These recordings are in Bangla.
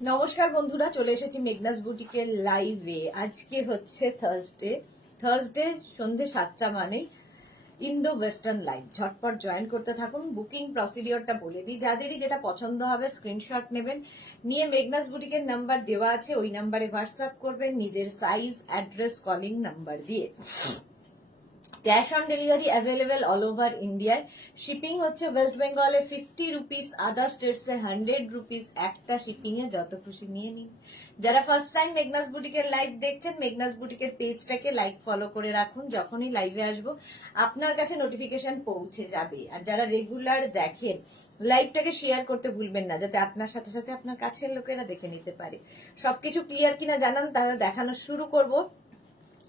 নমস্কার বন্ধুরা, চলে এসেছি মেঘনাস বুটিকের লাইভে। আজকে হচ্ছে থার্সডে সন্ধে 7টা মানেই ইন্দো ওয়েস্টার্ন লাইভ। ঝটপট জয়েন করতে থাকুন। বুকিং প্রসিডিওরটা বলে দিই, যাদেরই যেটা পছন্দ হবে স্ক্রিনশট নেবেন, নিয়ে মেঘনাস বুটিকের নাম্বার দেওয়া আছে, ওই নাম্বারে হোয়াটসঅ্যাপ করবেন নিজের সাইজ, অ্যাড্রেস, কলিং নাম্বার দিয়ে। Cash on delivery available all over ইন্ডিয়ায়। শিপিং হচ্ছে ওয়েস্ট বেঙ্গলে 50 রুপিস, আদার স্টেটসে 100 রুপিস। একটা শিপিং এ যত খুশি নিয়ে নিন। যারা ফার্স্ট টাইম মেঘনাস বুটিকের লাইভ দেখছেন, মেঘনাস বুটিকের পেজটাকে লাইক ফলো করে রাখুন, যখনই লাইভে আসবো আপনার কাছে নোটিফিকেশন পৌঁছে যাবে। আর যারা রেগুলার দেখেন, লাইভটাকে শেয়ার করতে ভুলবেন না, যাতে আপনার সাথে সাথে আপনার কাছের লোকেরা দেখে নিতে পারে। সবকিছু ক্লিয়ার কিনা জানান, তাহলে দেখানো শুরু করব।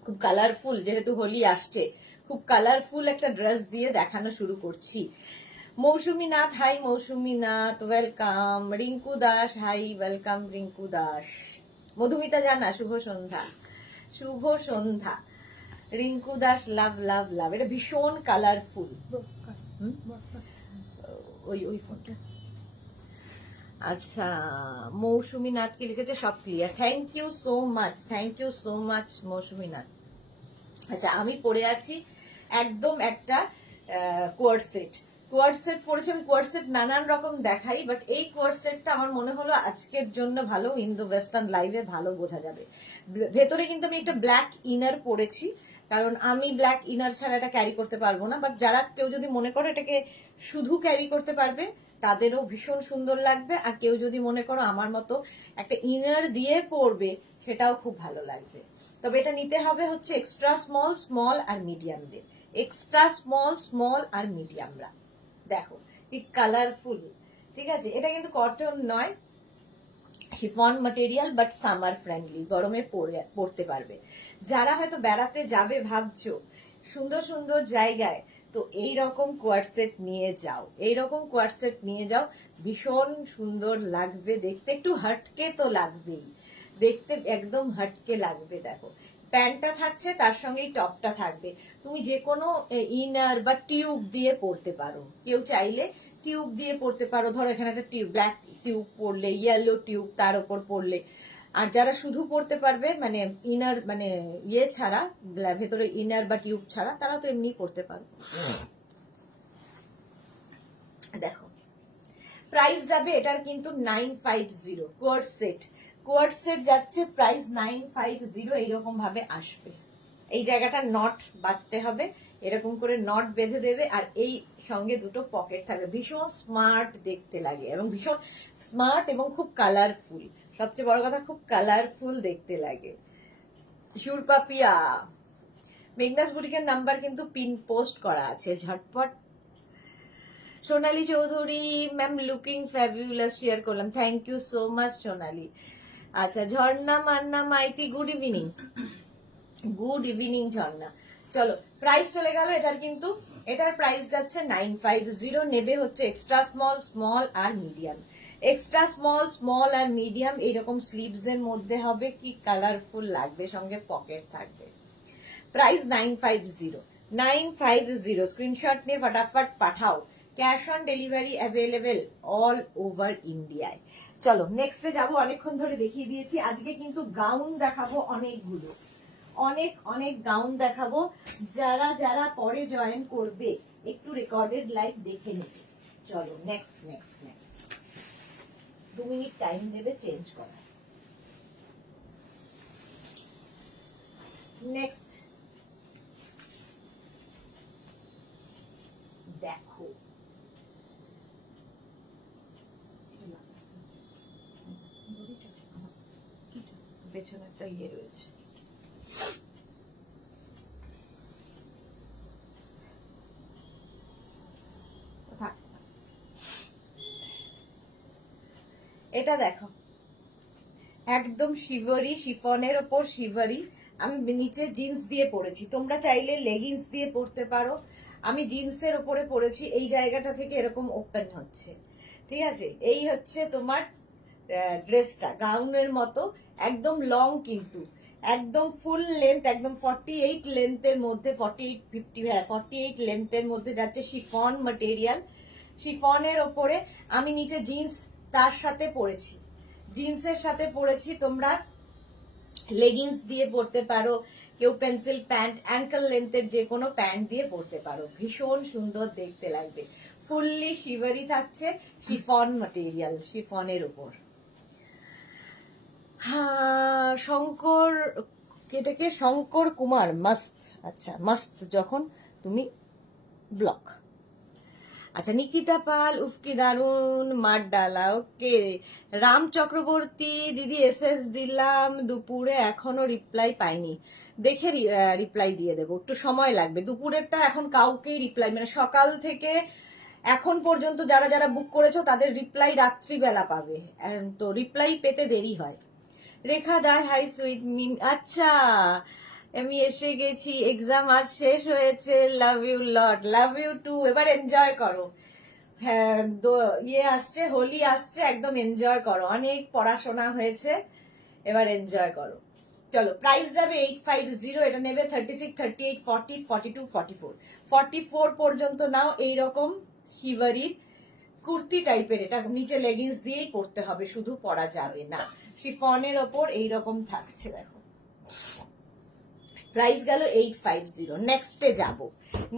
খুব কালারফুল, যেহেতু হোলি আসছে, খুব কালারফুল একটা ড্রেস দিয়ে দেখানো শুরু করছি। Moushumi Nath, hi Moushumi Nath, welcome. Rinku Das, hi, welcome Rinku Das. Madhumita Jana, শুভ সন্ধ্যা। শুভ সন্ধ্যা। রিঙ্কু দাস, লাভ লাভ লাভ। এটা ভীষণ কালারফুল। ওই ওই ফোনটা। আচ্ছা, মৌসুমী নাথকে লিখেছে সব clear. Thank you so much, thank you so much Moushumi Nath. আচ্ছা, আমি পরে আছি একদম একটা কোয়ারসেট পরেছি। আমি কোয়ারসেট নানান রকম দেখাই, বাট এই কোয়ারসেটটা আমার মনে হলো আজকের জন্য ভালো, ইন্দো ওয়েস্টার্ন লাইভে ভালো বোঝা যাবে। ভেতরে কিন্তু আমি একটা ব্ল্যাক ইনার পরেছি, কারণ আমি ব্ল্যাক ইনার ছাড়া এটা ক্যারি করতে পারবো না। বাট যারা কেউ যদি মনে করো এটাকে শুধু ক্যারি করতে পারবে, তাদেরও ভীষণ সুন্দর লাগবে। আর কেউ যদি মনে করো আমার মতো একটা ইনার দিয়ে পরবে, সেটাও খুব ভালো লাগবে। তবে এটা নিতে হবে হচ্ছে এক্সট্রা স্মল, স্মল আর মিডিয়ামদের। এক্সট্রা স্মল, স্মল আর মিডিয়ামরা। দেখো কি কালারফুল, ঠিক আছে। এটা কিন্তু কটন নয়, chiffon material, but summer friendly, গরমে পরতে পারবে। যারা হয়তো বেড়াতে যাবে ভাবছো সুন্দর সুন্দর জায়গায়, তো এইরকম কোয়ারসেট নিয়ে যাও, এইরকম কোয়ারসেট নিয়ে যাও, ভীষণ সুন্দর লাগবে দেখতে। একটু হটকে তো লাগবেই, দেখতে একদম হটকে লাগবে। দেখো প্যান্টটা থাকছে, তার সঙ্গে টপটা থাকবে। তুমি যে কোনো ইনার বা টিউব দিয়ে পরতে পারো। কেউ চাইলে টিউব দিয়ে পরতে পারো, ধরো এখানে একটা টিউব, ব্ল্যাক টিউব পরলে, ইয়েলো টিউব তার উপর পরলে। আর যারা শুধু পরতে পারবে, মানে ইনার, মানে ইয়ে ছাড়া, ভেতরে ইনার বা টিউব ছাড়া, তারা তো এমনি পরতে পারো। দেখো প্রাইস যাবে এটার কিন্তু 950। কোয়ার্ড সেট যাচ্ছে প্রাইস 950। এইরকম ভাবে আসবে। এই জায়গাটা নট বাঁধতে হবে, এরকম করে নট বেঁধে দেবে। আর এই সঙ্গে দুটো পকেট থাকবে, ভীষণ স্মার্ট দেখতে লাগে, এবং ভীষণ স্মার্ট এবং খুব কালারফুল। সবচেয়ে বড় কথা, খুব কালারফুল দেখতে লাগে। সুরপাপিয়া, মেঘনাস বুটিকের নাম্বার কিন্তু পিন পোস্ট করা আছে, ঝটপট। Sonali Chowdhury ma'am, looking fabulous, share করলাম, thank you so much Sonali. আচ্ছা, Jharna Manna Maity, good evening. Good evening Jharna. চলো, প্রাইস চলে গেল এটার, কিন্তু এটার প্রাইস যাচ্ছে 950। নেবে হচ্ছে এক্সট্রা স্মল, স্মল আর মিডিয়াম। এক্সট্রা স্মল, স্মল আর মিডিয়াম, এইরকম স্লিভস এর মধ্যে হবে, কি কালারফুল লাগবে, সঙ্গে পকেট থাকবে। প্রাইস 950। স্ক্রিনশট নিয়ে ফটাফট পাঠাও। Cash on delivery available all over ইন্ডিয়ায়। চলো নেক্সটে যাবো, অনেকক্ষণ ধরে দেখিয়ে দিয়েছি। আজকে কিন্তু গাউন দেখাবো অনেকগুলো, অনেক অনেক গাউন দেখাবো। যারা যারা পরে জয়েন করবে একটু রেকর্ডেড লাইভ দেখে নেবে। চলো next next next. 2 minute time দেবে চেঞ্জ করার। নেক্সট দেখো, পেছনে একটা ইয়ে রয়েছে। এটা দেখো, একদম শিভারি, শিফনের ওপর শিভারি। আমি নিচে জিন্স দিয়ে পরেছি, তোমরা চাইলে লেগিংস দিয়ে পরতে পারো। আমি জিন্সের ওপরে পরেছি, এই জায়গাটা থেকে এরকম ওপেন হচ্ছে, ঠিক আছে। এই হচ্ছে তোমার ড্রেসটা, গাউনের মতো, একদম লং, কিন্তু একদম ফুল লেন্থ, একদম 48 লেন্থের মধ্যে, 48 লেন্থের মধ্যে যাচ্ছে। শিফন ম্যাটেরিয়াল, শিফনের ওপরে আমি নিচে জিন্স তার সাথে পরেছি, জিন্সের সাথে পরেছি, তোমরা লেগিংস দিয়ে পরতে পারো, কেউ পেন্সিল প্যান্ট, অ্যাঙ্কেল লেন্থের যে কোনো প্যান্ট দিয়ে পরতে পারো, ভীষণ সুন্দর দেখতে লাগবে। ফুললি শিভারি থাকছে, শিফন ম্যাটেরিয়াল, শিফনের উপর। হ্যাঁ, শঙ্কর, এটাকে শঙ্কর কুমার মস্ত, আচ্ছা মস্ত যখন তুমি ব্লক। আচ্ছা, নিকিতা পাল, উফকি দারুন, মাঠ ডালা, ওকে। রাম চক্রবর্তী দিদি, এসএস দিলাম দুপুরে, এখনো রিপ্লাই পাইনি, দেখে রিপ্লাই দিয়ে দেবো, একটু সময় লাগবে। দুপুরেরটা এখন কাউকেই রিপ্লাই, মানে সকাল থেকে এখন পর্যন্ত যারা যারা বুক করেছো তাদের রিপ্লাই রাত্রিবেলা পাবে, তো রিপ্লাই পেতে দেরি হয়। রেখা দাস, হাই সুইট মিম, আচ্ছা আমি এসে গেছি, এক্সাম আজ শেষ হয়েছে, love you lot, love you too, এবার এনজয় করো। হ্যাঁ, ইয়ে আসছে, হোলি আসছে, একদম এনজয় করো, অনেক পড়াশোনা হয়েছে, এবার এনজয় করো। চলো, প্রাইস যাবে 850, এটা নেবে 36, 38, 40, 42, 44, 44 পর্যন্ত নাও। এইরকম শিভারির কুর্তি টাইপের, এটা নিচে লেগিংস দিয়েই পরতে হবে, শুধু পরা যাবে না। শিফনের ওপর এইরকম থাকছে, দেখো। প্রাইস গেল 850। নেক্সটে যাব।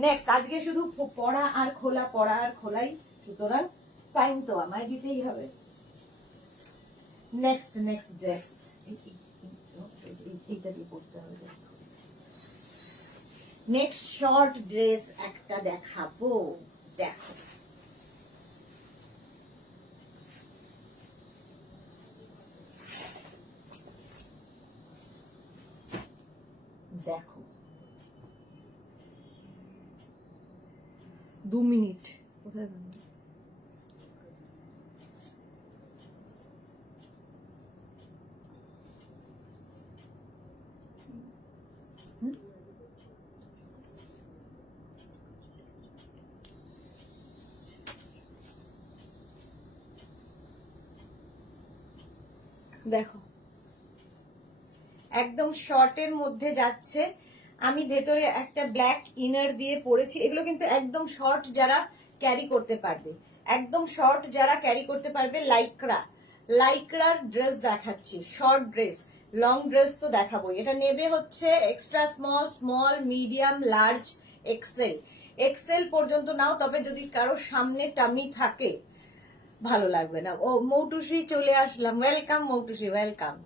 নেক্সট, আজকে শুধু পড়া আর খোলা, পড়া আর খোলাই, সুতরাং টাইম তো আমায় দিতেই হবে। নেক্সট ড্রেস, এইটা দিয়ে পড়তে হবে। নেক্সট শর্ট ড্রেস একটা দেখাবো, দেখো। দেখো, 2 মিনিট, কোথায় গেল? দেখো, একদম শর্টের মধ্যে যাচ্ছে, আমি ভেতরে একটা ব্ল্যাক ইনার দিয়ে পরেছি। এগুলো কিন্তু একদম শর্ট যারা ক্যারি করতে পারবে, একদম শর্ট যারা ক্যারি করতে পারবে, লাইক্রার ড্রেস দেখাচ্ছি, শর্ট ড্রেস। লং ড্রেস তো দেখাবো, এটা নেবে হচ্ছে extra small, small, medium, large, XL. XL পর্যন্ত নাও, তবে যদি কারো সামনে টামি থাকে ভালো লাগবে না। ও মৌটুসি চলে আসলাম, ওয়েলকাম মৌটুসি, ওয়েলকাম।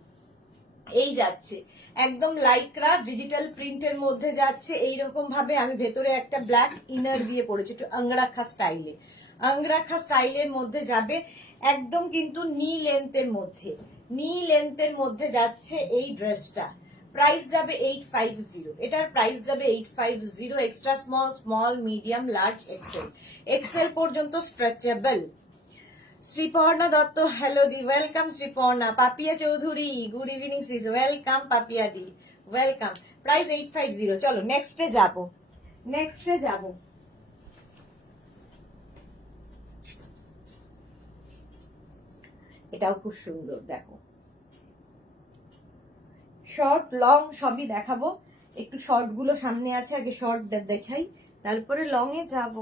এই যাচ্ছে একদম লাইক্রা ডিজিটাল প্রিন্টের মধ্যে যাচ্ছে, এইরকম ভাবে আমি ভেতরে একটা ব্ল্যাক ইনার দিয়ে পড়েছি, একটু আংরাখা স্টাইলে, আংরাখা স্টাইলের মধ্যে যাবে, একদম কিন্তু নি লেন্থের মধ্যে, নি লেন্থের মধ্যে যাচ্ছে এই ড্রেসটা। প্রাইস যাবে 850, এটার প্রাইস যাবে 850। Extra small, small, medium, large, XL, XL পর্যন্ত স্ট্রেচেবল। শ্রীপর্ণা দত্ত, হ্যালো দি, welcome Shriparna. Papiya Chowdhury, good evening sis, welcome Papiya দি, ওয়েলকাম। প্রাইস 850। চলো নেক্সটে যাব, নেক্সটে যাব। এটাও খুব সুন্দর, দেখো। শর্ট লং সবই দেখাবো, একটু শর্ট গুলো সামনে আছে, আগে শর্ট দেখাই, তারপরে লং এ যাব।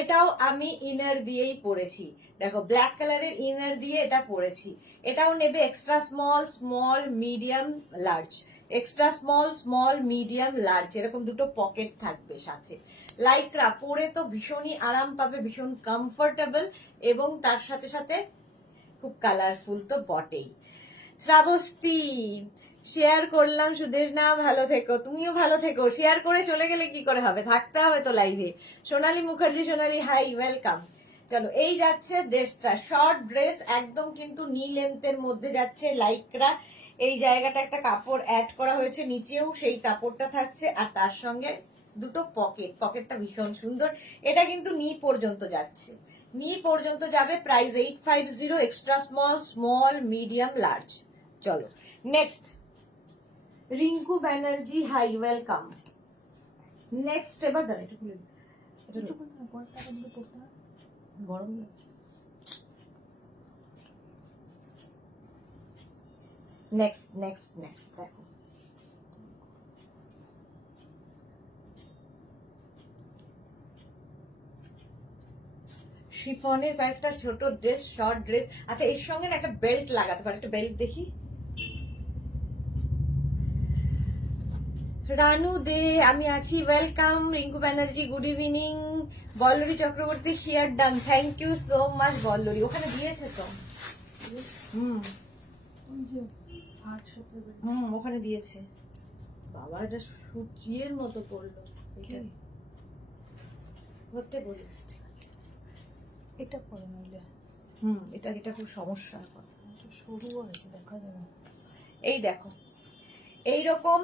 এটাও আমি ইনার দিয়েই পরেছি, দেখো ব্ল্যাক কালারের ইনার দিয়ে এটা পরেছি। এটাও নেবে extra small, small, medium, large, extra small, small, medium, large, এরকম দুটো পকেট থাকবে সাথে। লাইক্রা পরে তো ভীষণই আরাম পাবে, ভীষণ কমফোর্টেবল, এবং তার সাথে সাথে খুব কালারফুল তো বটেই। শ্রাবস্তি, শেয়ার করলাম, সুদেশ না, ভালো থেকো, তুমিও ভালো থেকো। শেয়ার করে চলে গেলে কি করে হবে, থাকতে হবে তো লাইভে। সোনালী মুখার্জি, সোনালী হাই, ওয়েলকাম। চলো, এই যাচ্ছে ড্রেসটা, শর্ট ড্রেস, একদম কিন্তু নি লেন্থের মধ্যে যাচ্ছে, লাইক্রা। এই জায়গাটা একটা কাপড় অ্যাড করা হয়েছে, নিচেও সেই কাপড়টা থাকছে, আর তার সঙ্গে দুটো পকেট, পকেটটা ভীষণ সুন্দর। এটা কিন্তু নি পর্যন্ত যাচ্ছে, নি পর্যন্ত যাবে। Price 850, extra small, small, medium, large. চলো next, Rinku Banerjee, hi, welcome. Next, এবার দাঁড়া একটু খুলে গরম। নেক্সট নেক্সট নেক্সট, দেখো শিফনের কয়েকটা ছোট ড্রেস, শর্ট ড্রেস। আচ্ছা এর সঙ্গে না একটা বেল্ট লাগাতে পারে, একটা বেল্ট দেখি। রানু দে আমি আছি, welcome. Rinku Banerjee good evening. Ballari Chakraborty share done, thank you so much Ballari. ওখানে দিয়েছে তো, ওখানে দিয়েছে। বাবা এটা সূর্যের মতো পড়লো, ধরতে বলিস। এটা পরে নইলে এটা এটা খুব সমস্যা, সরু আছে দেখা যাবে। এই দেখো এইরকম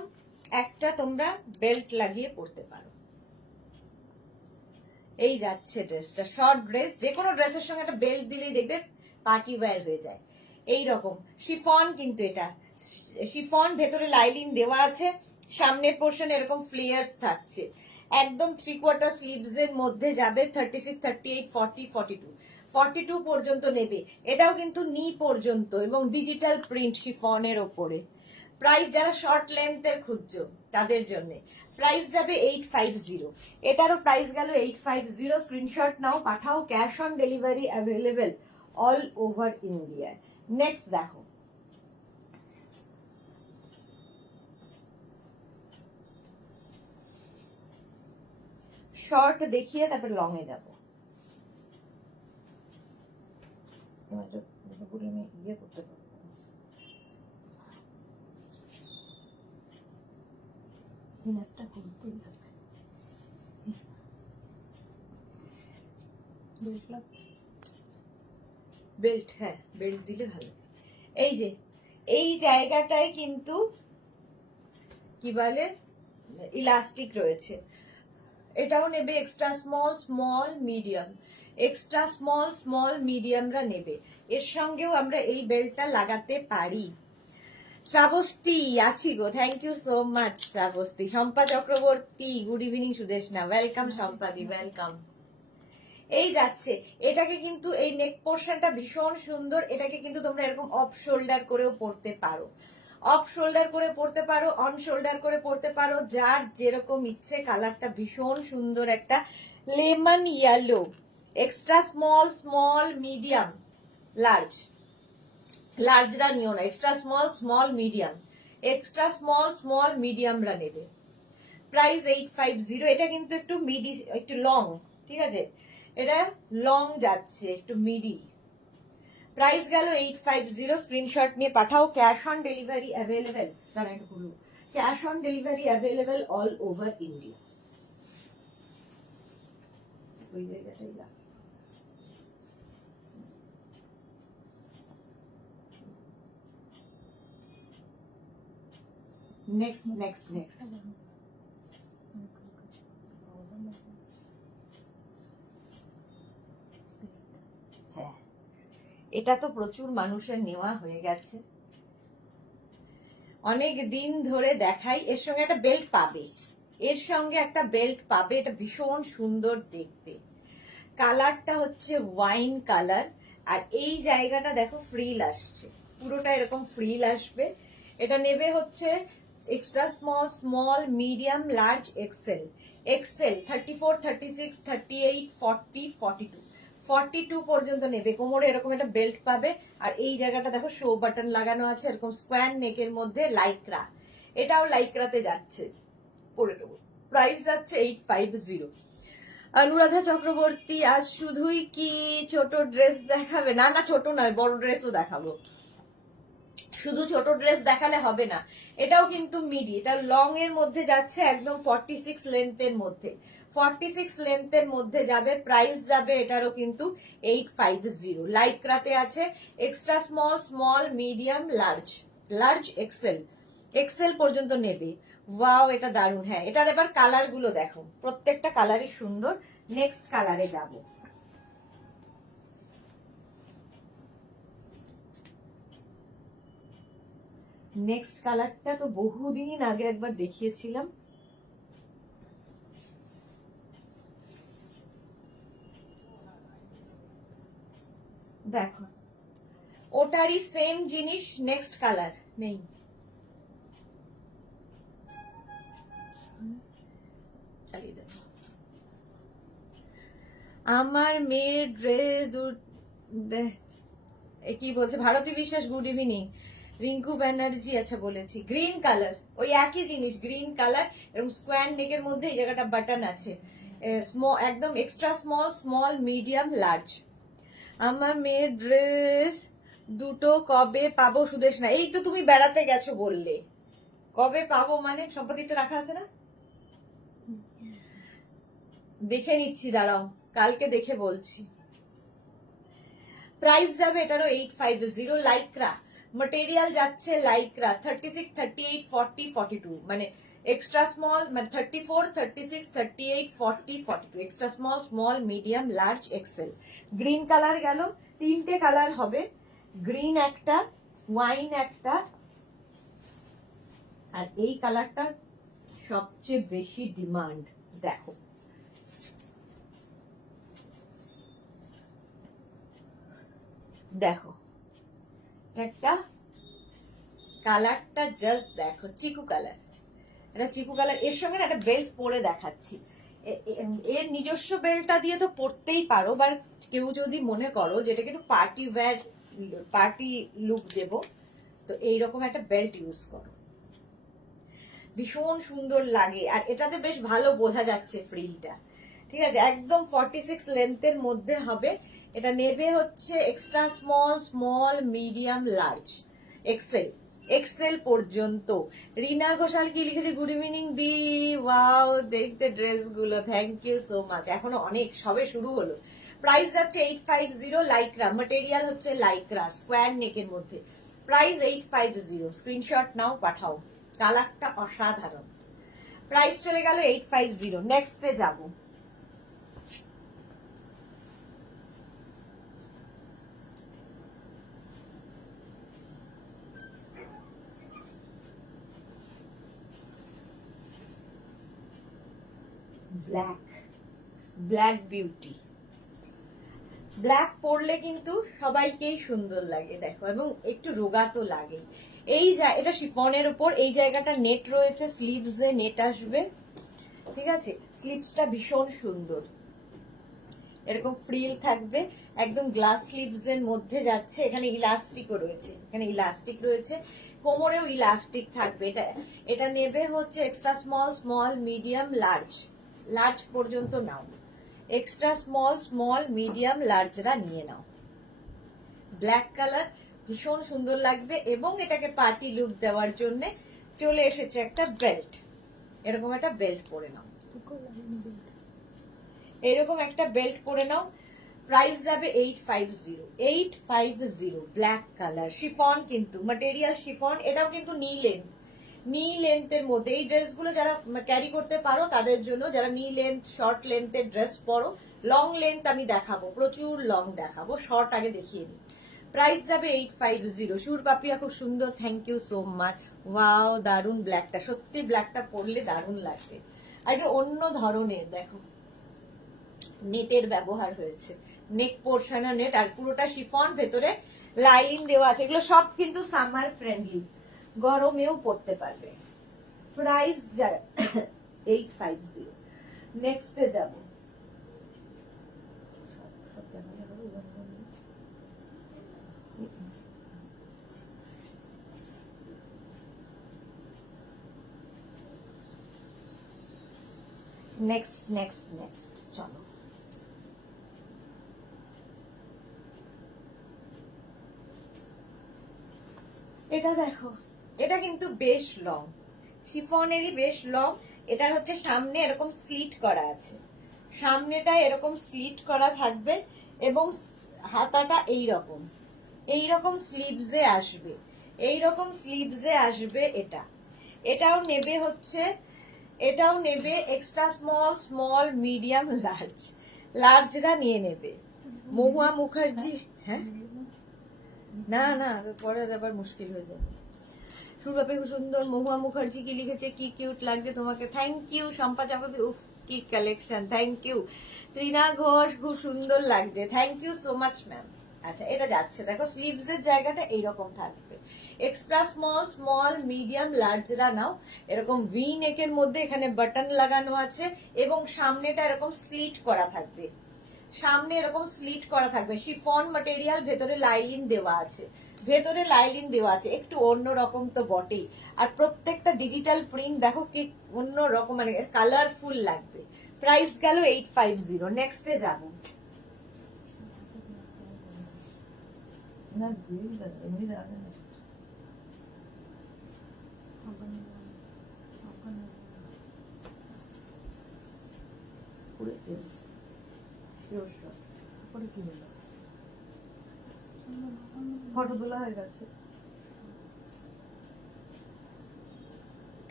একটা তোমরা বেল্ট লাগিয়ে পরতে পারো। এই যাচ্ছে ড্রেসটা, শর্ট ড্রেস, যে কোনো ড্রেসের সঙ্গে একটা বেল্ট দিলেই দেখবে পার্টি ওয়্যার হয়ে যায়। এই রকম শিফন, কিন্তু এটা শিফন, ভেতরে লাইলিন দেওয়া আছে, সামনের পোর্শন এরকম ফ্লেয়ার্স থাকছে, একদম 3/4 স্লিভস এর মধ্যে যাবে। 36, 38, 40, 42, 42 পর্যন্ত নেবে। এটাও কিন্তু নি পর্যন্ত এবং ডিজিটাল প্রিন্ট শিফনের ওপরে। প্রাইস যারা শর্ট লেন্থের খুঁজছো তাদের জন্য প্রাইস যাবে 850। এটারও প্রাইস গেল 850। স্ক্রিনশট নাও, পাঠাও, cash on delivery available all over India. Next দেখো, শর্ট দেখিয়ে তারপর লং এ যাবো। ইয়ে করতে পারবো, একটা করতেই হবে। বেল্ট, হ্যাঁ বেল্ট দিলে ভালো। এই যে এই জায়গাটায় কিন্তু কি বলে ইলাস্টিক রয়েছে। এটাও নেবে extra small, small, medium. Extra small, small, মিডিয়ামরা নেবে। এর সঙ্গেও আমরা এই বেল্টটা লাগাতে পারি। শ্রাবস্তি আছি গো, thank you so much Shrabasti. Shampa Chakraborty good evening. Sudeshna welcome, শম্পাদি ওয়েলকাম। এই যাচ্ছে, এটাকে কিন্তু এই নেক পোর্শনটা ভীষণ সুন্দর। এটাকে কিন্তু তোমরা এরকম অফ শোল্ডার করেও পরতে পারো, অফ শোল্ডার করে পরতে পারো, অন শোল্ডার করে পরতে পারো, যার যেরকম ইচ্ছে। কালারটা ভীষণ সুন্দর, একটা lemon yellow. Extra small, small, medium, large. লার্জরা নিও না, extra small, small, medium. Extra small, small, মিডিয়ামরা নেবে। প্রাইস 850। এটা কিন্তু একটু মিডি, একটু লং, ঠিক আছে, এটা লং যাচ্ছে, একটু মিডি। প্রাইস গেল 850। স্ক্রিনশট নিয়ে পাঠাও, ক্যাশ অন ডেলিভারি অ্যাভেলেবেল। দাঁড়া একটু বলবো, cash on delivery available all over India. ওই জায়গাটাই লাগ। নেক্সট নেক্সট নেক্সট হ্যাঁ, এটা তো প্রচুর মানুষের নেওয়া হয়ে গেছে, অনেক দিন ধরে দেখাই। এর সঙ্গে একটা বেল্ট পাবে, এর সঙ্গে একটা বেল্ট পাবে। এটা ভীষণ সুন্দর দেখতে। কালারটা হচ্ছে ওয়াইন কালার, আর এই জায়গাটা দেখো ফ্রিল আসছে, পুরোটা এরকম ফ্রিল আসবে। এটা নেবে হচ্ছে extra small, small, medium, large, XL. XL 34, 36, 38, 40, 42, 42 পর্যন্ত নেবে। কোমরে এরকম একটা বেল্ট পাবে, আর এই জায়গাটা দেখো শো বাটন লাগানো আছে, এরকম স্কোয়ার নেকের মধ্যে লাইক্রা। এটাও লাইক্রাতে যাচ্ছে, পরে দেবো। প্রাইস যাচ্ছে 850। অনুরাধা চক্রবর্তী আজ শুধুই কি ছোট ড্রেস দেখাবে? না না, ছোট নয়, বড় ড্রেসও দেখাবো। শুধু ছোট ড্রেস দেখালে হবে না, এটাও কিন্তু মিডি। এটা লং এর মধ্যে যাচ্ছে, একদম 46 লেন্থের মধ্যে, 46 লেন্থের মধ্যে যাবে। প্রাইস যাবে এটারও কিন্তু 850। লাইক্রাতে আছে, extra small, small, medium, large, large, XL. XL পর্যন্ত নেবে। ওয়াও এটা দারুণ। হ্যাঁ, এটার এবার কালার গুলো দেখো, প্রত্যেকটা কালারই সুন্দর। নেক্সট কালারে যাব। নেক্সট কালারটা তো বহুদিন আগে একবার দেখিয়েছিলাম, দেখো ওটারই সেম জিনিস, নেক্সট কালার নেই। আমার মেয়ের ড্রেস কি বলছে ভারতী বিশ্বাস, গুড ইভিনিং। রিঙ্কু ব্যানার্জি, আচ্ছা বলেছি গ্রিন কালার, ওই একই জিনিস গ্রিন কালার, এবং স্কোয়ার নেকের মধ্যে এই জায়গাটা বাটন আছে, একদম extra small, small, medium, large. আমার মেয়ের ড্রেস দুটো কবে পাবো সুদেশ না? এই তো তুমি বেড়াতে গেছো বললে, কবে পাবো মানে সম্পত্তিটা রাখা আছে না? দেখে নিচ্ছি, দাঁড়াও, কালকে দেখে বলছি। প্রাইস যাবে এটারও 850, লাইক্রা মেটেরিয়াল যাচ্ছে, লাইক্রা 36, 38, 40, 42, মানে এক্সট্রা স্মল, মানে 34, 36, 38, 40, 42, extra small, small, medium, large, XL. Green colour গেল, তিনটে কালার হবে, গ্রিন একটা, ওয়াইন একটা, আর এই কালারটা সবচেয়ে বেশি ডিমান্ড। দেখো, দেখো একটা কালারটা, জাস্ট দেখো, চিকু কালার, এটা চিকু কালার। এর সঙ্গে একটা বেল্ট পরে দেখাচ্ছি, এর নিজস্ব বেল্টটা দিয়ে তো পরতেই পারো, বা কেউ যদি মনে করো যেটাকে একটু পার্টি ওয়্যার, পার্টি লুক দেব, তো এইরকম একটা বেল্ট ইউজ করো, ভীষণ সুন্দর লাগে। আর এটাতে বেশ ভালো বোঝা যাচ্ছে ফ্রিলটা, ঠিক আছে, একদম 46 লেন্থের মধ্যে হবে। এটা নেবে হচ্ছে extra small, small, medium, large, XL, XL পর্যন্ত। রিনা ঘোষাল কি লিখেছে, গুড ইভিনিং দি, ওয়াও দেখতে ড্রেসগুলো, থ্যাংক ইউ সো মাচ। এখনো অনেক, সবে শুরু হলো। প্রাইস যাচ্ছে 850, লাইক্রা মেটেরিয়াল হচ্ছে লাইক্রা, স্কোয়ার নেকের মধ্যে, প্রাইস 850, স্ক্রিনশট নাও, পাঠাও, কালারটা অসাধারণ। প্রাইস চলে গেল 850। নেক্সটে যাব, ব্ল্যাক, ব্ল্যাক বিউটি। ব্ল্যাক পরলে কিন্তু সবাইকেই সুন্দর লাগে, দেখো, এবং একটু রোগা তো লাগে। এই এটা শিফনের উপর, এই জায়গাটা নেট রয়েছে, স্লিভসে নেট আসবে, ঠিক আছে, স্লিভসটা ভীষণ সুন্দর, এরকম ফ্রিল থাকবে, একদম গ্লাস স্লিভস এর মধ্যে যাচ্ছে, এখানে ইলাস্টিকও রয়েছে, এখানে ইলাস্টিক রয়েছে, কোমরেও ইলাস্টিক থাকবে। এটা নেবে হচ্ছে extra small, small, medium, large, large পর্যন্ত নাও, এক্সট্রা স্মল, স্মল, মিডিয়াম, লার্জরা নিয়ে নাও। ব্ল্যাক কালার ভীষণ সুন্দর লাগবে, এবং এটাকে পার্টি লুক দেওয়ার জন্য চলে এসেছে একটা বেল্ট, এরকম একটা বেল্ট পরে নাও, এরকম একটা বেল্ট পরে নাও। প্রাইস যাবে 850, 850, ব্ল্যাক কালার, শিফন, কিন্তু ম্যাটেরিয়াল শিফন, এটাও কিন্তু নি লেন্থ, নি লেন্থের মধ্যে। এই ড্রেসগুলো যারা ক্যারি করতে পারো তাদের জন্য, যারা নি লেন্থ, শর্ট লেন্থের ড্রেস পরো। লং লেন্থ আমি দেখাবো, প্রচুর লং দেখাবো, শর্ট আগে দেখিয়ে দিই। প্রাইস যাবে 850। সুর পাপিয়া খুব সুন্দর, thank you so much. Wow, দারুন ব্ল্যাকটা, সত্যি ব্ল্যাকটা পরলে দারুন লাগবে। আর এটা অন্য ধরনের, দেখো নেটের ব্যবহার হয়েছে, নেক পোর্শনে নেট, আর পুরোটা শিফন, ভেতরে লাইলিং দেওয়া আছে। এগুলো সব কিন্তু সামার ফ্রেন্ডলি, গরমেও পড়তে পারবে। প্রাইস 850। নেক্সটে যাব, নেক্সট নেক্সট নেক্সট চলো, এটা দেখো, এটা কিন্তু বেশ লং, শিফনেরই বেশ লং। এটার হচ্ছে সামনে এরকম স্লিট করা আছে, সামনেটা এরকম স্লিট করা থাকবে, এবং হাতাটা এইরকম, এইরকম স্লিভসে আসবে, এইরকম স্লিভসে আসবে। এটাও নেবে হচ্ছে, এটাও নেবে extra small, small, medium, large, লার্জরা নিয়ে নেবে। মহুয়া মুখার্জি, হ্যাঁ না না, পরে আবার মুশকিল হয়ে যাবে। সুরবাপে খুব সুন্দর, মহুয়া মুখার্জি কি লিখেছে, কি কিউট লাগছে তোমাকে, থ্যাংক ইউ। শম্পা চাকতি, উফ কি collection, thank you. Trina Ghosh, খুব সুন্দর লাগছে, thank you so much ma'am. আচ্ছা, এটা যাচ্ছে, দেখো স্লিভস এর জায়গাটা এইরকম থাকবে, এক্সট্রা স্মল, স্মল, মিডিয়াম, লার্জরা নাও। এরকম ভি নেকের মধ্যে এখানে বাটন লাগানো আছে, এবং সামনেটা এরকম স্লিট করা থাকবে, সামনে এরকম স্লিট করা থাকবে, শিফন ম্যাটেরিয়াল, ভেতরে লাইলিন দেওয়া আছে, ভেতরে লাইলিন দেওয়া আছে, একটু অন্য রকম তো বটেই। আর প্রত্যেকটা ডিজিটাল প্রিন্ট দেখো কি অন্য রকম, মানে কালারফুল লাগবে। প্রাইস গেল 850। নেক্সটে যাব। না এমনি দাঁড়াবে না। ফটো তোলা হয়ে গেছে।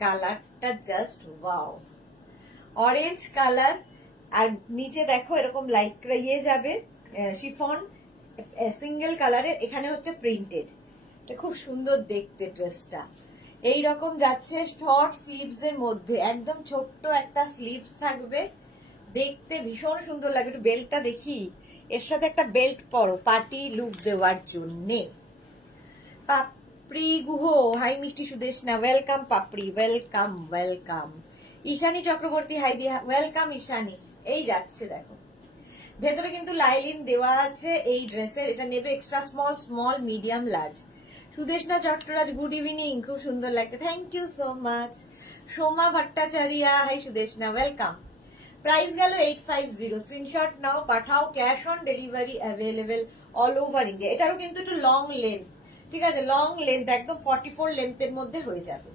কালারটা জাস্ট ওয়াও, অরেঞ্জ কালার। আর নিচে দেখো এরকম লাইট ইয়ে যাবে, শিফন সিঙ্গেল কালারের, এখানে হচ্ছে প্রিন্টেড। এটা খুব সুন্দর দেখতে ড্রেসটা। এই রকম যাচ্ছে শর্ট স্লিভস এর মধ্যে, একদম ছোট্ট একটা স্লিভস থাকবে, দেখতে ভীষণ সুন্দর লাগে। একটু বেল্টটা দেখি, এর সাথে একটা বেল্ট পরো পার্টি লুক দেওয়ার জন্যে। পাপড়ি গুহ, হাই মিষ্টি Sudeshna, welcome Papri, welcome welcome. Ishani Chakraborty, hi Diya, welcome Ishani. এই যাচ্ছে দেখো, ভেতরে কিন্তু লাইলিন দেওয়া আছে এই ড্রেসের। এটা নেবে extra small, small, medium, large. Sudeshna Chattoraj, good evening, খুব সুন্দর লাগছে, thank you so much. Soma Bhattacharya, hi Sudeshna, welcome. Price গেল 850। স্ক্রিনশট নাও, পাঠাও, cash on delivery available all over India. এটারও কিন্তু একটু লং লেন্থ, ঠিক আছে, লং লেন্থ, একদম 44 লেন্থের মধ্যে হয়ে যাবে।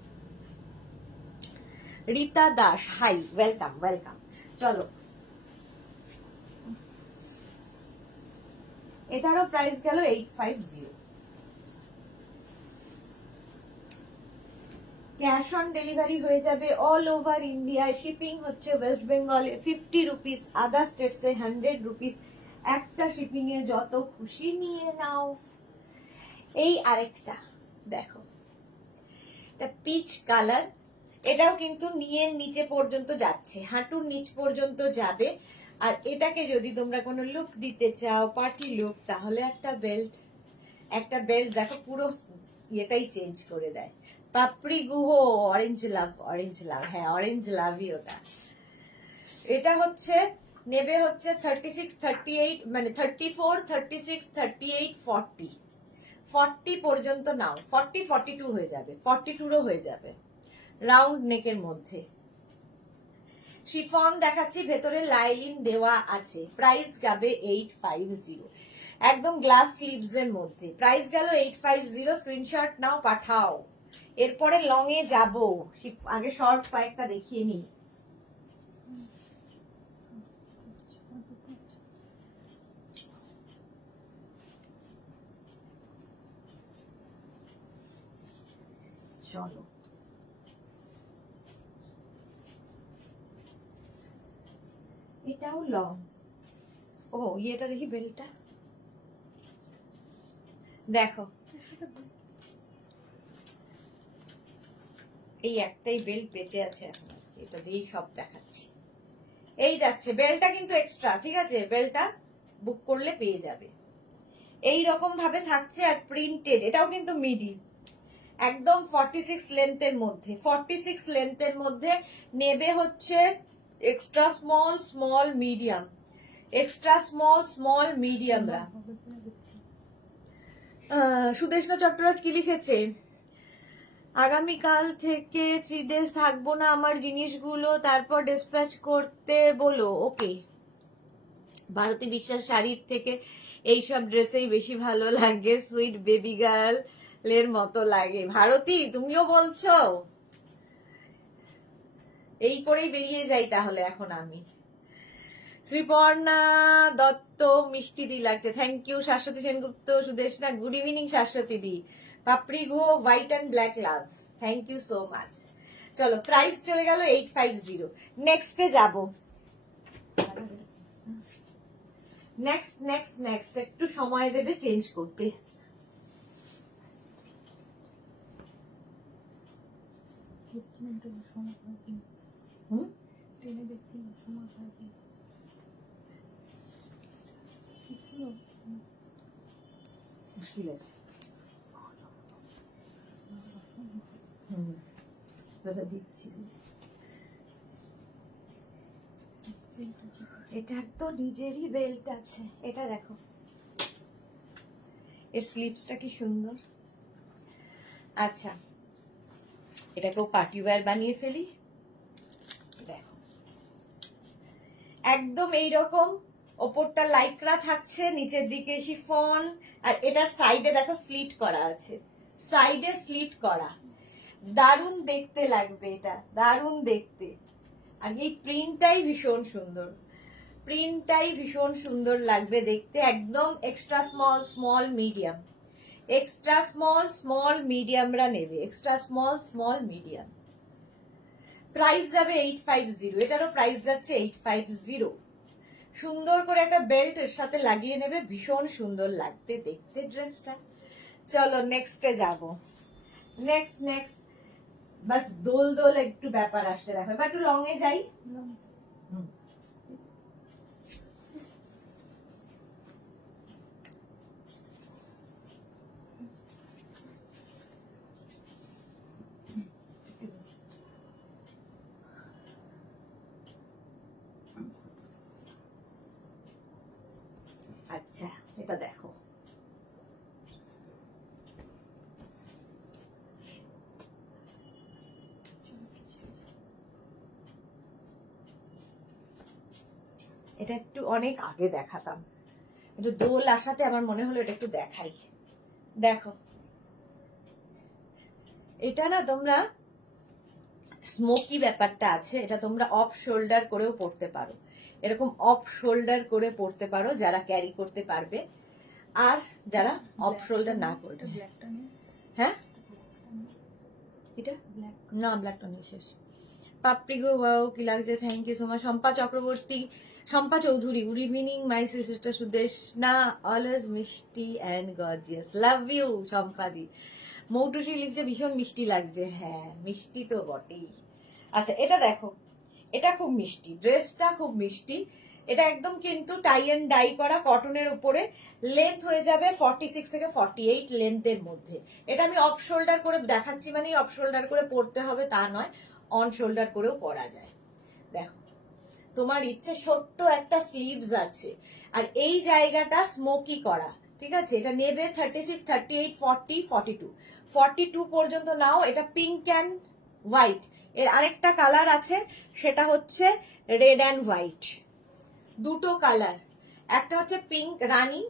Rita Das, hi, welcome welcome. চলো, এটারও প্রাইস গেল 850। ক্যাশ অন ডেলিভারি হয়ে যাবে অল ওভার ইন্ডিয়ায়। শিপিং হচ্ছে ওয়েস্ট বেঙ্গলে 50 রুপিস, আদার স্টেটসে 100 রুপিস। একটা শিপিং এ যত খুশি নিয়ে নাও। এই আরেকটা দেখো, এটা পিচ কালার, এটাও কিন্তু নিচে পর্যন্ত যাচ্ছে, হাঁটুর নিচ পর্যন্ত যাবে। আর এটাকে যদি তোমরা কোনো লুক দিতে চাও, পার্টি লুক, তাহলে একটা বেল্ট দেখো পুরো এটাই চেঞ্জ করে দেয়। পাপড়ি গুহ, অরেঞ্জ লাভ, অরেঞ্জ লাভ, হ্যাঁ অরেঞ্জ লাভই ওটা। এটা হচ্ছে নেবে হচ্ছে 36, 38, মানে 34, 36, 38, 40, 40 পর্যন্ত নাও, 40, 42 হয়ে যাবে, 42ও হয়ে যাবে, রাউন্ড নেকের মধ্যে। শিফন দেখাচ্ছি, ভেতরে লাইলিন দেওয়া আছে। প্রাইস যাবে 850, একদম গ্লাস স্লিভস এর মধ্যে। প্রাইস গেল 850। স্ক্রিনশট নাও, পাঠাও। এরপরে লং এ যাব, আগে শর্ট কয়েকটা দেখিয়ে নি। চলো, এটাও লং। ও ইয়েটা দেখি, বেল্টটা দেখো, এই একটাই বেল্ট বেঁচে আছে এখন, এটা দিয়েই সব দেখাচ্ছি। এই যাচ্ছে, বেল্টটা কিন্তু এক্সট্রা, ঠিক আছে, বেল্টটা বুক করলে পেয়ে যাবে। এই রকম ভাবে থাকছে, আর প্রিন্টেড। এটাও কিন্তু মিডি, একদম 46 লেন্থের মধ্যে, 46 লেন্থের মধ্যে নেবে হচ্ছে extra small, small, medium, extra small, small, মিডিয়ামরা। সুদেশনা চট্টরাজ কি লিখেছে, আগামীকাল থেকে 3 days থাকবো না, আমার জিনিসগুলো তারপর ডিসপ্যাচ করতে বলো। ওকে, ভারতী বিশ্বাস, শাড়ির থেকে এইসব ড্রেসেই বেশি ভালো লাগে, সুইট বেবি গার্ল এর মতো লাগে। ভারতী, তুমিও বলছো? এই করেই বেরিয়ে যাই তাহলে এখন আমি। শ্রীপর্ণা দত্ত, মিষ্টি দি লাগছে, thank you. Shashwati Sengupta, Sudeshna, good evening Shashwati দি। পাপড়ি ঘো, white and black love, thank you so much. চলো, প্রাইস চলে গেল 850। নেক্সটে যাব। নেক্সট একটু সময় দেবে চেঞ্জ করতে। মুশকিল আছে, দিচ্ছি। এটার তো নিজেরই বেল্ট আছে, এটা দেখো, এর স্লিপসটা কি সুন্দর। আচ্ছা, এটাকেও পার্টি ওয়্যার বানিয়ে ফেলি। দেখো একদম এইরকম, ওপরটা লাইক্রা থাকছে, নিচের দিকে শিফন, আর এটার সাইডে দেখো স্লিট করা আছে, সাইডে স্লিট করা, দারুণ দেখতে লাগবে, এটা দারুণ দেখতে। আর এই প্রিন্টটাই ভীষণ সুন্দর, প্রিন্টটাই ভীষণ সুন্দর লাগবে দেখতে। একদম extra small, small medium, extra small, small মিডিয়ামরা নেবে, extra small, small medium. Price যাবে 850, এটারও প্রাইস যাচ্ছে 850। সুন্দর করে একটা বেল্ট এর সাথে লাগিয়ে নেবে, ভীষণ সুন্দর লাগবে দেখতে ড্রেসটা। চলো নেক্সটে যাব, নেক্সট নেক্সট। বাস দোল দোল একটু ব্যাপার আসতে দেখো, এবার একটু লং এ যাই। আচ্ছা, এটা দেখো, এটা একটু অনেক আগে দেখাতাম, একটু দোল আসাতে আমার মনে হলো এটা একটু দেখাই। দেখো এটা না তোমরা স্মোকি ব্যাপারটা আছে, এটা তোমরা অফ শোল্ডার করেও পরতে পারো, এরকম অফ শোল্ডার করে পরতে পারো যারা ক্যারি করতে পারবে, আর যারা অফ শোল্ডার না করবে। হ্যাঁ এটা না, ব্ল্যাকটা নেই, শেষ। পাপড়ি গো, ওয়াও কি লাগছে, thank you so much. Shampa Chakraborty, Shampa Chowdhury, good evening my sister Sudeshna, always মিষ্টি অ্যান্ড গর্জিয়াস, লাভ ইউ শম্পাদি। মৌটুসি লিখছে ভীষণ মিষ্টি লাগছে, হ্যাঁ মিষ্টি তো বটেই। আচ্ছা এটা দেখো, এটা খুব মিষ্টি, ড্রেসটা খুব মিষ্টি, এটা একদম কিন্তু টাই এন্ড ডাই করা কটনের উপরে, লেন্থ হয়ে যাবে 46 থেকে 48 লেন্থের মধ্যে। এটা আমি অফ শোল্ডার করে দেখাচ্ছি, মানে অফ শোল্ডার করে পরতে হবে তা নয়, অন শোল্ডার করেও পরা যায়। দেখো তোমার ইচ্ছে, ছোট্ট একটা স্লিভস আছে, আর এই জায়গাটা স্মোকি করা, ঠিক আছে। এটা নেবে 36, 38, 40, 42, 42 পর্যন্ত নাও। এটা পিঙ্ক অ্যান্ড হোয়াইট, এর আরেকটা কালার আছে, সেটা হচ্ছে রেড অ্যান্ড হোয়াইট, দুটো কালার। একটা হচ্ছে পিঙ্ক রানী,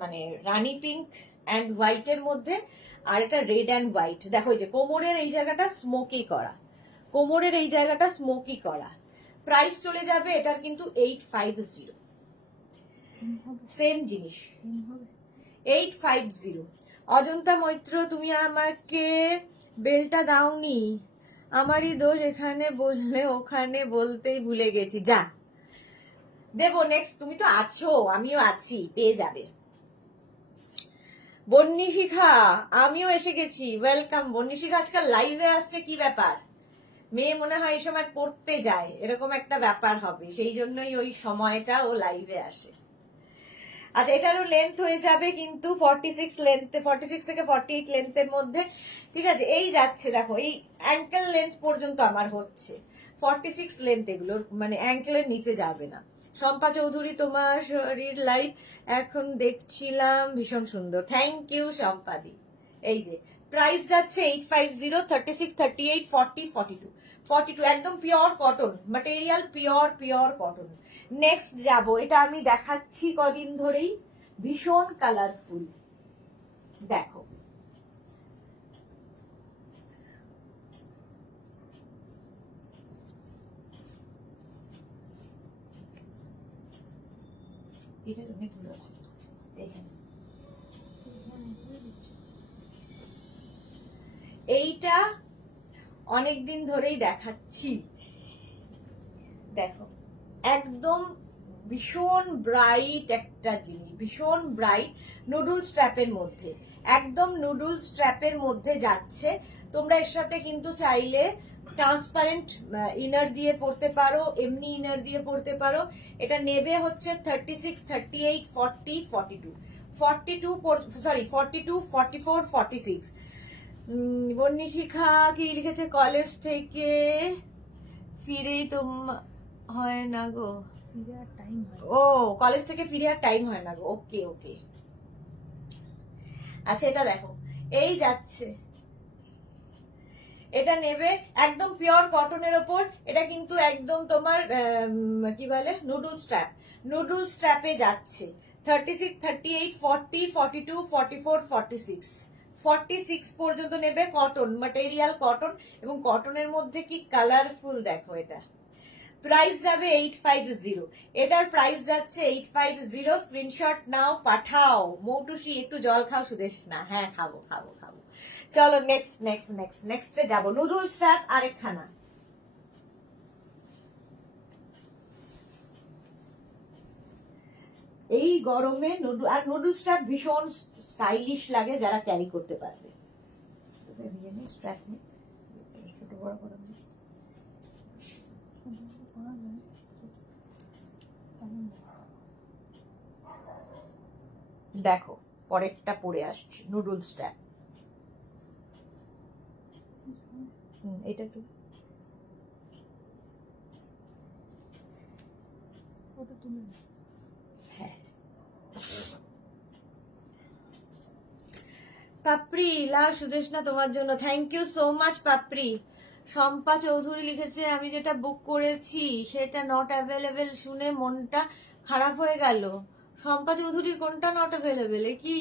মানে রানী পিঙ্ক অ্যান্ড হোয়াইটের মধ্যে, আর এটা রেড অ্যান্ড হোয়াইট। দেখো এই যে কোমরের এই জায়গাটা স্মোকি করা, কোমরের এই জায়গাটা স্মোকি করা। প্রাইস চলে যাবে এটার কিন্তু 850, সেম জিনিস 850। অজন্তা মৈত্র, তুমি আমাকে বেলটা দাওনি, আমারই দোষ, এখানে বললে ওখানে বলতেই ভুলে গেছি, যা দেবো নেক্সট। তুমি তো আছো, আমিও আছি, পেয়ে যাবে। বন্নি শিখা, আমিও এসে গেছি, ওয়েলকাম। বন্নি শিখা আজকাল লাইভে আসছে, কি ব্যাপার? মেয়ে মনে হয় এই সময় পড়তে যায়, এরকম একটা ব্যাপার হবে, সেই জন্যই ওই সময়টা ও লাইভে আসে। আচ্ছা এটারও লেন্থ হয়ে যাবে কিন্তু 46 লেন্থ, 46 থেকে 48 লেন্থের মধ্যে, ঠিক আছে। এই যাচ্ছে দেখো, এই অ্যাঙ্কেল লেন্থ পর্যন্ত আমার হচ্ছে 46 লেন্থ, এগুলোর মানে অ্যাঙ্কেলের নিচে যাবে না। শম্পা চৌধুরী, তোমার শরীর লাইভ এখন দেখছিলাম, ভীষণ সুন্দর, থ্যাংক ইউ শম্পাদি। এই যে প্রাইস যাচ্ছে 850, 36, 38, 40, 42, 42, একদম pure cotton material, pure pure cotton. Next যাব, এটা আমি দেখাচ্ছি কদিন ধরেই, ভীষণ কালারফুল। দেখো এটা অনেকগুলো আছে এখানে, এইটা অনেকদিন ধরেই দেখাচ্ছি। দেখো একদম ভীষণ ব্রাইট একটা জিনিস, ভীষণ ব্রাইট, নুডল স্ট্র্যাপের মধ্যে, একদম নুডল স্ট্র্যাপের মধ্যে যাচ্ছে। তোমরা এর সাথে কিন্তু চাইলে ট্রান্সপারেন্ট ইনার দিয়ে পরতে পারো, এমনি ইনার দিয়ে পরতে পারো। এটা নেবে হচ্ছে 36, 38, 40, 42, 42, সরি 42, 44, 46। বন্নি শিখা কি লিখেছে, কলেজ থেকে ফিরেই হয় না গো, ফিরে আর টাইম হয় না। ও কলেজ থেকে ফিরে আর টাইম হয় না গো, ওকে ওকে। আচ্ছা এটা দেখো, এই যাচ্ছে, এটা নেবে একদম পিওর কটনের ওপর। এটা কিন্তু একদম তোমার কি বলে নুডল স্ট্র্যাপ, নুডল স্ট্র্যাপে যাচ্ছে। 36, 38, 40, 42, 44, 46, 46 পর্যন্ত নেবে। কটন ম্যাটেরিয়াল, কটন, এবং কটনের মধ্যে কি কালারফুল দেখো। এটা প্রাইস যাবে 850, এটার প্রাইস যাচ্ছে 850। স্ক্রিনশট নাও, পাঠাও। মৌটুসি একটু জল খাও সুদেশ না? হ্যাঁ খাবো খাবো খাবো। চলো নেক্সট নেক্সট নেক্সট নেক্সটে যাবো। নুডল স্ট্র্যাপ আরেকখানা। এই গরমে নুডল আর নুডল স্ট্র্যাপ ভীষণ স্টাইলিশ লাগে যারা ক্যারি করতে পারবে। স্ট্র্যাপ নেই, ছোট বড় করে দেখো পরেরটা পরে আসছে নুডল স্ট্র্যাপ। এটা একটু ওটা তুমি হ্যাঁ। পাপড়ি লা সুদেশ না তোমার জন্য, থ্যাংক ইউ সো মাচ পাপড়ি। শম্পা চৌধুরী লিখেছে আমি যেটা বুক করেছি সেটা নট অ্যাভেলেবেল শুনে মনটা খারাপ হয়ে গেল। শম্পা চৌধুরীর কোনটা নট অ্যাভেলেবেল? কি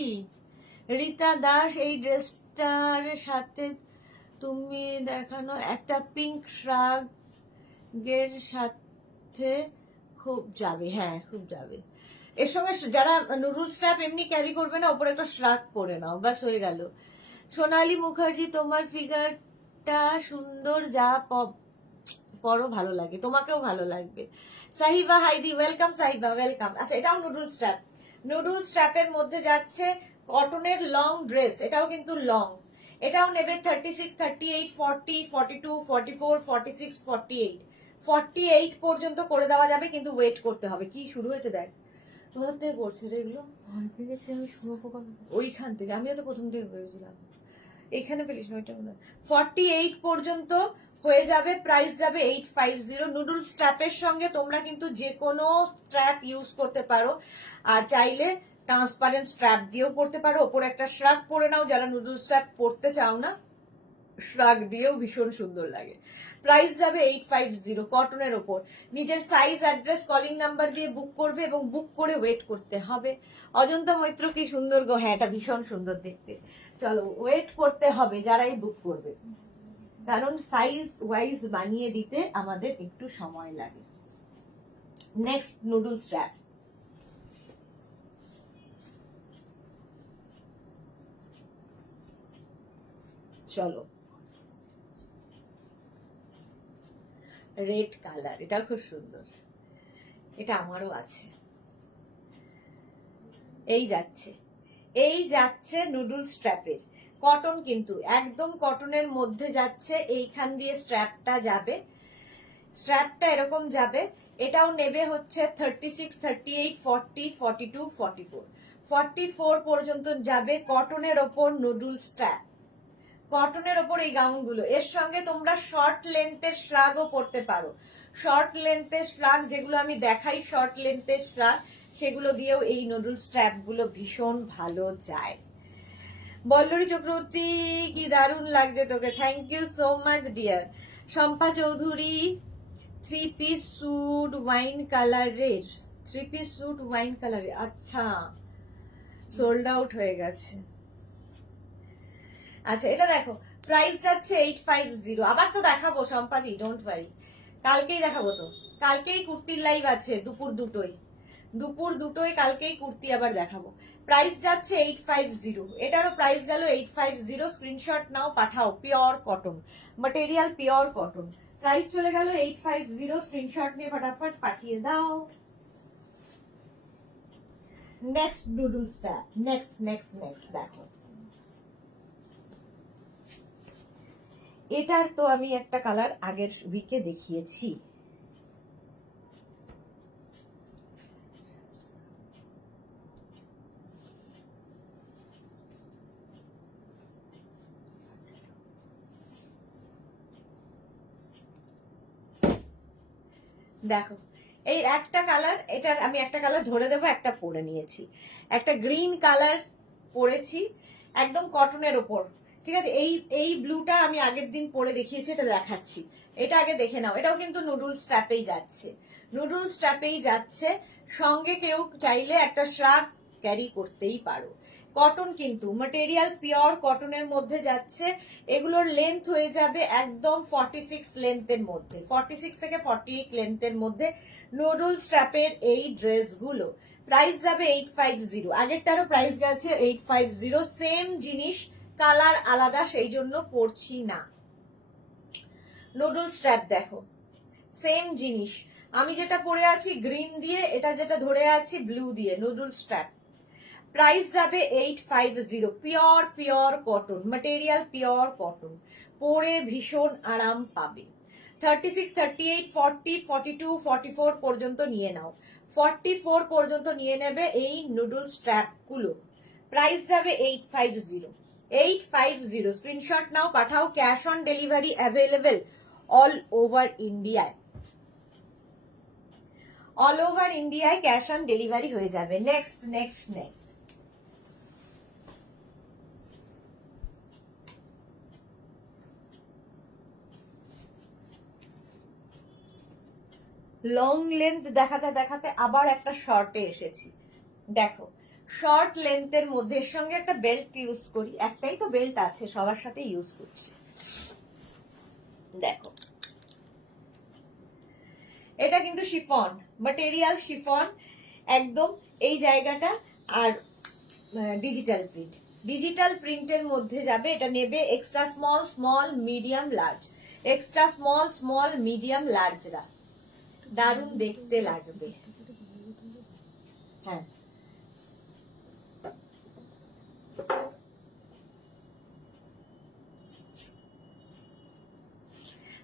রীতা দাস, এই ড্রেসটার সাথে তুমি দেখানো একটা পিঙ্ক শ্রাগের সাথে খুব যাবে। হ্যাঁ খুব যাবে। এর সঙ্গে যারা নুডল স্ট্র্যাপ এমনি ক্যারি করবে না, ওপরে একটা শ্রাগ পরে নাও, ব্যাস হয়ে গেল। সোনালী মুখার্জি, তোমার ফিগারটা সুন্দর, যা পরো ভালো লাগে, তোমাকেও ভালো লাগবে। সাহিবা হাইদি, ওয়েলকাম সাহিবা, ওয়েলকাম। আচ্ছা এটাও নুডল স্ট্র্যাপ, নুডল স্ট্র্যাপের মধ্যে যাচ্ছে কটনের লং ড্রেস, এটাও কিন্তু লং। এটাও নেবে 36, 38, 40, 42, 44, 46, 48, 48 পর্যন্ত করে দেওয়া যাবে, কিন্তু ওয়েট করতে হবে। কি শুরু হয়েছে দেখ, কোথা থেকে পড়ছে রে এগুলো? ভয় পেয়ে গেছি আমি শুভপ্রকাশ। ওইখান থেকে, আমিও তো প্রথম থেকে ভেবেছিলাম এইখানে পেলিস না, ওইটা 48 পর্যন্ত হয়ে যাবে। প্রাইস যাবে 850। নুডল স্ট্র্যাপের সঙ্গে তোমরা কিন্তু যে কোনো স্ট্র্যাপ ইউজ করতে পারো, আর চাইলে ট্রান্সপারেন্ট স্ট্র্যাপ দিয়েও পরতে পারো। ওপরে একটা শ্রাগ পরে নাও, যারা নুডল স্ট্র্যাপ পরতে চাও না, শ্রাগ দিয়েও ভীষণ সুন্দর লাগে। প্রাইস যাবে 850 কটনের ওপর। নিজের সাইজ, অ্যাড্রেস, কলিং নাম্বার দিয়ে বুক করবে এবং বুক করে ওয়েট করতে হবে। অজন্তা মৈত্র কি সুন্দর গো, হ্যাঁ এটা ভীষণ সুন্দর দেখতে। চলো ওয়েট করতে হবে যারাই বুক করবে, কারণ সাইজ ওয়াইজ বানিয়ে দিতে আমাদের একটু সময় লাগে। Next noodle strap. চলো রেড কালার, এটা খুব সুন্দর, এটা আমারও আছে। এই যাচ্ছে, এই যাচ্ছে নুডল স্ট্র্যাপের কটন, কিন্তু একদম কটনের মধ্যে যাচ্ছে। এইখান দিয়ে স্ট্র্যাপটা যাবে, স্ট্র্যাপটা এরকম যাবে। এটাও নেবে হচ্ছে 36, 38, 40, 42, 44, 44 পর্যন্ত যাবে। কটনের ওপর নুডল স্ট্র্যাপ, কটনের ওপর এই গাউনগুলো। এর সঙ্গে তোমরা শর্ট লেন্থের শ্রাগও পরতে পারো। শর্ট লেন্থের শ্রাগ যেগুলো আমি দেখাই, শর্ট লেন্থের শ্রাগ, সেগুলো দিয়েও এই নুডল স্ট্র্যাপ গুলো ভীষণ ভালো যায়। বল্লরী চক্রবর্তী, কি দারুণ লাগছে তোকে, thank you so much dear. Shampa Chowdhury, 3 piece suit wine কালারের, 3 পিস স্যুট ওয়াইন কালারের, আচ্ছা সোল্ড আউট হয়ে গেছে। আচ্ছা এটা দেখো, প্রাইস যাচ্ছে 850। আবার তো দেখাবো সম্পাদি, ডোন্ট ওয়ারি, কালকেই দেখাবো তো। কালকেই কুর্তির লাইভ আছে দুপুর দুটোই কালকেই কুর্তি আবার দেখাবো। প্রাইস যাচ্ছে 850, এটারও প্রাইস গেল 850। স্ক্রিনশট নাও, পাঠাও। Pure cotton material, pure cotton. Price চলে গেল 850। স্ক্রিনশট নিয়ে ফটাফট পাঠিয়ে দাও। Next noodle strap, next next next দেখো। এটার তো আমি একটা কালার আগের উইকে দেখিয়েছি। দেখো এই একটা কালার, এটার আমি একটা কালার ধরে দেবো, একটা পরে নিয়েছি, একটা গ্রিন কালার পরেছি একদম কটনের ওপর, ঠিক আছে। এই এই ব্লুটা আমি আগের দিন পরে দেখিয়েছি, এটা দেখাচ্ছি, এটা আগে দেখে নাও। এটাও কিন্তু নুডলস স্ট্র্যাপেই যাচ্ছে, নুডলস স্ট্র্যাপেই যাচ্ছে। সঙ্গে কেউ চাইলে একটা শ্রাগ ক্যারি করতেই পারো। কটন কিন্তু ম্যাটেরিয়াল পিওর কটনের মধ্যে যাচ্ছে। এগুলোর লেন্থ হয়ে যাবে একদম 46 লেন্থের মধ্যে, 46 থেকে 48 লেন্থের মধ্যে নুডল স্ট্র্যাপের এই ড্রেসগুলো। প্রাইস যাবে 850, আগেরটারও প্রাইস গেছে 850, সেম জিনিস, কালার আলাদা, সেই জন্য পরছি না। নুডল স্ট্র্যাপ দেখো, সেম জিনিস, আমি যেটা পরে আছি গ্রিন দিয়ে, এটা যেটা ধরে আছি ব্লু দিয়ে, নুডল স্ট্র্যাপ। প্রাইস যাবে 850, pure pure cotton, material pure cotton, পরে ভীষণ আরাম পাবে। 36, 38, 40, 42, 44 পর্যন্ত নিয়ে নাও, 44 পর্যন্ত নিয়ে নেবে এই নুডল স্ট্র্যাপ গুলো। প্রাইস যাবে 850, 850। স্ক্রিনশট নাও, পাঠাও। Cash on delivery available all over ইন্ডিয়ায়, অল ওভার ইন্ডিয়ায় ক্যাশ অন ডেলিভারি হয়ে যাবে। Next next next, long length দেখাতে দেখাতে আবার একটা শর্টে এসেছি। দেখো, শর্ট লেন্থের মধ্যে এর সঙ্গে একটা বেল্ট ইউজ করি, একটাই তো বেল্ট আছে, সবার সাথে ইউজ করছি। দেখো, এটা কিন্তু শিফন, ম্যাটেরিয়াল শিফন একদম, এই জায়গাটা, আর ডিজিটাল প্রিন্ট, ডিজিটাল প্রিন্টের মধ্যে যাবে। এটা নেবে extra small, small, medium, large, extra small, small, medium, লার্জরা, দারুণ দেখতে লাগবে। হ্যাঁ,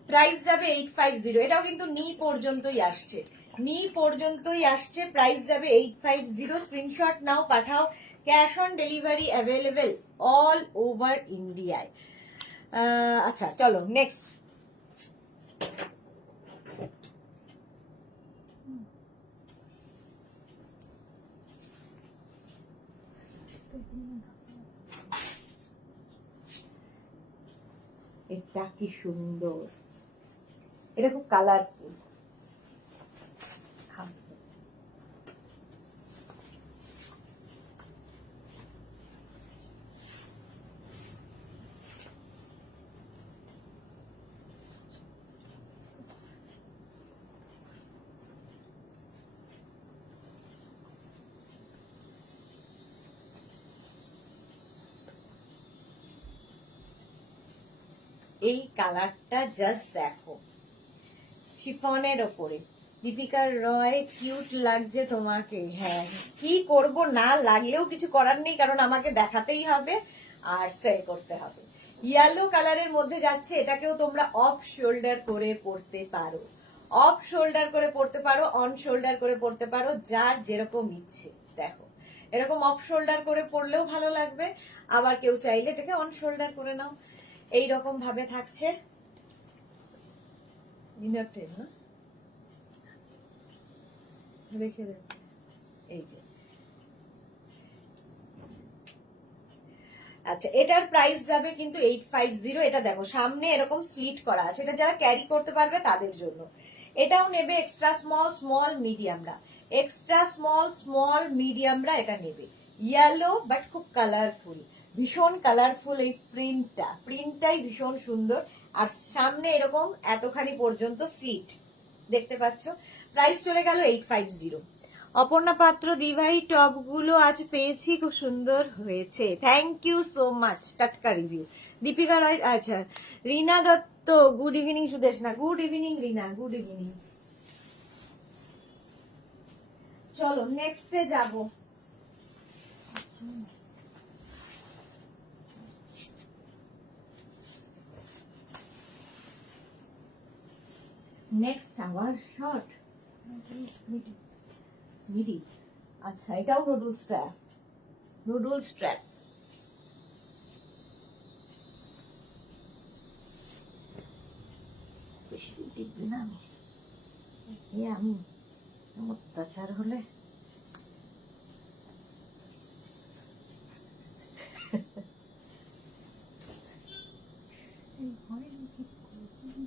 প্রাইস যাবে 850, এটাও কিন্তু নি পর্যন্তই আসছে, নি পর্যন্তই আসছে। প্রাইস যাবে 850, স্ক্রিনশট নাও, পাঠাও। Cash on delivery available all over ইন্ডিয়ায়। আচ্ছা চলো নেক্সট, এটা কি সুন্দর, এটা খুব কালারফুল। এই কালারটা জাস্ট দেখো, শিফনের ওপরে, দীপিকা রয়, কিউট লাগছে তোমাকে। হ্যাঁ, কি করব, না লাগলেও কিছু করার নেই, কারণ আমাকে দেখাতেই হবে আর সেল করতে হবে। ইয়েলো কালারের মধ্যে যাচ্ছে, এটাকেও তোমরা অফ শোল্ডার করে পরতে পারো, অফ শোল্ডার করে পরতে পারো, অন শোল্ডার করে পরতে পারো, যার যেরকম ইচ্ছে। দেখো, এরকম অফ শোল্ডার করে পরলেও ভালো লাগবে, আবার কেউ চাইলে এটাকে অন শোল্ডার করে নাও, এইরকম ভাবে থাকছে। মিনারটে না রেখে দেব, এই যে। আচ্ছা, এটার প্রাইস যাবে কিন্তু 850। এটা দেখো, সামনে এরকম স্লিট করা আছে, এটা যারা ক্যারি করতে পারবে তাদের জন্য। এটাও নেবে এক্সট্রা স্মল, স্মল, মিডিয়ামরা, এক্সট্রা স্মল, স্মল, মিডিয়ামরা এটা নেবে। ইয়েলো বাট খুব কালারফুল, ভীষণ কালারফুল। এই প্রিন্টটা, প্রিন্টটাই ভীষণ সুন্দর, আর সামনে এরকম এতখানি পর্যন্ত স্লিট দেখতে পাচ্ছ। প্রাইস চলে গেল 850। অপর্ণা পাত্র, দিভাই টপগুলো আজ পেয়েছি, খুব সুন্দর হয়েছে, থ্যাংক ইউ সো মাচ। টাটকা রিভিউ। দীপিকা রয়, আচ্ছা। রিনা দত্ত, গুড ইভিনিং। সুদেশ না, গুড ইভিনিং রিনা, গুড ইভিনিং। চলো নেক্সটে যাব। নেক্সট আমার শর্ট মিডি। আচ্ছা, এটাও নুডল স্ট্র্যাপ, নুডল স্ট্র্যাপ। বেশি টিপবে না আমি, আমি অত্যাচার হলে এই হয়নি কি করবি?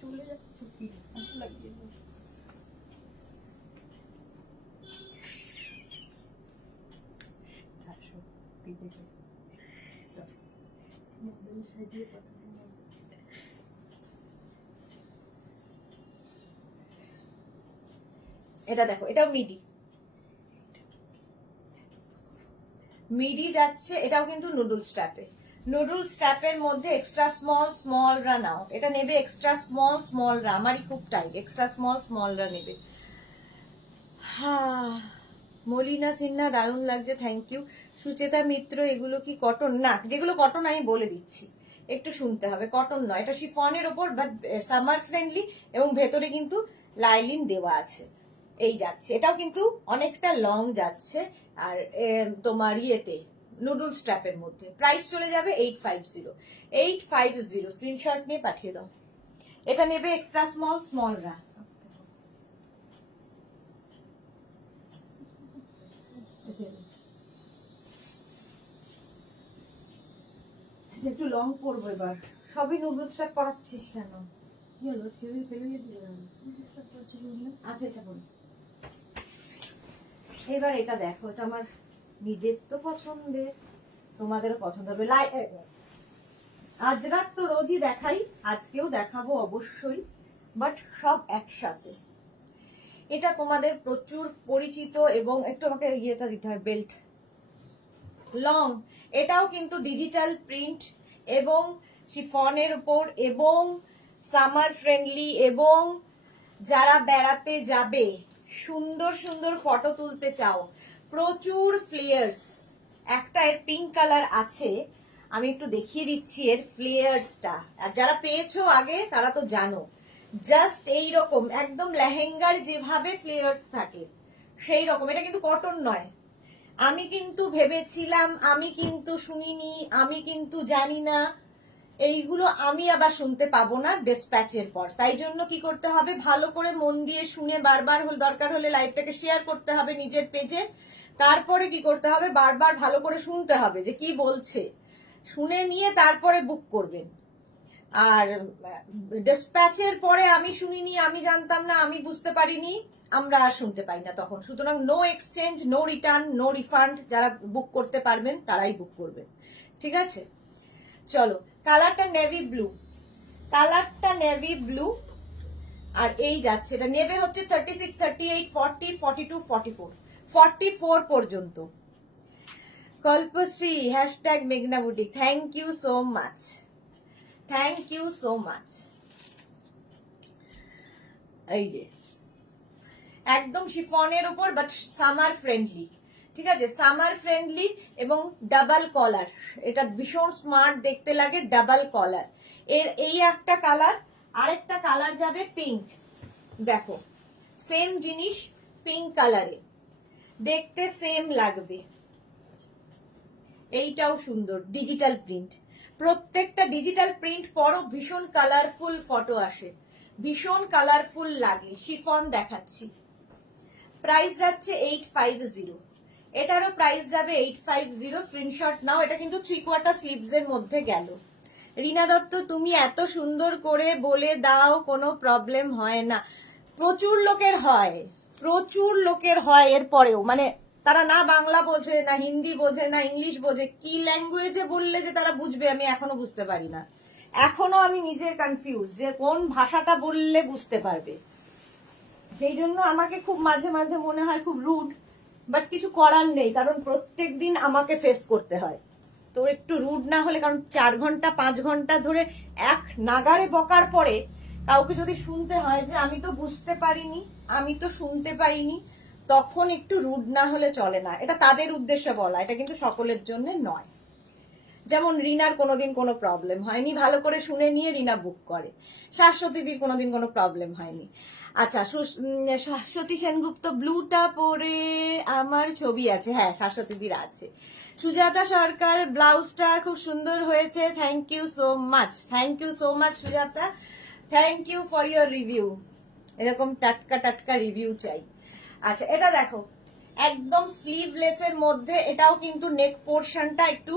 চলে যাচ্ছ কি ভালো লাগিয়ে দাও। মডেল সাজিয়ে পাঠানো হবে। এটা দেখো, এটাও মিডি মিডি যাচ্ছে, এটাও কিন্তু নুডলস স্ট্র্যাপে। নুডলস স্ট্র্যাপের মধ্যে এক্সট্রা স্মল স্মলরা নাও, এটা নেবে এক্সট্রা স্মল স্মলরা, আমারই খুব টাইট, এক্সট্রা স্মল স্মলরা নেবে। হ্যাঁ, মলিনা সিনহা দারুণ লাগছে, থ্যাংক ইউ। সুচেতা মিত্র, এগুলো কি কটন? না, যেগুলো কটন আমি বলে দিচ্ছি, একটু শুনতে হবে, কটন নয়, এটা শিফনের ওপর, বাট সামার ফ্রেন্ডলি, এবং ভেতরে কিন্তু লাইলিন দেওয়া আছে। এই যাচ্ছে, এটাও কিন্তু অনেকটা লং যাচ্ছে, আর তোমার ইয়েতে নুডলস স্ট্র্যাপের মধ্যে প্রাইস চলে যাবে 850। 850 স্ক্রিনশট নিয়ে পাঠিয়ে দাও। এটা নেবে এক্সট্রা স্মল স্মলরা। একটু লং পরবো এবার, সবই নুডলস স্ট্র্যাপ করাচ্ছিস কেন? কি হলো, ছেড়ে ফেলে দিয়ে আচ্ছা, এটা বলি। এবার এটা দেখো, এটা আমার নিজের তো পছন্দের, তোমাদেরও পছন্দ হবে। আজ রাত তো রোজই দেখাই, আজকেও দেখাবো অবশ্যই, বাট সব একসাথে। এটা তোমাদের প্রচুর পরিচিত, এবং একটু আমাকে ইয়েটা দিতে হয়, বেল্ট লং। এটাও কিন্তু ডিজিটাল প্রিন্ট এবং শিফনের উপর, এবং সামার ফ্রেন্ডলি, এবং যারা বেড়াতে যাবে, সুন্দর সুন্দর ফটো তুলতে চাও, প্রচুর ফ্লেয়ার্স। একটা এর পিঙ্ক কালার আছে, আমি একটু দেখিয়ে দিচ্ছি এর ফ্লেয়ার্সটা, আর যারা পেয়েছো আগে তারা তো জানো। জাস্ট এইরকম একদম লেহেঙ্গার যেভাবে ফ্লেয়ার্স থাকে সেই রকম। এটা কিন্তু কটন নয়। আমি কিন্তু ভেবেছিলাম, আমি কিন্তু শুনিনি, আমি কিন্তু জানি না, এইগুলো আমি আবার শুনতে পাবো না ডিসপ্যাচের পর। তাই জন্য কি করতে হবে, ভালো করে মন দিয়ে শুনে, বারবার দরকার হলে লাইভটাকে শেয়ার করতে হবে নিজের পেজে। তারপরে কি করতে হবে, বারবার ভালো করে শুনতে হবে যে কি বলছে, শুনে নিয়ে তারপরে বুক করবেন। আর ডিসপ্যাচের পরে আমি শুনিনি, আমি জানতাম না, আমি বুঝতে পারিনি, আমরা আর শুনতে পাই না তখন। সুতরাং no exchange, no return, no refund. যারা বুক করতে পারবেন তারাই বুক করবেন, ঠিক আছে? চলো, কালারটা নেভি ব্লু, কালারটা নেভি ব্লু। আর এই যাচ্ছে, এটা নেবে হচ্ছে 36, 38, 40, 42, 44, 44 পর্যন্ত। কল্পশ্রী হ্যাশট্যাগ মেঘনা boutique, thank you so much, thank you so much. এই যে একদম শিফনের উপর, বাট সামার ফ্রেন্ডলি, ঠিক আছে? সামার ফ্রেন্ডলি এবং ডাবল কলার, এটা ভীষণ স্মার্ট দেখতে লাগে, ডাবল কলার। এর এই একটা কালার, আরেকটা কালার যাবে পিঙ্ক, দেখো সেম জিনিস পিঙ্ক কালারে, দেখতে সেম লাগবে। এইটাও সুন্দর ডিজিটাল প্রিন্ট, প্রত্যেকটা ডিজিটাল প্রিন্ট পরও ভীষণ কালারফুল ফটো আসে, ভীষণ কালারফুল লাগে। শিফন দেখাচ্ছি, প্রাইস যাচ্ছে 850, এটারও প্রাইস যাবে 850। স্ক্রিনশট নাও। এটা কিন্তু 3/4 স্লিভস এর মধ্যে গেল। রিনা দত্ত, তুমি এত সুন্দর করে বলে দাও, কোনো প্রবলেম হয় না। প্রচুর লোকের হয়, প্রচুর লোকের হয় এরপরেও, মানে তারা না বাংলা বোঝে, না হিন্দি বোঝে, না ইংলিশ বোঝে, কি ল্যাঙ্গুয়েজে বললে যে তারা বুঝবে আমি এখনো বুঝতে পারি না। এখনো আমি নিজে কনফিউজ যে কোন ভাষাটা বললে বুঝতে পারবে। সেই জন্য আমাকে খুব মাঝে মাঝে মনে হয় খুব রুড, বাট কিছু করার নেই, কারণ প্রত্যেক দিন আমাকে ফেস করতে হয়। তো একটু রুড না হলে, কারণ 4 ঘন্টা 5 ঘন্টা ধরে এক নাগাড়ে বকার পরে কাউকে যদি শুনতে হয় যে আমি তো বুঝতে পারিনি, আমি তো শুনতে পাইনি, তখন একটু রুড না হলে চলে না। এটা তাদের উদ্দেশ্যে বলা, এটা কিন্তু সকলের জন্য নয়। যেমন রিনার কোনোদিন কোনো প্রবলেম হয়নি, ভালো করে শুনে নিয়ে রিনা বুক করে। শাশ্বতীদির কোনোদিন কোনো প্রবলেম হয়নি। আচ্ছা, শাশ্বতী সেনগুপ্ত, ব্লুটা পরে আমার ছবি আছে, হ্যাঁ শাশ্বতীদির আছে। সুজাতা সরকার, ব্লাউজটা খুব সুন্দর হয়েছে, thank you so much, thank you so much Sujata, thank you for your review. এরকম টাটকা টাটকা রিভিউ চাই। আচ্ছা এটা দেখো, একদম স্লিভলেসের মধ্যে, এটাও কিন্তু নেক পোর্শনটা একটু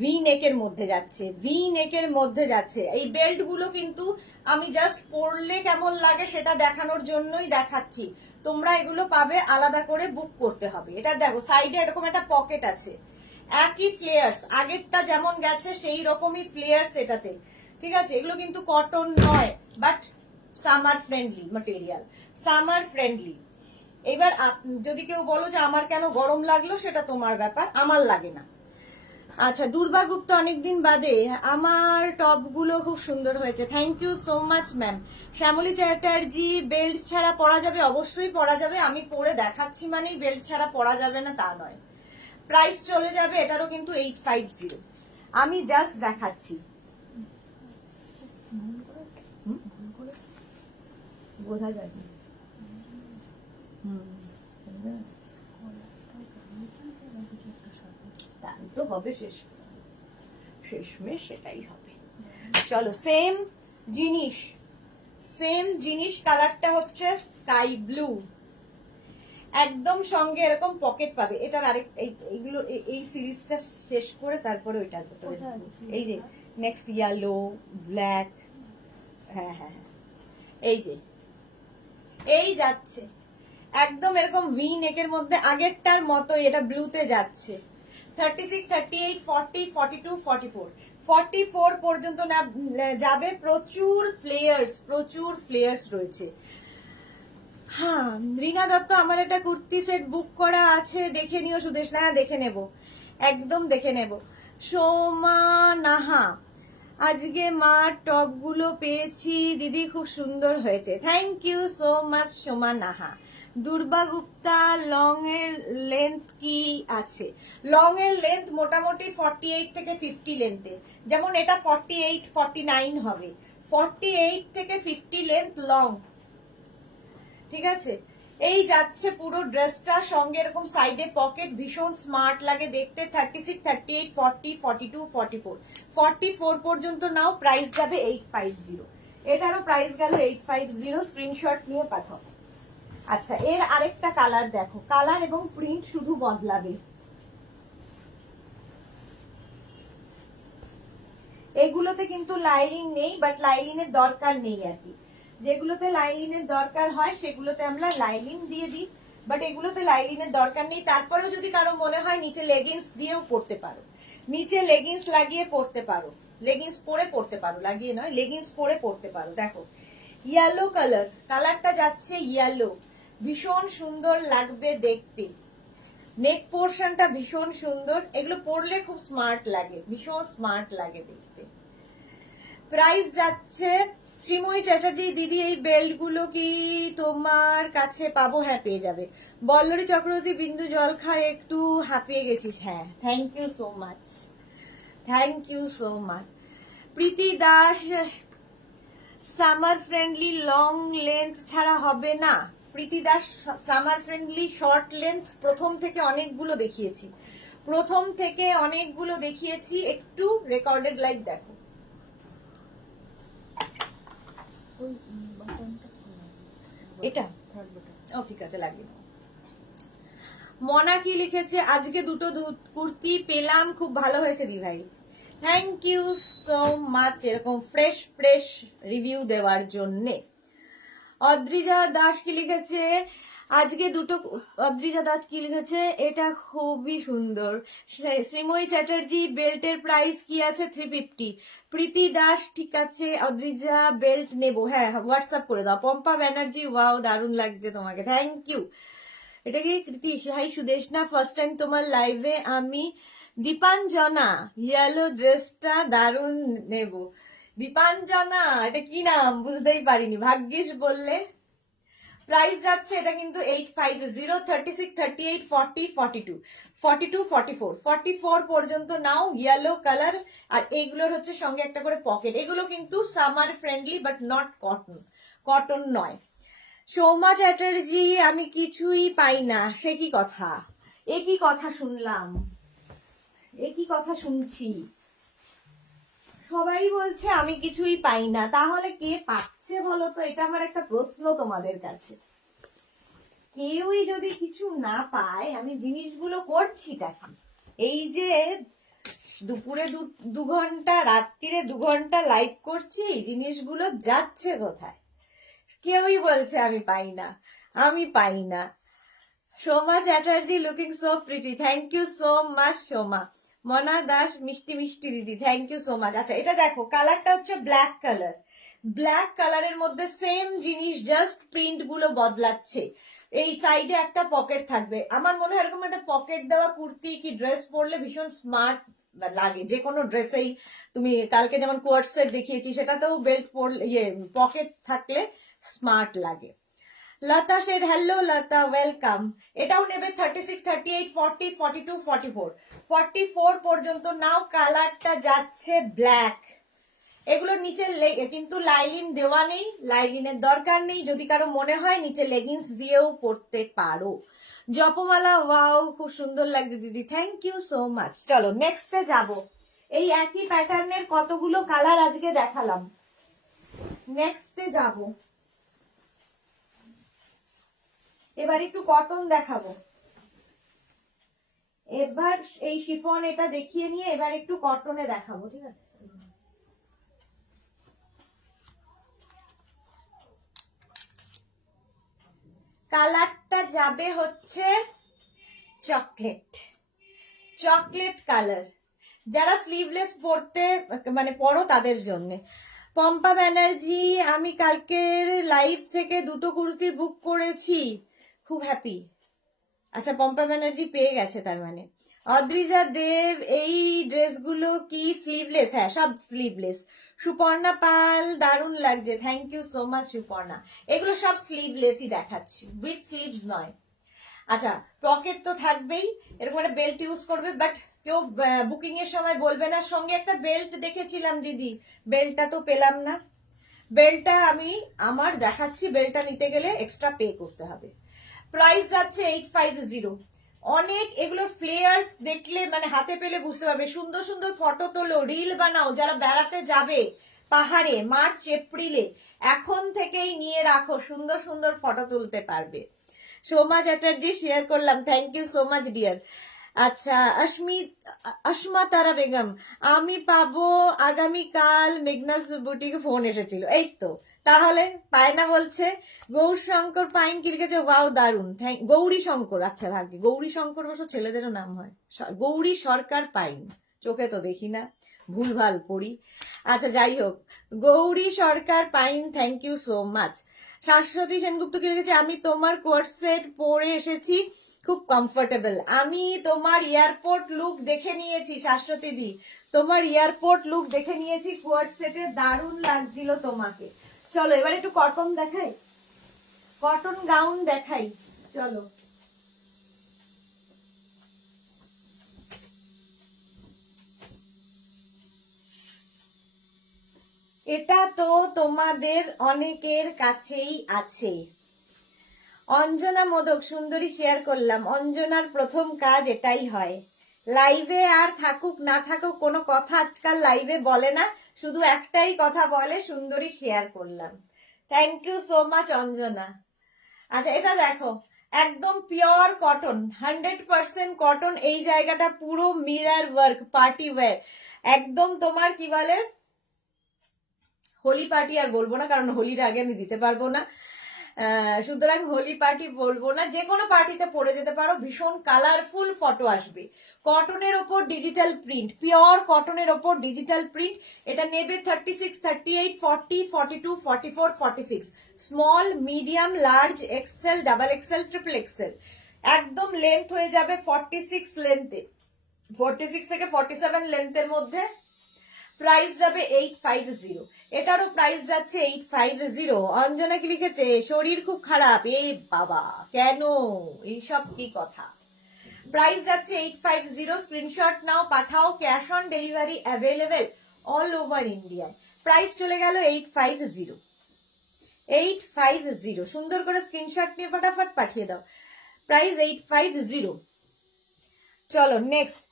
ভি নেকের মধ্যে যাচ্ছে, ভি নেকের মধ্যে যাচ্ছে। এই বেল্ট গুলো কিন্তু আমি জাস্ট পরলে কেমন লাগে সেটা দেখানোর জন্যই দেখাচ্ছি। তোমরা এগুলো পাবে, আলাদা করে বুক করতে হবে। এটা দেখো সাইডে এরকম একটা পকেট আছে, একই ফ্লেয়ার্স, আগেরটা যেমন গেছে সেই রকমই ফ্লেয়ার্স এটাতে, ঠিক আছে। এগুলো কিন্তু কটন নয়, but summer friendly material, summer friendly. এবার যদি কেউ বলো যে আমার কেন গরম লাগলো, সেটা তোমার ব্যাপার, আমার লাগে না। আচ্ছা দুর্বা গুপ্তা অনেকদিন বাদে, আমার টপ গুলো খুব সুন্দর হয়েছে, thank you so much ma'am. Shyamali Chatterjee, belt ছাড়া পরা যাবে? অবশ্যই পরা যাবে, আমি পরে দেখাচ্ছি মানেই বেল্ট ছাড়া পরা যাবে না তা নয়। প্রাইস চলে যাবে এটারও কিন্তু 850, আমি জাস্ট দেখাচ্ছি। বোঝা যাবে। তাই তো হবে, শেষমেশ সেটাই হবে। চলো সেম জিনিস, কালারটা হচ্ছে স্কাই ব্লু, একদম সঙ্গে এরকম পকেট পাবে। এটার আরেক এইগুলো এই সিরিজটা শেষ করে তারপরে ওইটার ভেতরে এই যে নেক্সট ইয়েলো ব্ল্যাক, হ্যাঁ হ্যাঁ হ্যাঁ, এই যাচ্ছে একদম এরকম ভি নেকের মধ্যে, আগেরটার মতোই এটা ব্লুতে যাচ্ছে। 36, 38, 40, 42, 44, 44 পর্যন্ত না যাবে। প্রচুর ফ্লেয়ার্স রয়েছে। হ্যাঁ রিনা দত্ত, আমার একটা কুর্তি সেট বুক করা আছে, দেখে নিও সুদেশ না। দেখে নেব, একদম দেখে নেব। সোমা নাহা, আজকে মার টপ গুলো পেয়েছি দিদি, খুব সুন্দর হয়েছে, thank you so much Soma Naha. Durba Gupta, long এর লেন্থ কি আছে? লং এর লেন্থ মোটামুটি 48 থেকে 50 লেন্থে, যেমন এটা 48, 49 হবে, 48 থেকে 50 লেন্থ লং, ঠিক আছে। এই যাচ্ছে পুরো ড্রেসটা, সঙ্গে এরকম সাইডে পকেট, ভীষণ স্মার্ট লাগে দেখতে। 36, 38, 40, 42, 44, 44 পর্যন্ত নাও, প্রাইস যাবে 850। এটারও প্রাইস গেল 850, স্ক্রিনশট নিয়ে পাঠাও। আচ্ছা এর আরেকটা কালার দেখো, কালার এবং প্রিন্ট শুধু বদলাবে। এগুলোতে কিন্তু লাইনিং নেই, বাট লাইনিংয়ের দরকার নেই আর কি। যেগুলোতে লাইনিংয়ের দরকার হয় সেগুলোতে আমরা লাইনিং দিয়ে দিই, বাট এগুলোতে লাইনিংয়ের দরকার নেই। তারপরেও যদি কারো মনে হয় নিচে লেগিংস দিয়েও পরতে পারো, নিচে লেগিংস লাগিয়ে পরতে পারো, লেগিংস পরে পরতে পারো, লাগিয়ে নয়, লেগিংস পরে পরতে পারো। দেখো ইয়েলো কালারটা যাচ্ছে ইয়েলো, ভীষণ সুন্দর লাগবে দেখতে। নেক পোর্শনটা ভীষণ সুন্দর, এগুলো পরলে খুব স্মার্ট লাগে, ভীষণ স্মার্ট লাগে দেখতে। প্রাইস যাচ্ছে, শ্রীময়ী চ্যাটার্জি দিদি এই বেল্ট গুলো কি তোমার কাছে পাবো? হ্যাঁ পেয়ে যাবে। বল্লরী চক্রবর্তী, বিন্দু জল খায় একটু হাঁপিয়ে গেছিস, হ্যাঁ thank you so much, thank you so much. Preeti Das, summer friendly long length ছাড়া হবে না? Preeti Das, summer friendly short length প্রথম থেকে অনেকগুলো দেখিয়েছি, একটু রেকর্ডেড লাইভ দেখো। এটা ও ঠিক আছে, লাগিয়ে দাও। মনা কি লিখেছে, আজকে দুটো কুর্তি পেলাম, খুব ভালো হয়েছে দি ভাই, থ্যাংক ইউ সো মাচ এরকম ফ্রেশ রিভিউ দেওয়ার জন্যে। অদ্রিজা দাস কি লিখেছে, এটা খুবই সুন্দর। শ্রীময়ী চ্যাটার্জি, বেল্টের প্রাইস কি আছে? 350। প্রীতি দাস, ঠিক আছে অদ্রিজা, বেল্ট নেবো, হ্যাঁ হোয়াটসঅ্যাপ করে দাও। পম্পা ব্যানার্জি, ওয়াও দারুণ লাগছে তোমাকে, থ্যাংক ইউ। এটা কি কৃতি? হাই সুদেশনা, ফার্স্ট টাইম তোমার লাইভে আমি। দীপাঞ্জনা, ইয়েলো ড্রেসটা দারুণ নেব। দীপাঞ্জনা, এটা কি নাম বুঝতেই পারিনি, ভাগ্যিস বললে। প্রাইস যাচ্ছে এটা কিন্তু 850, 36, 38, 40, 42, 42, 44, 44 পর্যন্ত নাও, ইয়েলো কালার। আর এইগুলোর হচ্ছে সঙ্গে একটা করে পকেট, এগুলো কিন্তু summer friendly but not cotton নয়। সৌমা চ্যাটার্জি, আমি কিছুই পাই না, সে কি কথা? একই কথা শুনলাম, একই কথা শুনছি, সবাই বলছে আমি কিছুই পাই না, তাহলে কে পাচ্ছে বলো তো? এটা আমার একটা প্রশ্ন তোমাদের কাছে। কেউই যদি কিছু না পায়, আমি জিনিসগুলো করছিটা কি? এই যে দুপুরে 2 ঘন্টা, রাত্রিরে 2 ঘন্টা লাইভ করছি, জিনিসগুলো যাচ্ছে কোথায়? কেউই বলছে আমি পাই না, আমি পাই না। Soma Chatterjee looking so pretty, thank you so much Soma. Mona Das মিষ্টি মিষ্টি দিদি, থ্যাংক ইউ সো মাচ। আচ্ছা এটা দেখো, কালারটা হচ্ছে ব্ল্যাক কালার। ব্ল্যাক কালারের মধ্যে সেম জিনিস, জাস্ট প্রিন্ট গুলো বদলাচ্ছে। এই সাইডে একটা পকেট থাকবে। আমার মনে হয় এরকম একটা পকেট দেওয়া কুর্তি কি ড্রেস পরলে ভীষণ স্মার্ট লাগে। যে কোনো ড্রেসেই তুমি, কালকে যেমন কোয়ার্ট সেট দেখিয়েছি, সেটাতেও বেল্ট পরলে, পকেট থাকলে স্মার্ট লাগে। লতা শেড, হ্যালো লতা, ওয়েলকাম। এটাও নেবে 36, 38, 40, 42, 44, 44 পর্যন্ত নাও। কালারটা যাচ্ছে ব্ল্যাক। এগুলোর নিচে কিন্তু লাইলিন দেওয়া নেই, লাইলিনের দরকার নেই। যদি কারো মনে হয় নিচে লেগিংস দিয়েও পরতে পারো। জপমালা, ওয়াও খুব সুন্দর লাগছে দিদি, থ্যাংক ইউ সো মাচ। চলো নেক্সটে যাব। এই একই প্যাটার্নের কতগুলো কালার আজকে দেখালাম, নেক্সটে যাব। এবার একটু কটন দেখাবো। এবার এই শিফন এটা দেখিয়ে নিয়ে এবার একটু কটনে দেখাবো, ঠিক আছে? কালারটা যাবে হচ্ছে চকলেট, চকলেট কালার। যারা স্লিভলেস পরতে মানে পরো তাদের জন্য। পম্পা ব্যানার্জি, আমি কালকের লাইভ থেকে 2টো কুর্তি বুক করেছি, খুব হ্যাপি। আচ্ছা পম্পা ব্যানার্জি পেয়ে গেছে তার মানে। অদ্রিজা দেব, এই ড্রেসগুলো কি স্লিভলেস? হ্যাঁ সব স্লিভলেস। সুপর্ণা পাল, দারুণ লাগছে, thank you so much Suparna. এগুলো সব স্লিভলেসই দেখাচ্ছি, উইথ স্লিভস নয়। আচ্ছা পকেট তো থাকবেই, এরকম একটা বেল্ট ইউজ করবে, বাট কেউ বুকিং এর সময় বলবে না সঙ্গে একটা বেল্ট দেখেছিলাম দিদি, বেল্টটা তো পেলাম না। বেল্টটা আমি আমার দেখাচ্ছি, বেল্টটা নিতে গেলে এক্সট্রা পে করতে হবে। প্রাইস যাচ্ছে 850। অনেক এগুলো ফ্লেয়ার্স দেখলে মানে হাতে পেলে বুঝতে পারবে। সুন্দর সুন্দর ফটো তোলো, রিল বানাও। যারা বেড়াতে যাবে পাহাড়ে মার্চ এপ্রিলে, এখন থেকেই নিয়ে রাখো, সুন্দর সুন্দর ফটো তুলতে পারবে। সোমা চ্যাটার্জি শেয়ার করলাম, thank you so much dear. আচ্ছা আসমা তারা বেগম, আমি পাবো আগামীকাল। মেঘনাস বুটিকে ফোন এসেছিল, এই তো। তাহলে পায় না বলছে। গৌর শঙ্কর পাইন কি লিখেছে, ওয়াও দারুন, গৌরী শঙ্কর, আচ্ছা ভাগ্যে গৌরী শঙ্কর অবশ্য ছেলেদেরও নাম হয়। গৌরী সরকার পাইন, চোখে তো দেখি না, ভুলভাল পড়ি। আচ্ছা যাই হোক, Gouri Sarkar Pain, thank you so much. Shashwati Sengupta কি লিখেছে, আমি তোমার কোয়ার্ট সেট পরে এসেছি, খুব কমফোর্টেবল। আমি তোমার এয়ারপোর্ট লুক দেখে নিয়েছি শাশ্বতী দি, তোমার এয়ারপোর্ট লুক দেখে নিয়েছি কোয়ার্ট সেটে, দারুণ লাগছিল তোমাকে। চলো এবার একটু কটন দেখাই, কটন গাউন দেখাই, চলো। এটা তো তোমাদের অনেকের কাছেই আছে। অঞ্জনা মোদক সুন্দরী শেয়ার করলাম। অঞ্জনার প্রথম কাজ এটাই হয়, লাইভে আর থাকুক না থাকুক কোনো কথা আজকাল লাইভে বলে না, শুধু একটাই কথা বলে, সুন্দরী শেয়ার করলাম। Thank you so much Anjana. আচ্ছা এটা দেখো, একদম পিওর কটন, 100% কটন। এই জায়গাটা পুরো মিরর ওয়ার্ক, পার্টি ওয়্যার, একদম তোমার কি বলে, হোলি পার্টি আর বলবো না, কারণ হোলির আগে আমি দিতে পারবো না। সুতরাং হোলি পার্টি বলবো না, যে কোনো পার্টিতে পরে যেতে পারো। ভীষণ কালারফুল ফটো আসবে। কটনের ওপর ডিজিটাল প্রিন্ট, পিওর কটনের ওপর ডিজিটাল প্রিন্ট। এটা নেবে 36, 38, 40, 42, 44, 46, small, medium, large, XL, double XL, triple XL. একদম লেন্থ হয়ে যাবে 46 লেন্থে, 46 থেকে 47 লেন্থের মধ্যে। প্রাইস যাবে 850। এটারও প্রাইস যাচ্ছে 850। অঞ্জনা কি লিখেছে, শরীর খুব খারাপ, এই বাবা কেন, এইসব কি কথা। প্রাইস যাচ্ছে 850, স্ক্রিনশট নাও, পাঠাও, cash on delivery available all over India. Price চলে গেল 850, 850। সুন্দর করে স্ক্রিনশট নিয়ে ফটাফট পাঠিয়ে দাও, প্রাইস 850। চলো নেক্সট।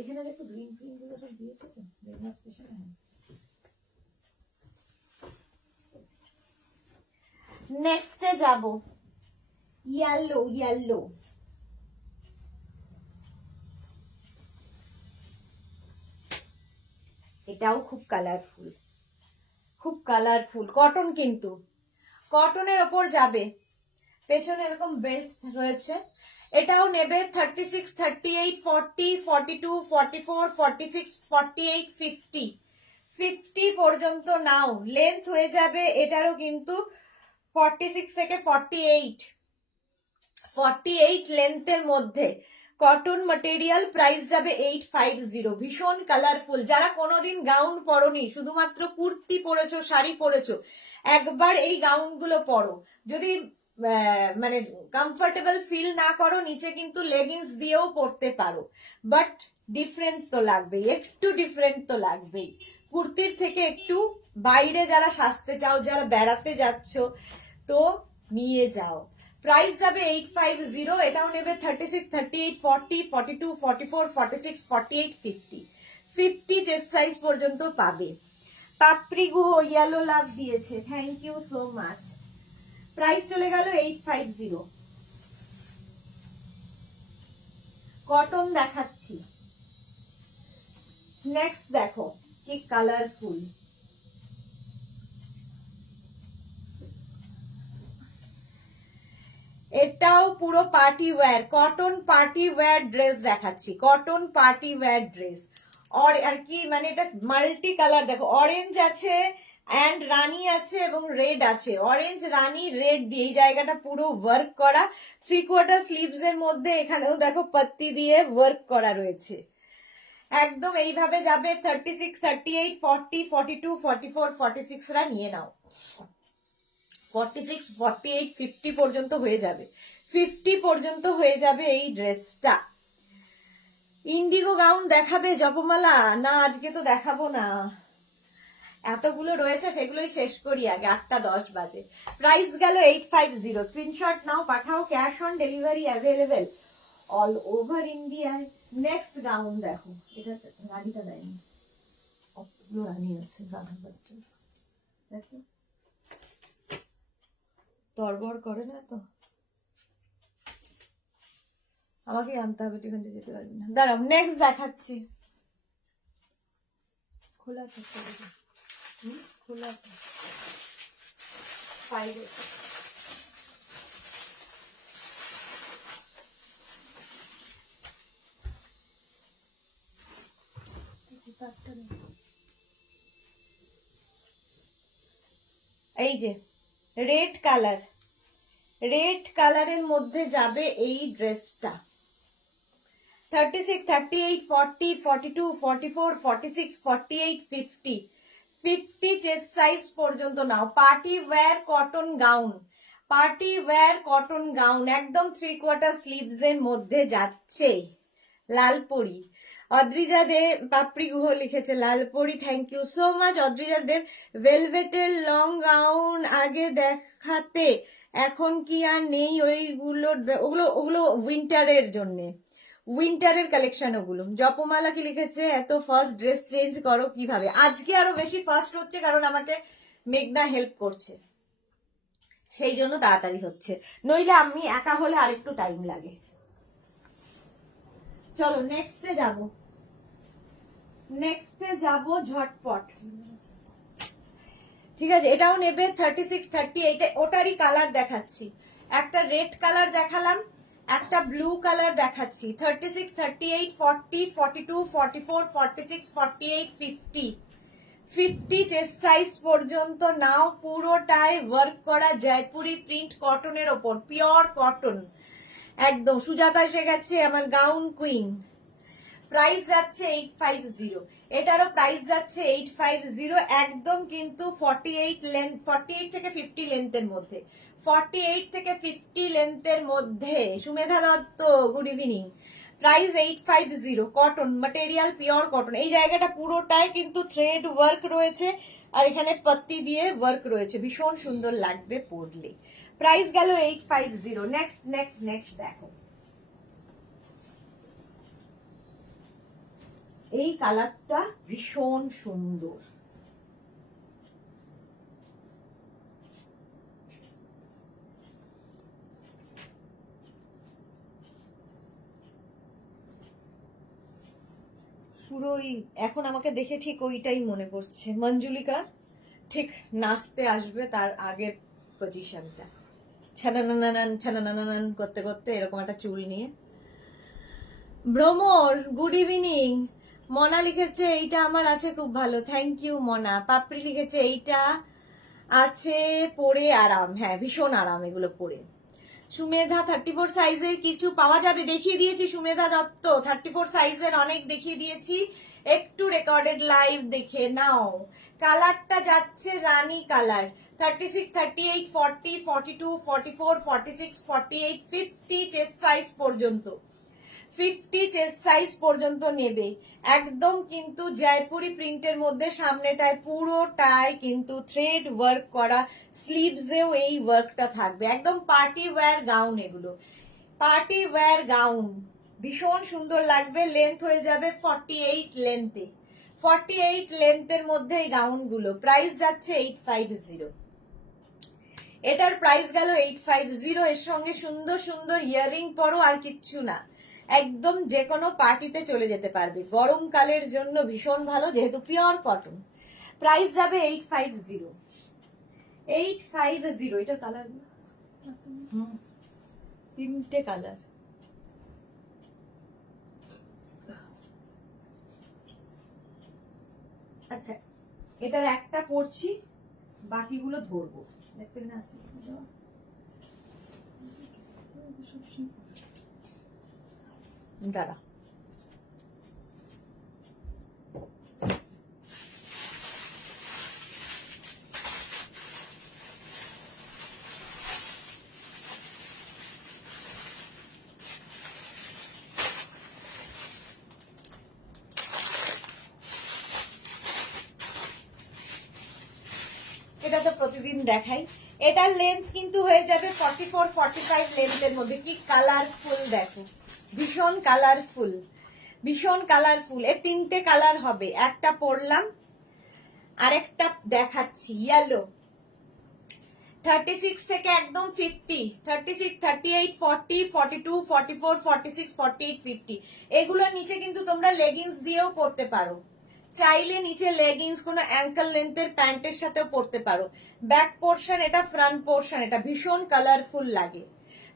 এখানে দেখো গ্রিন গ্রিন গুলো সব দিয়েছে তো, মেঘনা স্পেশাল। নেক্সটে যাব, ইয়েলো ইয়েলো, এটাও খুব কালারফুল, খুব কালারফুল। কটন, কিন্তু কটনের ওপর যাবে, পেছনে এরকম বেল্ট রয়েছে। এটাও নেবে 36, 38, 40, 42, 44, 46, 48, 50, 50 পর্যন্ত নাও। লেন্থ হয়ে যাবে এটারও কিন্তু 46 থেকে 48, 48 লেন্থের মধ্যে। কটন ম্যাটেরিয়াল, প্রাইস যাবে 850। ভীষণ কালারফুল। যারা কোনোদিন গাউন পরনি, শুধুমাত্র কুর্তি পরেছো, শাড়ি পরেছো, একবার এই গাউনগুলো পরো। যদি মানে কমফোর্টেবল ফিল না করো, নিচে কিন্তু লেগিংস দিয়েও পরতে পারো, বাট ডিফারেন্স তো লাগবেই, একটু ডিফারেন্ট তো লাগবেই। কুর্তির থেকে একটু বাইরে যারা সাজতে চাও, যারা বেড়াতে যাচ্ছ, তো নিয়ে যাও। প্রাইস যাবে 850। এটাও নেবে 36, 38, 40, 42, 44, 46, 48, 50, 50 চেস্ট সাইজ পর্যন্ত পাবে। পাপড়ি গুহ ইয়েলো লাভ দিয়েছে, thank you so much. Price চলে গেল 850। কটন দেখাচ্ছি, নেক্সট দেখো কি কালারফুল। এটাও পুরো party wear, cotton party wear dress দেখাচ্ছি, কটন পার্টি ওয়্যার ড্রেস। আর কি মানে এটা মাল্টি কালার দেখো, অরেঞ্জ আছে অ্যান্ড রানী আছে এবং রেড আছে। অরেঞ্জ, রানী, রেড দিয়ে এই জায়গাটা পুরো ওয়ার্ক করা। 3/4 স্লিভস এর মধ্যে এখানেও দেখো পাত্তি দিয়ে ওয়ার্ক করা রয়েছে। একদম এইভাবে যাবে 36, 38, 40, 42, 44, 46 রা নিয়ে নাও। 46, 48, 50 পর্যন্ত হয়ে যাবে, 50 পর্যন্ত হয়ে যাবে এই ড্রেসটা। ইন্ডিগো গাউন দেখাবে জপমালা? না, আজকে তো দেখাবো না, এতগুলো রয়েছে সেগুলোই শেষ করি আগে, 8:10 বাজে। প্রাইস গেল 850। স্ক্রিনশট নাও, পাঠাও, cash on delivery available all over ইন্ডিয়ায়। নেক্সট গাউন দেখো, এটা রানীটা দেয়নি, রানী আছে, রাধা বাচ্চা দেখো, তরবর করে না তো, আমাকে আনতে হবে, তুই এখান থেকে যেতে পারবি না। দাঁড়াও, নেক্সট দেখাচ্ছি। খোলা আছে, খোলা আছে, বাইরে। এই যে রেড কালার, রেড কালারের মধ্যে যাবে এই ড্রেসটা। 36, 38, 40, 42, 44, 46, 48, 50, 50 চেস্ট সাইজ পর্যন্ত নাও। Party wear cotton gown, party wear cotton gown, একদম 3/4 স্লিভস এর মধ্যে যাচ্ছে। লালপরি, অদ্রিজা দে পাপড়ি গুহ লিখেছে লালপরি, thank you so much Adrija Deb. ভেলভেটের লং গাউন আগে দেখাতে, এখন কি আর নেই ওইগুলো? ওগুলো ওগুলো উইন্টারের জন্যে, উইন্টারের কালেকশন ওগুলো। জপমালা কি লিখেছে, এত ফার্স্ট ড্রেস চেঞ্জ করো কিভাবে? আজকে আরো বেশি ফার্স্ট হচ্ছে কারণ আমাকে মেঘনা হেল্প করছে, সেই জন্য তাড়াতাড়ি হচ্ছে, নইলে আমি একা হলে আরেকটু টাইম লাগে। চলো নেক্সটে যাব, নেক্সটে যাব ঝটপট। ঠিক আছে, এটাও নেবে 36, 38, ওটারই কালার দেখাচ্ছি। একটা রেড কালার দেখালাম, একটা ব্লু কালার দেখাচ্ছি। 36, 38, 40, 42, 44, 46, 48, 50, 50 চেস্ট সাইজ পর্যন্ত নাও। পুরোটাই ওয়ার্ক করা জয়পুরি প্রিন্ট কটনের ওপর, পিওর কটন একদম। সুজাতা এসে গেছে আমার গাউন কুইন। প্রাইস যাচ্ছে 850, এটারও প্রাইস যাচ্ছে 850। একদম কিন্তু 48 লেন্থ, 48 থেকে 50 লেন্থের মধ্যে, 48 থেকে 50 লেন্থের মধ্যে। Sumedha Dutta, good evening. Price 850, cotton material, pure cotton. এই জায়গাটা পুরোটাই কিন্তু থ্রেড ওয়ার্ক রয়েছে আর এখানে পাত্তি দিয়ে ওয়ার্ক রয়েছে, ভীষণ সুন্দর লাগবে পরলে। প্রাইস গেল 850। নেক্সট নেক্সট নেক্সট দেখো, এই কালারটা ভীষণ সুন্দর। পুরোই এখন আমাকে দেখে ঠিক ওইটাই মনে পড়ছে, মঞ্জুলিকা ঠিক নাচতে আসবে তার আগের পজিশনটা, ছানানানান ছানানানান করতে করতে এরকম একটা চুল নিয়ে। ভ্রমর গুড ইভিনিং। মনা লিখেছে এইটা আমার আছে খুব ভালো, থ্যাংক ইউ মনা। পাপড়ি লিখেছে এইটা আছে পরে আরাম, হ্যাঁ ভীষণ আরাম এগুলো পরে। সুমেধা 34 সাইজের কিছু পাওয়া যাবে, দেখিয়ে দিয়েছি সুমেধা দত্ত, 34 সাইজের অনেক দেখিয়ে দিয়েছি, একটু রেকর্ডেড লাইভ দেখে নাও। কালারটা যাচ্ছে রানী কালার, 36, 38, 40, 42, 44, 46, 48, 50 চেস্ট সাইজ পর্যন্ত, 50 চেস্ট সাইজ পর্যন্ত নেবে। একদম কিন্তু জয়পুরি প্রিন্টের মধ্যে, সামনেটায় পুরোটাই কিন্তু থ্রেড ওয়ার্ক করা, স্লিভসেও এই ওয়ার্কটা থাকবে, একদম পার্টি ওয়্যার গাউন, এগুলো পার্টি ওয়্যার গাউন, ভীষণ সুন্দর লাগবে। লেন্থ হয়ে যাবে 48 লেন্থে, 48 লেন্থের মধ্যে এই গাউনগুলো। প্রাইস যাচ্ছে 850, এটার প্রাইস গেল 850। এর সঙ্গে সুন্দর সুন্দর ইয়াররিং পরো, আর কিচ্ছু না, একদম যে কোনো পার্টিতে চলে যেতে পারবে, গরমকালের জন্য ভীষণ ভালো যেহেতু পিওর কটন। প্রাইস যাবে 850, 850। এটা কালার, তিনটে কালার। আচ্ছা, এটার একটা পরছি, বাকিগুলো ধরবো, দেখতে না আছে দাঁড়া। এটা তো প্রতিদিন দেখাই। এটার লেন্থ কিন্তু হয়ে যাবে 44, 45 লেন্থের মধ্যে। কি কালারফুল দেখো, ভীষণ কালারফুল, ভীষণ কালারফুল। এর তিনটে কালার হবে, একটা পরলাম, আরেকটা দেখাচ্ছি ইয়েলো। 36 থেকে একদম 50, 36, 38, 40, 42, 44, 46, 48, 50। এগুলোর নিচে কিন্তু তোমরা লেগিংস দিয়েও পরতে পারো, চাইলে নিচে লেগিংস কোনো অ্যাঙ্কেল লেন্থের প্যান্টের সাথেও পরতে পারো। ব্যাক পোর্শন এটা, ফ্রন্ট পোর্শন এটা, ভীষণ কালারফুল লাগে।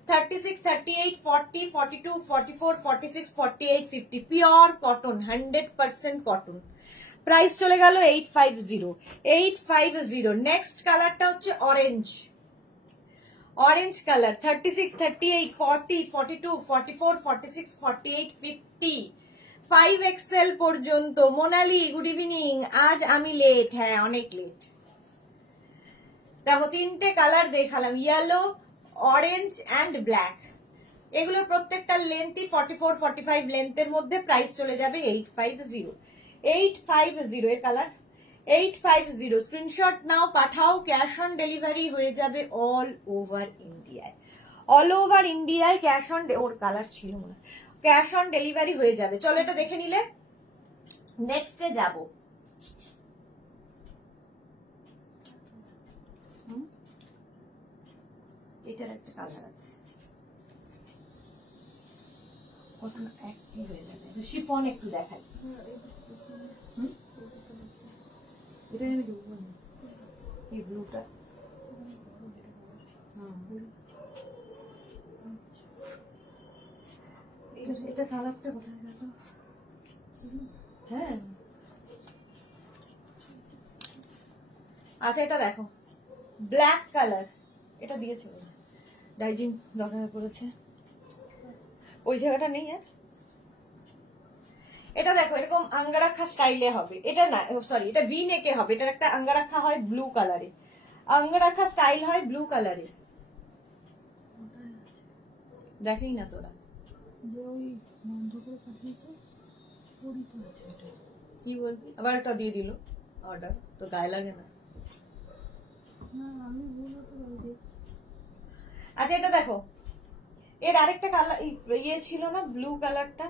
36, 38, 40, 42, 44, 46, 48, 50, পিওর কটন, 100% কটন। প্রাইস চলে গেল 850, 850। নেক্সট কালারটা হচ্ছে অরেঞ্জ, অরেঞ্জ কালার, 36, 38, 40, 42, 44, 46, 48, 50, 5XL পর্যন্ত। মোনালি গুড ইভিনিং, আজ আমি লেট, হ্যাঁ অনেক লেট। দেখো তিনটে কালার দেখালাম, ইয়েলো, অরেঞ্জ অ্যান্ড ব্ল্যাক। এগুলোর প্রত্যেকটা লেন্থই 44, 45 লেন্থের মধ্যে। প্রাইস চলে যাবে 850, 850 এর কালার, 850। স্ক্রিনশট নাও, পাঠাও, ক্যাশ অন ডেলিভারি হয়ে যাবে অল ওভার ইন্ডিয়ায়, অল ওভার ইন্ডিয়ায় ক্যাশ অন, ওর কালার ছিল না, ক্যাশ অন ডেলিভারি হয়ে যাবে। চলো এটা দেখে নিলে নেক্সটে যাব। এটার একটা কালার আছে, ওটা না একই হয়ে যাবে, শিফন একটু দেখাই। এটা আমি দেখবো না, এই ব্লুটা, এটা কালারটা কোথায় গেল? হ্যাঁ আচ্ছা, এটা দেখো ব্ল্যাক কালার, এটা দিয়েছে ডাইজিং দরকার পড়েছে, ওই জায়গাটা নেই আর। এটা দেখো এরকম আঙ্গারাখা স্টাইলে হবে, এটা না সরি, এটা ভি নেকে হবে, এটার একটা আঙ্গারাখা হয় ব্লু কালারে, আঙ্গারাখা স্টাইল হয় ব্লু কালারে। দেখেই না তোরা, কি বলবি, আবার একটা দিয়ে দিল অর্ডার, তো গায়ে লাগে না। আচ্ছা এটা দেখো, এর আরেকটা কালার ইয়ে ছিল না, ব্লু কালারটা।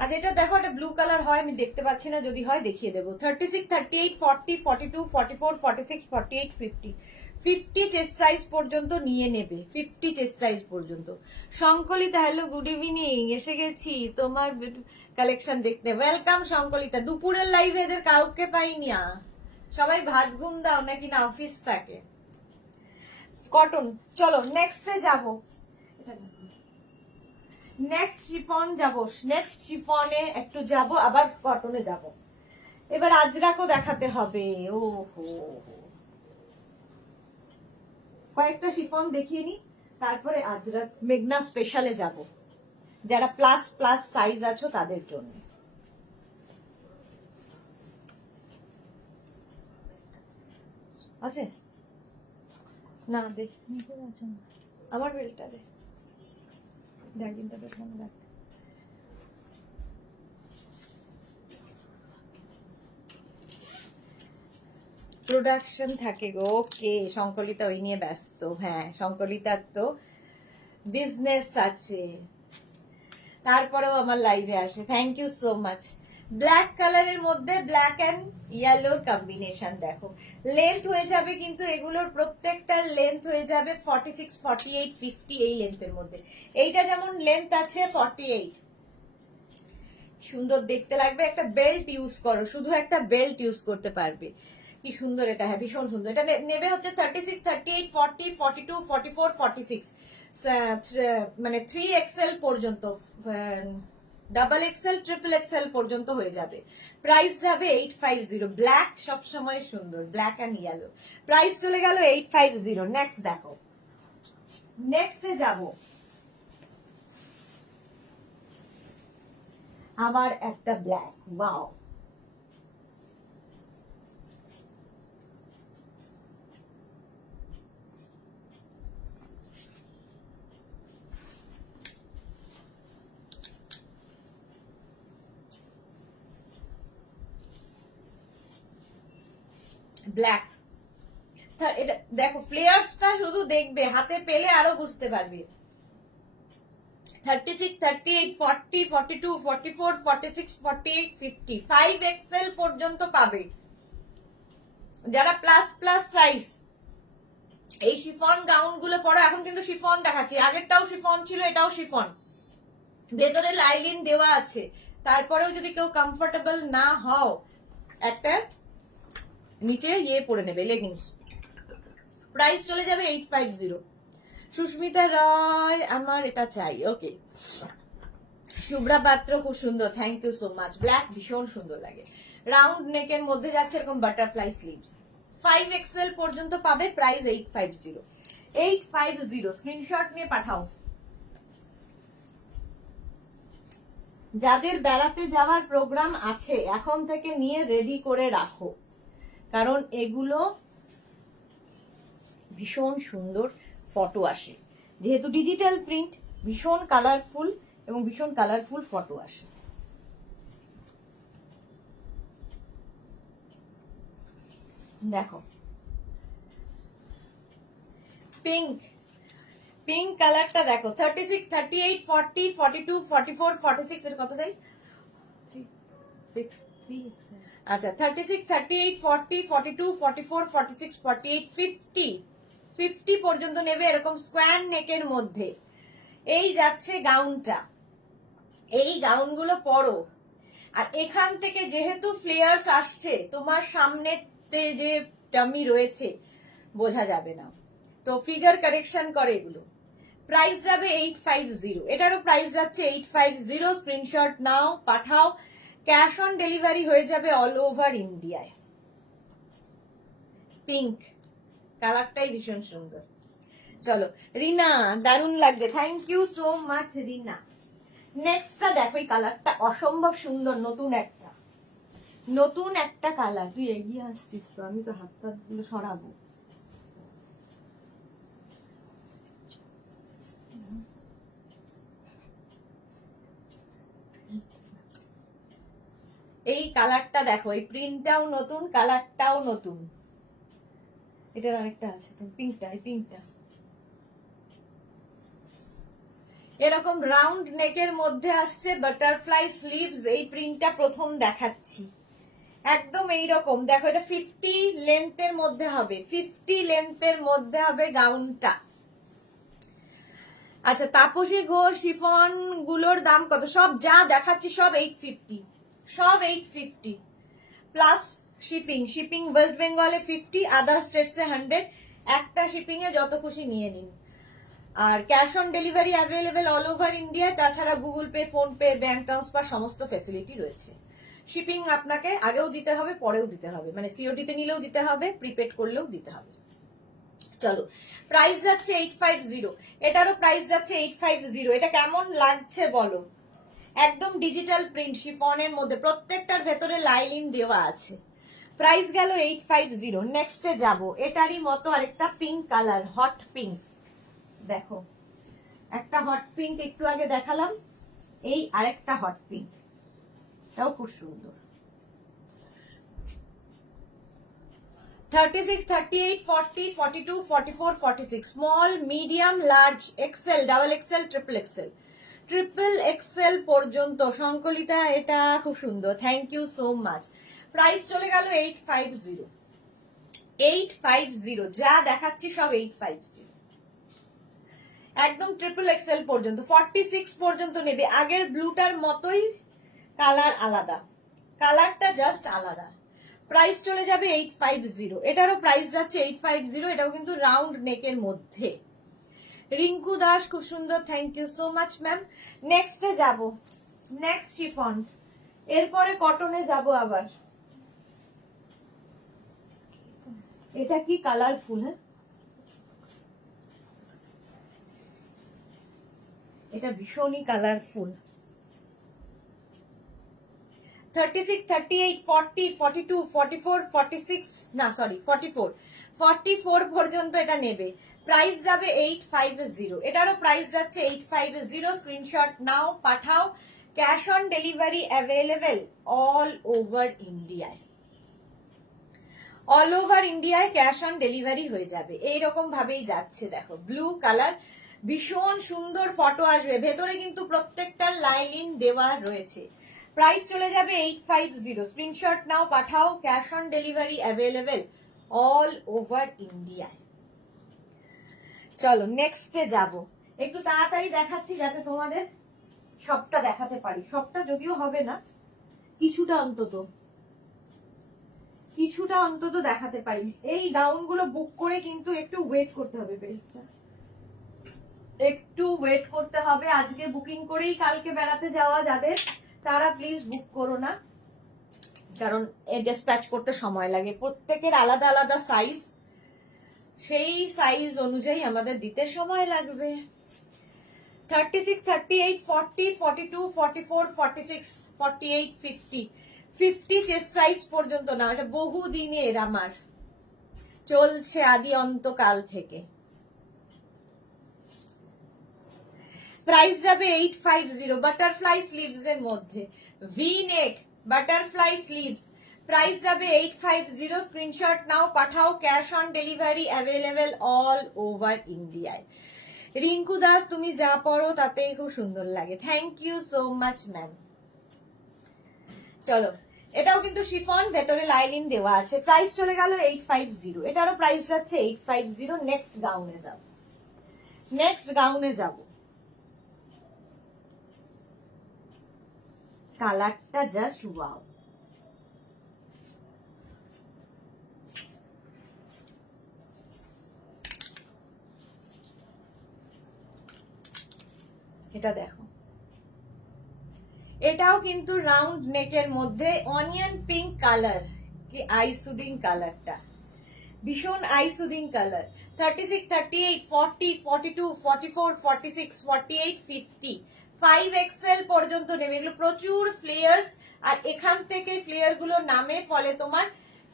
আচ্ছা এটা দেখো, এটা ব্লু কালার হয়, আমি দেখতে পাচ্ছি না, যদি হয় দেখিয়ে দেবো। 36, 38, 40, 42, 44, 46, 48, 50, 50 চেস্ট সাইজ পর্যন্ত নিয়ে নেবে, 50 চেস্ট সাইজ পর্যন্ত। সংকলিতা হ্যালো গুড ইভিনিং, এসে গেছি, তোমার কালেকশন দেখতে। ওয়েলকাম সংকলিতা। দুপুরের লাইভে এদের কাউকে পাইনি। সবাই ভাত ঘুম দাও নাকি না অফিস থাকে। কটন। চলো নেক্সটে যাব। নেক্সট শিফন যাব, নেক্সট শিফনে একটু যাব, আবার কটনে যাব। এবার আজরাকও দেখাতে হবে। ও হো, কয়েকটা শিফন দেখিয়ে নি, তারপরে আজরাক মেঘনা স্পেশালে যাব, যারা প্লাস প্লাস সাইজ আছো তাদের জন্য। আছে না, দে আমার বেলটা দে, ডাইজিনটা বেশ মনে রাখ। প্রোডাকশন থাকে গো। ওকে, সংকলিতা ওই নিয়ে ব্যস্ত। হ্যাঁ, সংকলিতার তো বিজনেস আছে, তারপরেও আমার লাইভে আসে। Thank you so much. Black কালারের মধ্যে ব্ল্যাক অ্যান্ড ইয়েলোর কম্বিনেশন দেখো। লেন্থ হয়ে যাবে কিন্তু এগুলোর প্রত্যেকটার লেন্থ হয়ে যাবে 46, 48, 50 এই লেন্থের মধ্যে। এইটা যেমন লেন্থ আছে 48, সুন্দর দেখতে লাগবে। একটা বেল্ট ইউজ করো, শুধু একটা বেল্ট ইউজ করতে পারবে। কি সুন্দর এটা, হ্যাঁ ভীষণ সুন্দর। এটা নেবে হচ্ছে 36, 38, 40, 42, 44, 46, মানে 3XL পর্যন্ত, ডাবল এক্সেল, ট্রিপল এক্সেল পর্যন্ত হয়ে যাবে। প্রাইস যাবে 850। ব্ল্যাক সবসময় সুন্দর, ব্ল্যাক অ্যান্ড ইয়েলো। প্রাইস চলে গেল 850। নেক্সট দেখো, নেক্সটে যাব। আবার একটা ব্ল্যাক। Wow, black. এটা দেখো, ফ্লেয়ার্সটা শুধু দেখবে, হাতে পেলে আরো বুঝতে পারবে। 36, 38, 40, 42, 44, 46, 48, 50, 5XL পর্যন্ত পাবে যারা প্লাস প্লাস সাইজ। এই শিফন গাউন গুলো পরো। এখন কিন্তু শিফন দেখাচ্ছি, আগেরটাও শিফন ছিল, এটাও শিফন, ভেতরে লাইলিন দেওয়া আছে। তারপরেও যদি কেউ কমফোর্টেবল না হও, একটা নিচে ইয়ে পরে নেবে, লেগিংস। প্রাইস চলে যাবে 850। সুস্মিতা রয়, আমার এটা চাই। ওকে, শুভ্রা পাত্র, খুব সুন্দর, thank you so much. Black ভীষণ সুন্দর লাগে। রাউন্ড নেকের মধ্যে যাচ্ছে এরকম বাটারফ্লাই স্লিভস। 5XL পর্যন্ত পাবে। প্রাইস 850। 850। স্ক্রিনশট নিয়ে পাঠাও। যাদের বেড়াতে যাওয়ার প্রোগ্রাম আছে এখন থেকে নিয়ে রেডি করে রাখো, কারণ এগুলো ভীষণ সুন্দর ফটো আসে। যেহেতু ডিজিটাল প্রিন্ট, ভীষণ কালারফুল এবং ভীষণ কালারফুল ফটো আসে। দেখো, পিঙ্ক, পিঙ্ক কালারটা দেখো। 36, 38, 40, 42, 44, 46, এর কত যাই? 3. আচ্ছা, 36, 38, 40, 42, 44, 46, 48, 50, 50 পর্যন্ত নেবে এরকম স্কোয়ার নেকের মধ্যে। এই যাচ্ছে গাউনটা। এই গাউনগুলো পরো। আর এখান থেকে যেহেতু ফ্লেয়ার্স আসছে, তোমার সামনেতে যে ডামি রয়েছে বোঝা যাবে না, তো ফিগার কারেকশন করে এগুলো। প্রাইস যাবে 850। এটারও প্রাইস যাচ্ছে 850। স্ক্রিনশট নাও, পাঠাও। ক্যাশ অন ডেলিভারি হয়ে যাবে অল ওভার ইন্ডিয়ায়। পিঙ্ক কালারটাই ভীষণ সুন্দর। চলো, রিনা, দারুণ লাগবে, থ্যাংক ইউ সো মাচ রিনা। নেক্সটটা দেখো, এই কালারটা অসম্ভব সুন্দর, নতুন একটা কালার। তুই এগিয়ে আসছিস তো, আমি তো হাত গুলো সরাবো। এই কালারটা দেখো, এই প্রিন্টটাও নতুন, কালারটাও নতুন। এটার আরেকটা আছে তো, পিঙ্কটা, এই পিঙ্কটা এরকম রাউন্ড নেকের মধ্যে আসছে, বাটারফ্লাই স্লিভস। এই প্রিন্টটা প্রথম দেখাচ্ছি, একদম এইরকম দেখো। এটা 50 লেন্থের মধ্যে হবে, 50 লেন্থের মধ্যে হবে গাউনটা। আচ্ছা, তাপসী ঘোষ শিফন গুলোর দাম কত? সব যা দেখাচ্ছি সব 850, সব 850 প্লাস শিপিং। শিপিং ওয়েস্ট বেঙ্গলে 50, আদার স্টেটসে 100। একটা শিপিং এ যত খুশি নিয়ে নিন। আর cash on delivery available all over India. তাছাড়া Google Pay, PhonePe, bank transfer সমস্ত ফেসিলিটি রয়েছে। শিপিং আপনাকে আগেও দিতে হবে, পরেও দিতে হবে, মানে সিওডি তে নিলেও দিতে হবে, প্রিপেড করলেও দিতে হবে। চলো, প্রাইস যাচ্ছে 850, এটারও প্রাইস যাচ্ছে 850। এটা কেমন লাগছে বলো? একদম ডিজিটাল প্রিন্ট শিফনের মধ্যে, প্রত্যেকটার ভেতরে লাইলিন দেওয়া আছে। প্রাইস গেল 850। নেক্সটে যাব, এটারই মতো আরেকটা পিঙ্ক কালার, হট পিঙ্ক। দেখো, একটা হট পিঙ্ক একটু আগে দেখালাম, এই আরেকটা হট পিঙ্ক, এটাও খুব সুন্দর। 36, 38, 40, 42, 44, 46, small, medium, large, XL, double XL, triple XL, triple XL পর্যন্ত। সংকলিতা, এটা খুব সুন্দর, thank you so much. Price চলে গেল 850, 850, যা দেখাচ্ছি সব 850, একদম ট্রিপল এক্সেল পর্যন্ত। 46 পর্যন্ত নেবে। আগের ব্লুটার মতোই, কালার আলাদা, কালারটা জাস্ট আলাদা। প্রাইস চলে যাবে 850, এটারও প্রাইস যাচ্ছে 850। এটাও কিন্তু রাউন্ড নেকের মধ্যে। রিঙ্কু দাস, খুব সুন্দর, thank you so much ma'am. নেক্সটে যাব, নেক্সট শিফন, এরপরে কটনে যাব আবার। এটা কি কালারফুল, হ্যাঁ, এটা ভীষণই কালারফুল। 36, 38, 40, 42, 44, 46, না সরি 44, 44 পর্যন্ত এটা নেবে। প্রাইস যাবে 850, এটারও প্রাইস যাচ্ছে 850। স্ক্রিনশট নাও, পাঠাও। Cash on delivery available all over ইন্ডিয়ায়, অল ওভার ইন্ডিয়ায় ক্যাশ অন ডেলিভারি হয়ে যাবে। এইরকম ভাবেই যাচ্ছে। দেখো, ব্লু কালার, ভীষণ সুন্দর ফটো আসবে। ভেতরে কিন্তু প্রত্যেকটার লাইলিন দেওয়া রয়েছে। প্রাইস চলে যাবে 850। স্ক্রিনশট নাও, পাঠাও। Cash on delivery available all over ইন্ডিয়ায়। চলো নেক্সটে যাব, একটু তাড়াতাড়ি দেখাচ্ছি যাতে তোমাদের সবটা দেখাতে পারি। সবটা যদিও হবে না, কিছুটা অন্তত, কিছুটা অন্তত দেখাতে পারি। এই গাউন গুলো বুক করে কিন্তু একটু ওয়েট করতে হবে, একটু ওয়েট করতে হবে। আজকে বুকিং করেই কালকে বেড়াতে যাওয়া যাদের, তারা প্লিজ বুক করো না, কারণ ডিসপ্যাচ করতে সময় লাগে। প্রত্যেকের আলাদা আলাদা সাইজ, সেই সাইজ অনুযায়ী আমাদের দিতে সময় লাগবে। 36, 38, 40, 42, 44, 46, 48, 50, 50 চেস্ট সাইজ পর্যন্ত না। এটা বহু দিনের আমার, চলছে আদি অন্তকাল থেকে। প্রাইস যাবে 850, বাটারফ্লাই স্লিভস এর মধ্যে, ভি নেক বাটারফ্লাই স্লিভস। প্রাইস যাবে 850। স্ক্রিনশট নাও, পাঠাও। Cash on delivery available all over ইন্ডিয়ায়। রিঙ্কু দাস, তুমি যা পড়ো তাতেই খুব সুন্দর লাগে, thank you so much ma'am. চলো, এটাও কিন্তু শিফন, ভেতরে লাইলিন দেওয়া আছে। প্রাইস চলে গেল 850, এটারও প্রাইস যাচ্ছে 850। নেক্সট গাউনে যাব, নেক্সট গাউনে যাব। কালারটা জাস্ট ওয়াও। এটা দেখো, এটাও কিন্তু রাউন্ড নেকের মধ্যে, অনিয়ন পিঙ্ক কালার, কি আই সুদিং কালারটা, ভীষণ আই সুদিং কালার। 36, 38, 40, 42, 44, 46, 48, 50, 5XL পর্যন্ত নেবে। এগুলো প্রচুর ফ্লেয়ার্স, আর এখান থেকে ফ্লেয়ার গুলো নামে, ফলে তোমার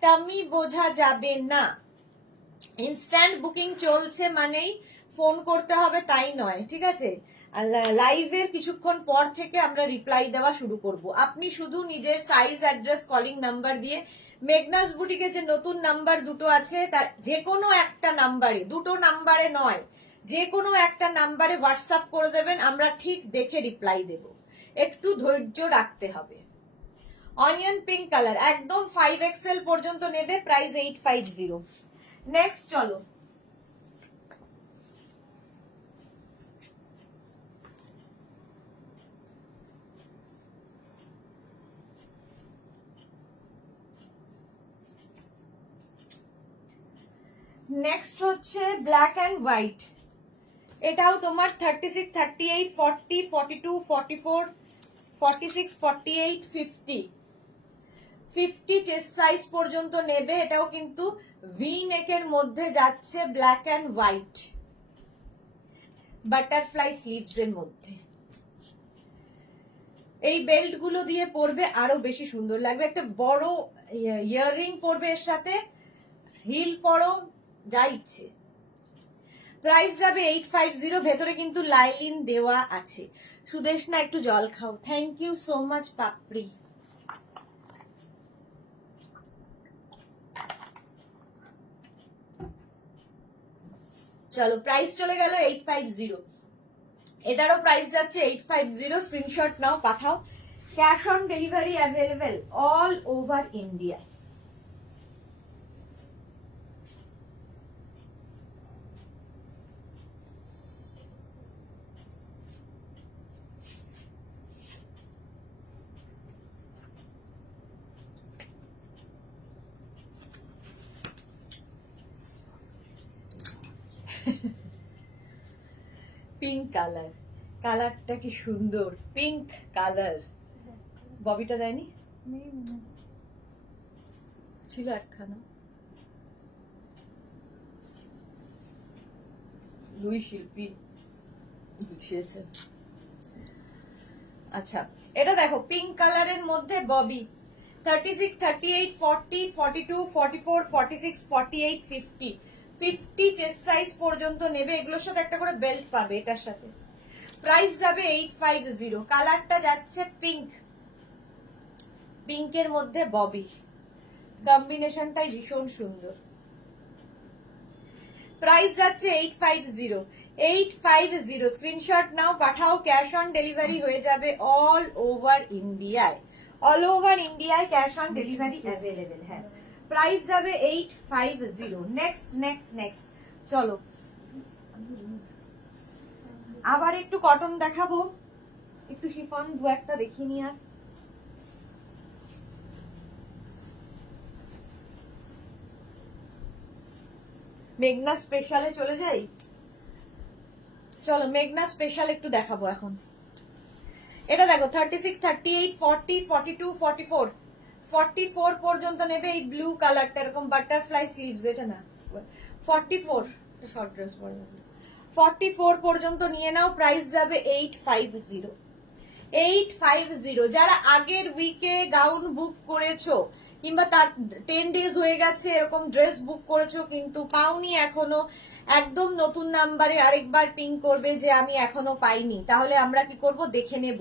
টামি বোঝা যাবে না। ইনস্ট্যান্ট বুকিং চলছে মানেই ফোন করতে হবে তাই নয়, ঠিক আছে? লাইভের কিছুক্ষণ পর থেকে আমরা রিপ্লাই দেওয়া শুরু করব। আপনি শুধু নিজের সাইজ, অ্যাড্রেস, কলিং নাম্বার দিয়ে মেঘনাস বুটিকে যে নতুন নাম্বার দুটো আছে তার যে কোনো একটা নাম্বারে, দুটো নাম্বারে নয়, যে কোনো একটা নাম্বারে হোয়াটসঅ্যাপ করে দেবেন, আমরা ঠিক দেখে রিপ্লাই দেব। একটু ধৈর্য রাখতে হবে। অনিয়ন পিঙ্ক কালার, একদম 5XL পর্যন্ত নেবে। প্রাইস 850। নেক্সট চলো, নেক্সট হচ্ছে ব্ল্যাক অ্যান্ড হোয়াইট, এটাও তোমার 36, 38, 40, 42, 44, 46, 48, 50, 50 চেস্ট সাইজ পর্যন্ত নেবে। এটাও কিন্তু ভি নেকের মধ্যে যাচ্ছে, black and white, butterfly sleeves এর মধ্যে। এই বেল্ট গুলো দিয়ে পরবে আরো বেশি সুন্দর লাগবে। একটা বড় ইয়াররিং পরবে এর সাথে, হিল পরো, যা ইচ্ছে। প্রাইস যাবে 850, ভেতরে কিন্তু লাইলিন দেওয়া আছে। সুদেশনা একটু জল খাও। থ্যাংক ইউ সো মাচ পাপড়ি। চলো প্রাইস চলে গেল 850, এটারও প্রাইস যাচ্ছে 850। স্ক্রিনশট নাও, পাঠাও। Cash on delivery available all over India. Pink colour, কালারটা কি সুন্দর, পিঙ্ক কালার। ববিটা দেয়নি, নেই মনে হয়। ছিল একখানা। দুই শিল্পী গুছিয়েছে। আচ্ছা, এটা দেখো পিঙ্ক কালারের মধ্যে ববি, 36, 38, 40, 42, 44, 46, 48, 50, 50 চেস্ট সাইজ পর্যন্ত নেবে। এগুলোর সাথে একটা করে বেল্ট পাবে এটার সাথে। প্রাইস যাবে 850। কালারটা যাচ্ছে পিঙ্ক, পিঙ্কের মধ্যে ববি, কম্বিনেশনটাই ভীষণ সুন্দর। প্রাইস যাচ্ছে 850, 850। স্ক্রিনশট নাও, পাঠাও। ক্যাশ অন ডেলিভারি হয়ে যাবে অল ওভার ইন্ডিয়ায়, অল ওভার ইন্ডিয়ায় ক্যাশ অন ডেলিভারি অ্যাভেলেবেল। হ্যাঁ, প্রাইস যাবে 850। নেক্সট নেক্সট নেক্সট, চলো আবার একটু কটন দেখাবো, একটু শিফন দু একটা দেখিনি। আর মেঘনা স্পেশালে চলে যাই, চলো মেঘনা স্পেশাল একটু দেখাবো এখন। এটা দেখো 36, 38, 40, 42, 44, 44 পর্যন্ত নেবে। এই ব্লু কালারটা এরকম বাটারফ্লাই স্লিভস, এটা না 44, শর্ট ড্রেস পরে যাবে। 44 পর্যন্ত নিয়ে নাও। প্রাইস যাবে 850, 850। যারা আগের উইকে গাউন বুক করেছো কিংবা তার 10 ডেজ হয়ে গেছে এরকম ড্রেস বুক করেছো কিন্তু পাওনি এখনো, একদম নতুন নাম্বারে আরেকবার পিং করবে যে আমি এখনো পাইনি। তাহলে আমরা কি করব, দেখে নেব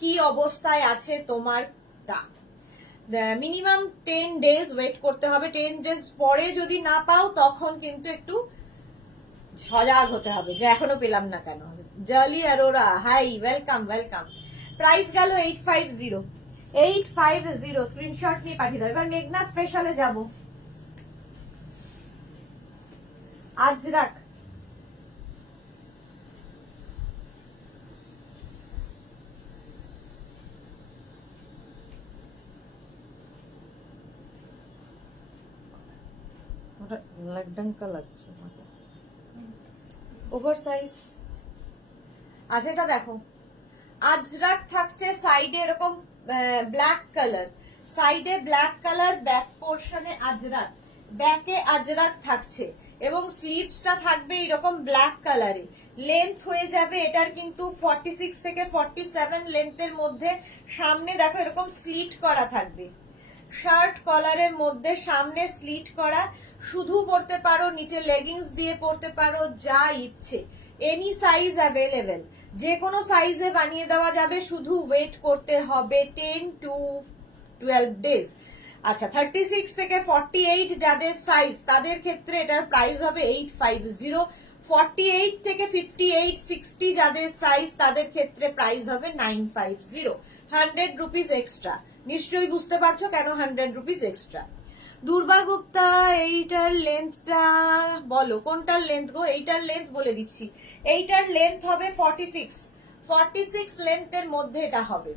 কি অবস্থায় আছে তোমারটা। মিনিমাম 10 ডেজ ওয়েট করতে হবে। 10 ডেজ পরে যদি না পাও তখন কিন্তু একটু সজাগ হতে হবে যে এখনো পেলাম না কেন। Jolly Arora, hi, welcome welcome. Price গেল 850, 850। স্ক্রিনশট নিয়ে পাঠিয়ে দাও। এবার মেঘনা স্পেশালে যাব। আজরাক, লাগডাঙ্কা লাগছে, ওভার সাইজ। আচ্ছা, এটা দেখো আজরাক থাকছে, সাইডে এরকম ব্ল্যাক কালার, সাইডে ব্ল্যাক কালার, ব্যাক পোর্শনে আজরাক, ব্যাকে আজরাক থাকছে এবং স্লিভসটা থাকবে এরকম ব্ল্যাক কালারে। লেন্থ হয়ে যাবে এটার কিন্তু 46 থেকে 47 লেন্থের মধ্যে। সামনে দেখো এরকম স্লিট করা থাকবে, শার্ট কলারের মধ্যে সামনে স্লিট করা। শুধু পরতে পারো, নিচে লেগিংস দিয়ে পরতে পারো, যা ইচ্ছে। এনি সাইজ অ্যাভেলেবেল, যে কোনো সাইজে বানিয়ে দেওয়া যাবে। শুধু ওয়েট করতে হবে 10 to 12 ডেজ। আচ্ছা, 36 থেকে 48 যাদের সাইজ তাদের ক্ষেত্রে এটার প্রাইস হবে 850। 48 থেকে 58, 60 যাদের সাইজ তাদের ক্ষেত্রে প্রাইস হবে 950, 100 রুপিস এক্সট্রা। নিশ্চয়ই বুঝতে পারছো কেন 100 রুপিস এক্সট্রা। দুর্বা গুপ্তা, এইটার লেন্থটা বলো, কোনটার লেন্থ গো? এইটার লেন্থ বলে দিচ্ছি, এইটার লেন্থ হবে 46, 46 লেন্থের মধ্যে এটা হবে।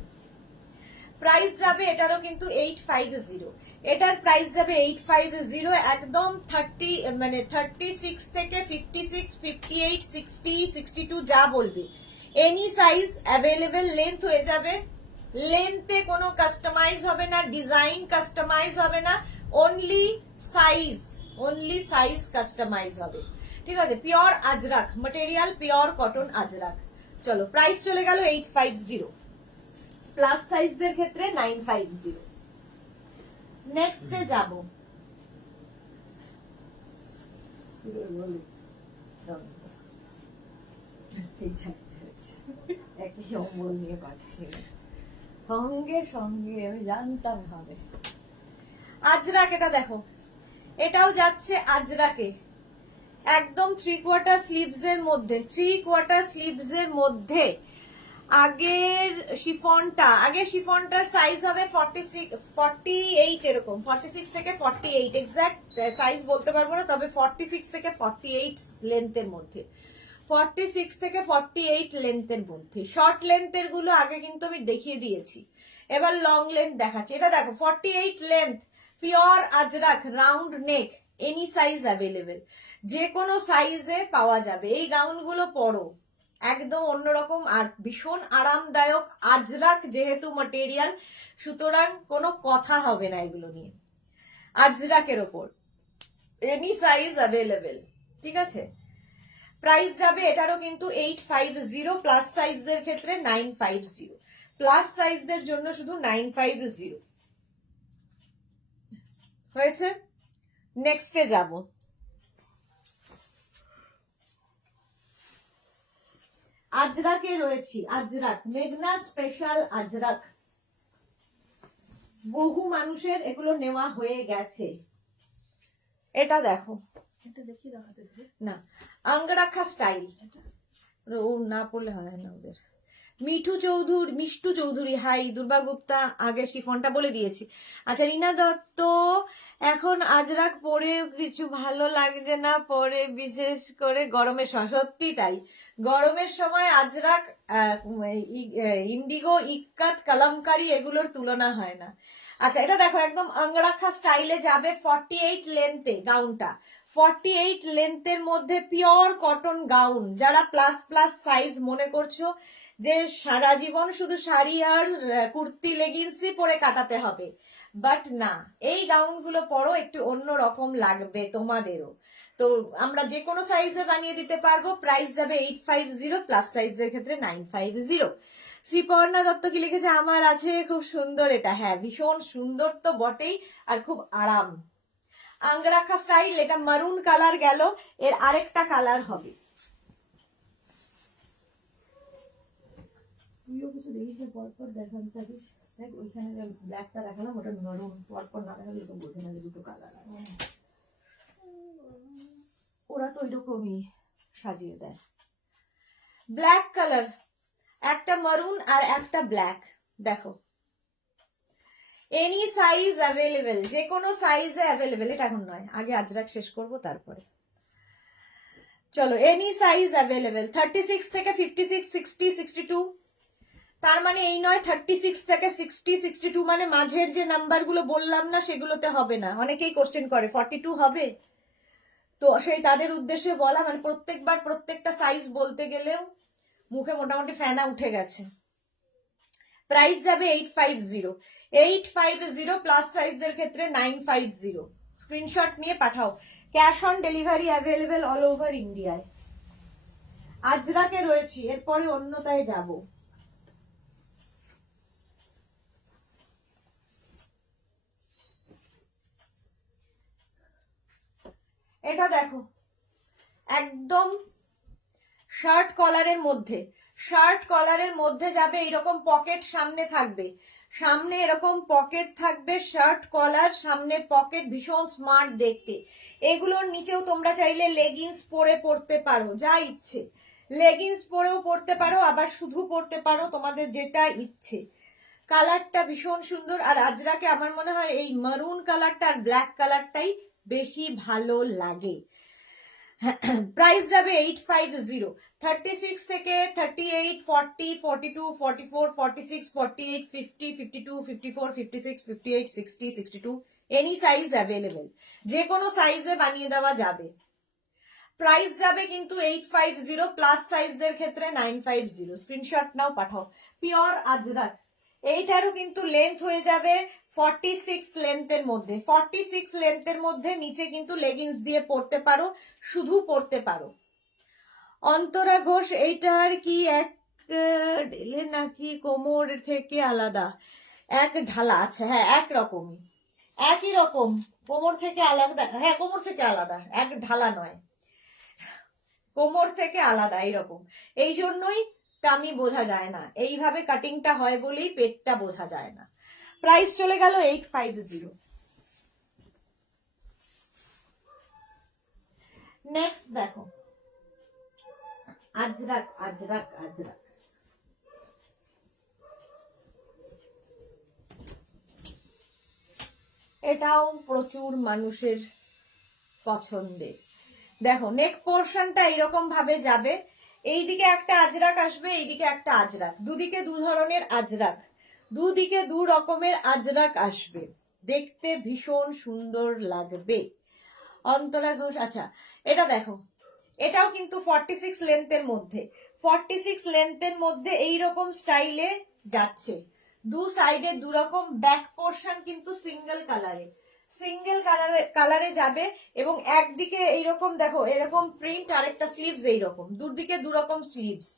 প্রাইস যাবে এটারও কিন্তু 850, এটার প্রাইস যাবে 850, একদম 30 মানে 36 থেকে 56, 58, 60, 62 যা বলবে এনি সাইজ অ্যাভেলেবেল। লেন্থ হয়ে যাবে, লেন্থে কোনো কাস্টমাইজ হবে না, ডিজাইন কাস্টমাইজ হবে না, অনলি সাইজ কাস্টমাইজ হবে। ঠিক আছে, pure Ajrak material, pure cotton Ajrak. চলো প্রাইস চলে গেল 850, প্লাস সাইজদের ক্ষেত্রে 950। নেক্সটে যাব, একই অম্বল নিয়ে পাচ্ছি না। সঙ্গে সঙ্গে আমি জানতাম হবে। আজরাক, এটা দেখো, এটাও যাচ্ছে আজরাকে, একদম 3/4 স্লিভস এর মধ্যে, 3/4 স্লিভস এর মধ্যে। আগের শিফনটার সাইজ হবে 48, এরকম 46 থেকে 48, এক্সাক্ট সাইজ বলতে পারবো না, তবে 46 থেকে 48 লেন্থের মধ্যে, 46 থেকে 48 লেন্থের মধ্যে। শর্ট লেন্থের গুলো আগে কিন্তু আমি দেখিয়ে দিয়েছি, এবার লং লেন্থ দেখাচ্ছি। এটা দেখো 48 length, pure Ajrak, round neck, any size available, যে কোনো সাইজে পাওয়া যাবে। এই গাউনগুলো পরো, একদম অন্যরকম আর ভীষণ আরামদায়ক। আজরাক যেহেতু ম্যাটেরিয়াল, সুতরাং কোনো কথা হবে না এগুলো নিয়ে। আজরাকের ওপর এনি সাইজ অ্যাভেলেবেল, ঠিক আছে। প্রাইস যাবে এটারও কিন্তু 850, প্লাস সাইজদের ক্ষেত্রে 950, প্লাস সাইজদের জন্য শুধু 950 হয়েছে। নেক্সটে যাব, আজরাকে রয়েছি, আজরাক মেঘনা স্পেশাল আজরাক। বহু মানুষের এগুলো নেওয়া হয়ে গেছে। এটা দেখো, এটা দেখিয়ে দেখাতে হবে না আঙ্গরাখা স্টাইল, ও না পড়লে হয় না ওদের। মিষ্টু চৌধুরী, হাই। দুর্বা গুপ্তা, আগে শিফনটা বলে দিয়েছি। আচ্ছা, রিনা দত্ত, এখন আজরাক পরেও কিছু ভালো লাগছে না, পরে বিশেষ করে গরমের সময়। সত্যি তাই, গরমের সময় আজরাক, ইন্ডিগো, ইক্কাত, কালামকারি এগুলোর তুলনা হয় না। আচ্ছা, এটা দেখো একদম আঙ্গরাখা স্টাইলে যাবে, 48 লেন্থে গাউনটা, 48 লেন্থের মধ্যে পিওর কটন গাউন। যারা প্লাস সাইজ মনে করছো যে সারা জীবন শুধু শাড়ি আর কুর্তি লেগিংসই পরে কাটাতে হবে, বাট না, এই গাউনগুলো পরো, একটু অন্য রকম লাগবে তোমাদেরও। তো আমরা যে কোনো সাইজে বানিয়ে দিতে পারবো। প্রাইস যাবে 850, প্লাস সাইজের ক্ষেত্রে 950। শ্রীপর্ণা দত্ত কি লিখেছে, আমার আছে, খুব সুন্দর এটা। হ্যাঁ, ভীষণ সুন্দর তো বটেই, আর খুব আরাম। আঙ্গরাখা স্টাইল, এটা মারুন কালার গেল, এর আরেকটা কালার হবে। তুইও কিছু দেখিস না, পরপর দেখান থাকিস। দেখ ওইখানে ব্ল্যাকটা দেখালাম, ওটা মারুন, পরপর না দেখালে তো বোঝে না যে দুটো কালার আছে। ওরা তো ওইরকমই সাজিয়ে দেয়। ব্ল্যাক কালার, একটা মারুন আর একটা ব্ল্যাক, দেখো এনি সাইজ অ্যাভেলেবেল, যে কোনো সাইজে অ্যাভেলেবেল। এটা এখন নয়, আগে আজরাক শেষ করব তারপরে। চলো, এনি সাইজ অ্যাভেলেবেল, 36 থেকে 56, 60, 62। তার মানে এই নয় 36 থেকে 60, 62 মানে মাঝের যে নাম্বারগুলো বললাম না সেগুলোতে হবে না। অনেকেই কোশ্চেন করে 42 হবে, তো সেই তাদের উদ্দেশ্যে বলা, মানে প্রত্যেকবার প্রত্যেকটা সাইজ বলতে গেলেও মুখে মোটামুটি ফেনা উঠে গেছে। প্রাইস যাবে 850, প্লাস সাইজদের ক্ষেত্রে 950। স্ক্রিনশট নিয়ে পাঠাও। Cash on delivery available all over ইন্ডিয়ায়। আজরাকে রয়েছি, এরপরে অন্যতায় যাব। এটা দেখো, একদম শার্ট কলারের মধ্যে, শার্ট কলারের মধ্যে যাবে, এরকম পকেট সামনে থাকবে, সামনে এরকম পকেট থাকবে, শার্ট কলার, সামনে পকেট, ভীষণ স্মার্ট দেখতে। এগুলোর নিচেও তোমরা চাইলে লেগিংস পরে পরতে পারো, যা ইচ্ছে। লেগিংস পরেও পরতে পারো, আবার শুধু পরতে পারো, তোমাদের যেটা ইচ্ছে। কালারটা ভীষণ সুন্দর। আর আজরাকে আমার মনে হয় এই মারুন কালারটা আর ব্ল্যাক কালারটাই বেশি ভালো লাগে। প্রাইস যাবে 850, 36 থেকে 38, 40, 42, 44, 46, 48, 50, 52, 54, 56, 58, 60, 62 এনি সাইজ অ্যাভেলেবেল, যে কোনো সাইজে বানিয়ে দেওয়া যাবে। প্রাইস যাবে কিন্তু 850, প্লাস সাইজদের ক্ষেত্রে 950। স্ক্রিনশট নাও, পাঠাও। পিওর আজরাক, এইটারও কিন্তু লেন্থ হয়ে যাবে 46 লেন্থের মধ্যে। 46 লেন্থের মধ্যে নিচে কিন্তু লেগিংস দিয়ে পরতে পারো, শুধু পরতে পারো। অন্তরা ঘোষ, এইটার কি এক ঢেলে নাকি কোমর থেকে আলাদা? এক ঢালা, আচ্ছা হ্যাঁ একরকমই, একই রকম। কোমর থেকে আলাদা, হ্যাঁ কোমর থেকে আলাদা, এক ঢালা নয়, কোমর থেকে আলাদা এইরকম। এই জন্যই টামি বোঝা যায় না, এইভাবে কাটিংটা হয় বলেই পেটটা বোঝা যায় না। প্রাইস চলে গেল 850। নেক্সট দেখো, আজরাক আজরাক আজরাক, এটাও প্রচুর মানুষের পছন্দের। দেখো নেক পোর্শনটা এরকম ভাবে যাবে, এইদিকে একটা আজরাক আসবে, এইদিকে একটা আজরাক, দুদিকে দু ধরনের আজরাক, দুদিকে দু রকমের আজরাক আসবে, দেখতে ভীষণ সুন্দর লাগবে। অন্তরা ঘোষ, আচ্ছা এটা দেখো, এটাও কিন্তু 46 লেন্থের মধ্যে, 46 লেন্থের মধ্যে এইরকম স্টাইলে যাচ্ছে, দু সাইডে দু রকম, ব্যাক পোর্শন কিন্তু সিঙ্গেল কালারে যাবে, এবং একদিকে এইরকম দেখো এরকম প্রিন্ট, আর একটা স্লিভস এইরকম, দুদিকে দু রকম স্লিভস।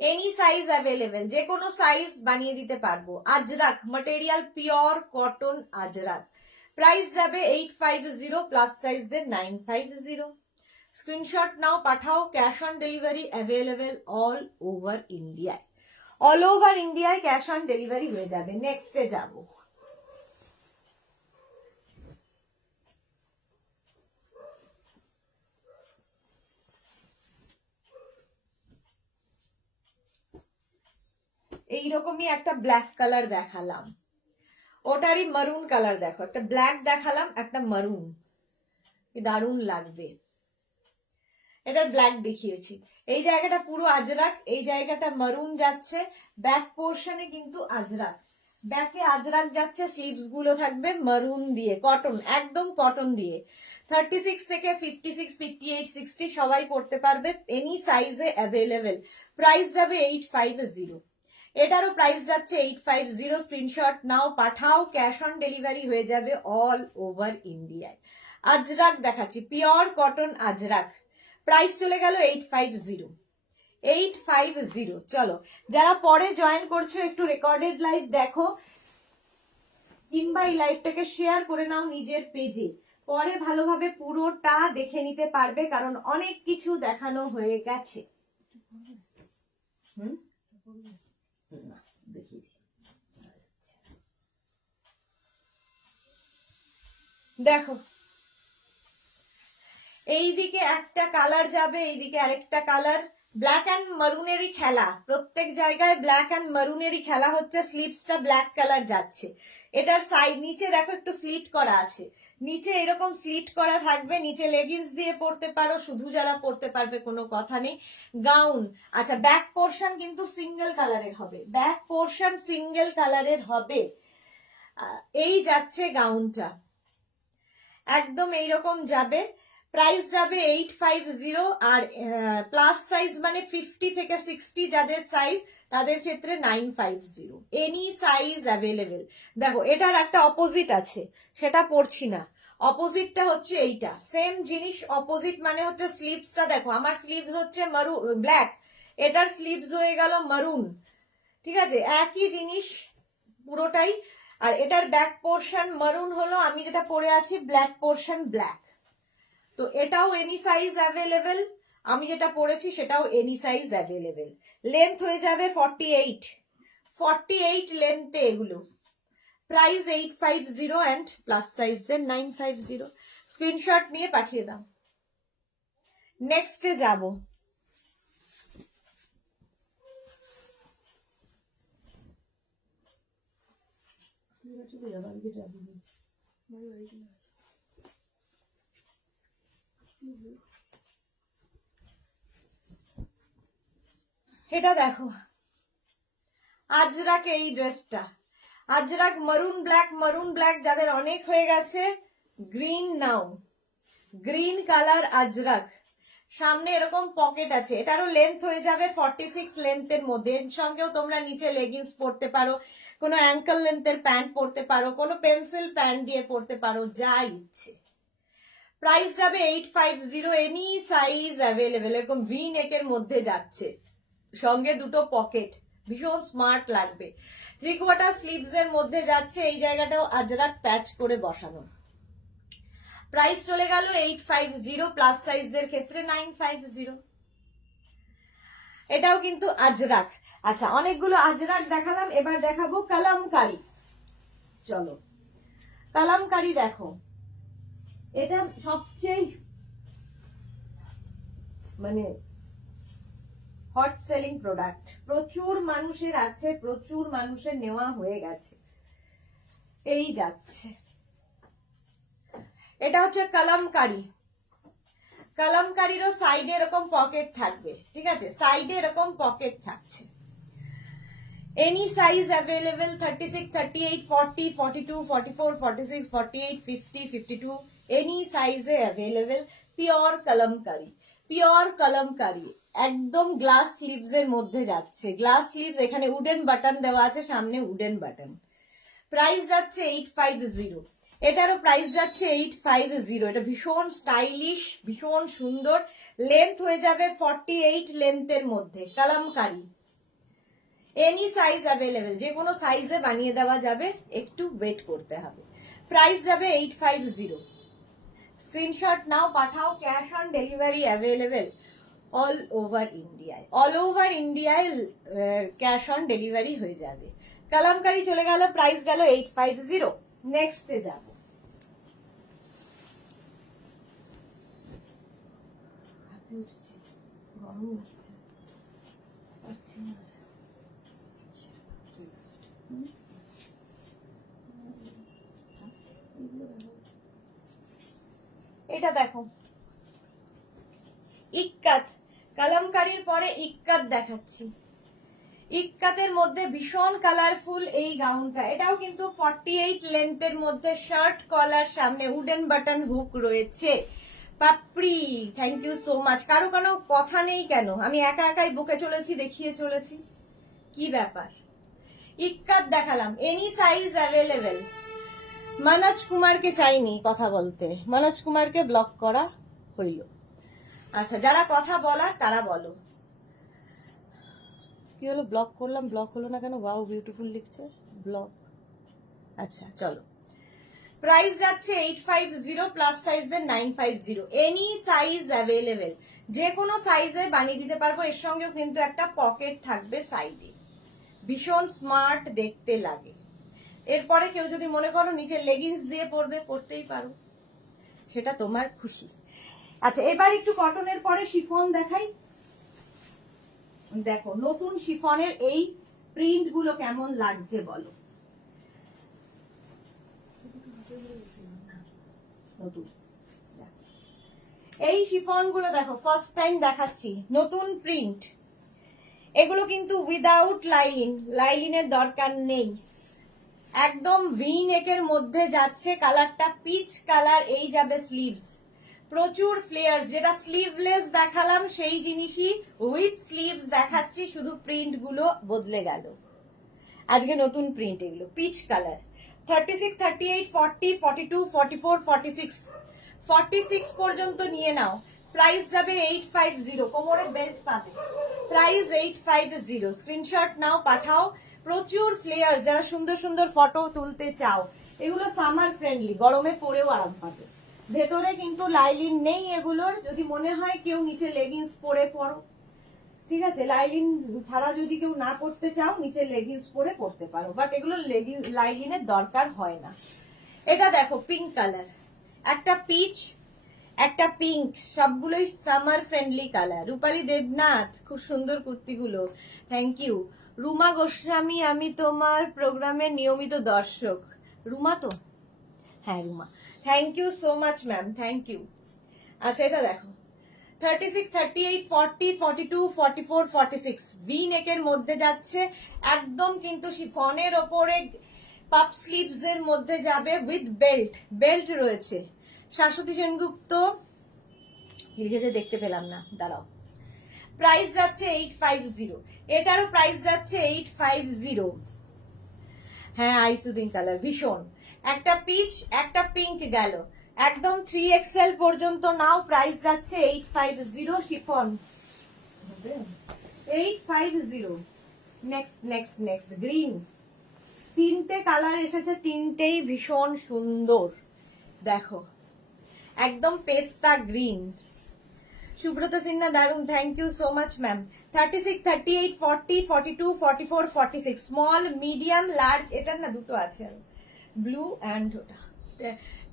এনি সাইজ অ্যাভেলেবেল, যে কোনো সাইজ বানিয়ে দিতে পারবো। Ajrak material pure cotton Ajrak, price যাবে 850, প্লাস সাইজদের 950। স্ক্রিনশট নাও, পাঠাও। Cash on delivery available all over ইন্ডিয়ায়, অল ওভার ইন্ডিয়ায় ক্যাশ অন ডেলিভারি হয়ে যাবে। নেক্সটে যাব, এইরকমই একটা ব্ল্যাক কালার দেখালাম, ওটারই মারুন কালার দেখো, একটা ব্ল্যাক দেখালাম, একটা মারুন, দারুণ লাগবে। এটার ব্ল্যাক দেখিয়েছি, এই জায়গাটা পুরো আজরাক, এই জায়গাটা মারুন যাচ্ছে, ব্যাক পোর্শনে কিন্তু আজরাক, ব্যাকে আজরাক যাচ্ছে, স্লিভস গুলো থাকবে মারুন দিয়ে, কটন, একদম কটন দিয়ে। 36 থেকে 56, 58, 60 সবাই পড়তে পারবে, এনি সাইজে অ্যাভেলেবেল। প্রাইস যাবে 850, এটারও প্রাইস যাচ্ছে 850। স্ক্রিনশট নাও, পাঠাও। ক্যাশ অন ডেলিভারি হয়ে যাবে অল ওভার ইন্ডিয়ায়। আজরাক দেখাচ্ছি, পিওর কটন আজরাক, প্রাইস চলে গেল 850, 850। চলো, যারা পরে জয়েন করছো একটু রেকর্ডেড লাইভ দেখো, কিংবা এই লাইভটাকে শেয়ার করে নাও নিজের পেজে, পরে ভালোভাবে পুরোটা দেখে নিতে পারবে, কারণ অনেক কিছু দেখানো হয়ে গেছে। না, দেখিয়ে দিই। দেখো এইদিকে একটা কালার যাবে, এইদিকে আরেকটা কালার, ব্ল্যাক অ্যান্ড মারুনেরই খেলা, প্রত্যেক জায়গায় ব্ল্যাক অ্যান্ড মারুনেরই খেলা হচ্ছে। স্লিভসটা ব্ল্যাক কালার যাচ্ছে, এটার সাইড নিচে দেখো একটু স্লিট করা আছে, নিচে এরকম স্লিট করা থাকবে, নিচে লেগিংস দিয়ে পরতে পারো, শুধু যারা পরতে পারবে কোনো কথা নেই। গাউন, আচ্ছা ব্যাক পোর্শন কিন্তু সিঙ্গেল কালারের হবে, ব্যাক পোর্শন সিঙ্গেল কালারের হবে। এই যাচ্ছে গাউনটা, একদম এইরকম যাবে, প্রাইস যাবে 850। আর প্লাস সাইজ মানে 50 থেকে 60 যাদের সাইজ, তাদের ক্ষেত্রে 950। Any size available. দেখো এটার একটা অপোজিট আছে, সেটা পড়ছি না, অপোজিটটা হচ্ছে এইটা, সেম জিনিস অপোজিট, মানে হচ্ছে স্লিভসটা দেখো, আমার স্লিভস হচ্ছে ব্ল্যাক, এটার স্লিভস হয়ে গেল মারুন, ঠিক আছে, একই জিনিস পুরোটাই। আর এটার ব্যাক পোর্শন মারুন হলো, আমি যেটা পরে আছি ব্ল্যাক পোর্শন ব্ল্যাক, তো এটাও এনি সাইজ অ্যাভেলেবেল, আমি যেটা পরেছি সেটাও এনি সাইজ অ্যাভেলেবেল। লেন্থ হয়ে যাবে 48 লেন্থে এগুলো। Price 850 and plus size then 950। Screenshot নিয়ে পাঠিয়ে দাও। নেক্সটে যাব, এটা দেখো আজরাকে, এই ড্রেসটা আজরাক মারুন ব্ল্যাক যাদের অনেক হয়ে গেছে, গ্রিন নাও, গ্রিন কালার আজরাক। সামনে এরকম পকেট আছে, এটারও লেন্থ হয়ে যাবে 46 লেন্থের মধ্যে। এর সঙ্গেও তোমরা নিচে লেগিংস পরতে পারো, কোনো অ্যাঙ্কেল লেন্থের প্যান্ট পরতে পারো, কোনো পেন্সিল প্যান্ট দিয়ে পরতে পারো, যা ইচ্ছে। প্রাইস যাবে 850, এনি সাইজ অ্যাভেলেবেল। এরকম ভি নেকের মধ্যে যাচ্ছে, সঙ্গে দুটো পকেট, ভীষণ স্মার্ট লাগবে। 3/4 স্লিভস এর মধ্যে যাচ্ছে, এই জায়গাটাও আজরাক প্যাচ করে বসানো। প্রাইস চলে গেল 850, প্লাস সাইজদের ক্ষেত্রে 950। এটাও কিন্তু আজরাক। আচ্ছা, অনেকগুলো আজরাক দেখালাম, এবার দেখাবো কালামকারী। চলো কালামকারী দেখো, এটা সবচেয়ে মানে হট সেলিং প্রোডাক্ট। প্রচুর মানুষের আছে, প্রচুর মানুষের নেওয়া হয়ে গেছে, এই যাচ্ছে। এটা হচ্ছে কালামকারী। কালামকারীরও সাইডে এরকম পকেট থাকবে, ঠিক আছে, সাইডে এরকম পকেট থাকছে। এনি সাইজ অ্যাভেলেবেল, 36, 38, 40, 42, 44, 46, 48, 50, 52, এনি সাইজে available. Pure Kalamkari, pure Kalamkari, একদম গ্লাস স্লিভস এর মধ্যে যাচ্ছে। গ্লাস স্লিভস, এখানে উডেন বাটন দেওয়া আছে, সামনে উডেন বাটন। প্রাইস যাচ্ছে 850। এটারও প্রাইস যাচ্ছে 850। এটা ভীষণ স্টাইলিশ, ভীষণ সুন্দর। লেন্থ হয়ে যাবে 48 লেন্থের মধ্যে। কালামকারী, এনি সাইজ অ্যাভেলেবেল, যে কোনো সাইজে বানিয়ে দেওয়া যাবে, একটু ওয়েট করতে হবে। প্রাইস যাবে 850। স্ক্রিনশট নাও, পাঠাও। Cash on delivery available all over ইন্ডিয়ায়। অল ওভার ইন্ডিয়ায় ক্যাশ অন ডেলিভারি হয়ে যাবে। কালামকারী চলে গেল, প্রাইস গেল 850। নেক্সটে যাব। গরম লাগছে, পারছি না। এটা দেখো, ইক্কাত। কালামকারীর পরে ইক্কাত দেখাচ্ছি। ইক্কাতের মধ্যে ভীষণ কালারফুল এই গাউনটা। এটাও কিন্তু 48 লেন্থের মধ্যে, শার্ট কলার, সামনে উডেন বাটন হুক রয়েছে। পাপড়ি, থ্যাংক ইউ সো মাচ। কারো কোনো কথা নেই কেন? আমি একা একাই বুকে চলেছি, দেখিয়ে চলেছি, কি ব্যাপার? ইক্কাত দেখালাম, এনি সাইজ অ্যাভেলেবেল। মনোজ কুমারকে চাইনি কথা বলতে, মনোজ কুমারকে ব্লক করা হইল। আচ্ছা, যারা কথা বলার তারা বলো। কি হলো? ব্লক করলাম, ব্লক হলো না কেন? ওয়াও বিউটিফুল লিখছে, ব্লক। আচ্ছা চলো, প্রাইস যাচ্ছে 850, প্লাস সাইজদের 950। এনি সাইজ অ্যাভেলেবেল, যে কোনো সাইজে বানিয়ে দিতে পারবো। এর সঙ্গেও কিন্তু একটা পকেট থাকবে সাইডে, ভীষণ স্মার্ট দেখতে লাগে। এরপরে কেউ যদি মনে করো নিচে লেগিংস দিয়ে পরবে, পরতেই পারো, সেটা তোমার খুশি। আচ্ছা, এবার একটু কটনের পরে শিফন দেখাই। দেখো নতুন শিফনের এই প্রিন্ট গুলো কেমন লাগছে বলো। নতুন এই শিফন গুলো দেখো, ফার্স্ট টাইম দেখাচ্ছি, নতুন প্রিন্ট। এগুলো কিন্তু উইদাউট লাইলিন, লাইলিনের দরকার নেই, একদম ভি নেকের মধ্যে যাচ্ছে। কালারটা পিচ কালার। এই যাবে স্লিভস, প্রচুর ফ্লেয়ার্স। যেটা স্লিভলেস দেখালাম সেই জিনিসই উইথ স্লিভস দেখাচ্ছি, শুধু প্রিন্ট গুলো বদলে গেল। আজকে নতুন প্রিন্ট এগুলো, পিচ কালার। 36, 38, 40, 42, 44, 46, 46 পর্যন্ত নিয়ে নাও। প্রাইস যাবে 850। কোমরে বেল্ট পাবে। প্রাইস 850। স্ক্রিনশট নাও, পাঠাও। প্রচুর ফ্লেয়ার্স, যারা সুন্দর সুন্দর ফটো তুলতে চাও, এগুলো সামার ফ্রেন্ডলি, গরমে পরেও আরাম পাবে। ভেতরে কিন্তু লাইলিন নেই এগুলোর। যদি মনে হয় কেউ নিচে লেগিংস পরে পরো, ঠিক আছে, লাইলিন ছাড়া যদি কেউ না পড়তে চাও, নিচে লেগিংস পরে পড়তে পারো, বাট এগুলো লাইলিনের দরকার হয় না। এটা দেখো পিঙ্ক কালার, একটা পিচ, একটা পিঙ্ক, সবগুলোই summer friendly colour. Rupali Debnath, খুব সুন্দর কুর্তিগুলো, থ্যাংক ইউ। রুমা গোস্বামী, আমি তোমার প্রোগ্রামের নিয়মিত দর্শক। রুমা তো, হ্যাঁ Ruma, thank you so much ma'am, thank you. আচ্ছা, এটা দেখো 36, 38, 40, 42, 44, 46, ভি নেকের মধ্যে যাচ্ছে। একদম কিন্তু শিফনের ওপরে পাপ স্লিভস এর মধ্যে যাবে উইথ বেল্ট, বেল্ট রয়েছে। শাশ্বতী সেনগুপ্ত লিখেছে, দেখতে পেলাম না, দাঁড়াও। প্রাইস যাচ্ছে 850, এটারও প্রাইস যাচ্ছে 850। হ্যাঁ আইসুদিন কালার ভীষণ, একটা পিচ একটা পিঙ্ক গেল, একদম 3XL পর্যন্ত নাও, প্রাইস যাচ্ছে 850 chiffon 850। Next next next green, তিনটে কালার এসেছে, তিনটেই ভীষণ সুন্দর। দেখো একদম পেস্তা গ্রিন। সুব্রত সিনহা দারুন, thank you so much ma'am. 36, 38, 40, 42, 44, 46 small medium large, এটার না দুটো আছে ব্লু অ্যান্ড ওটা।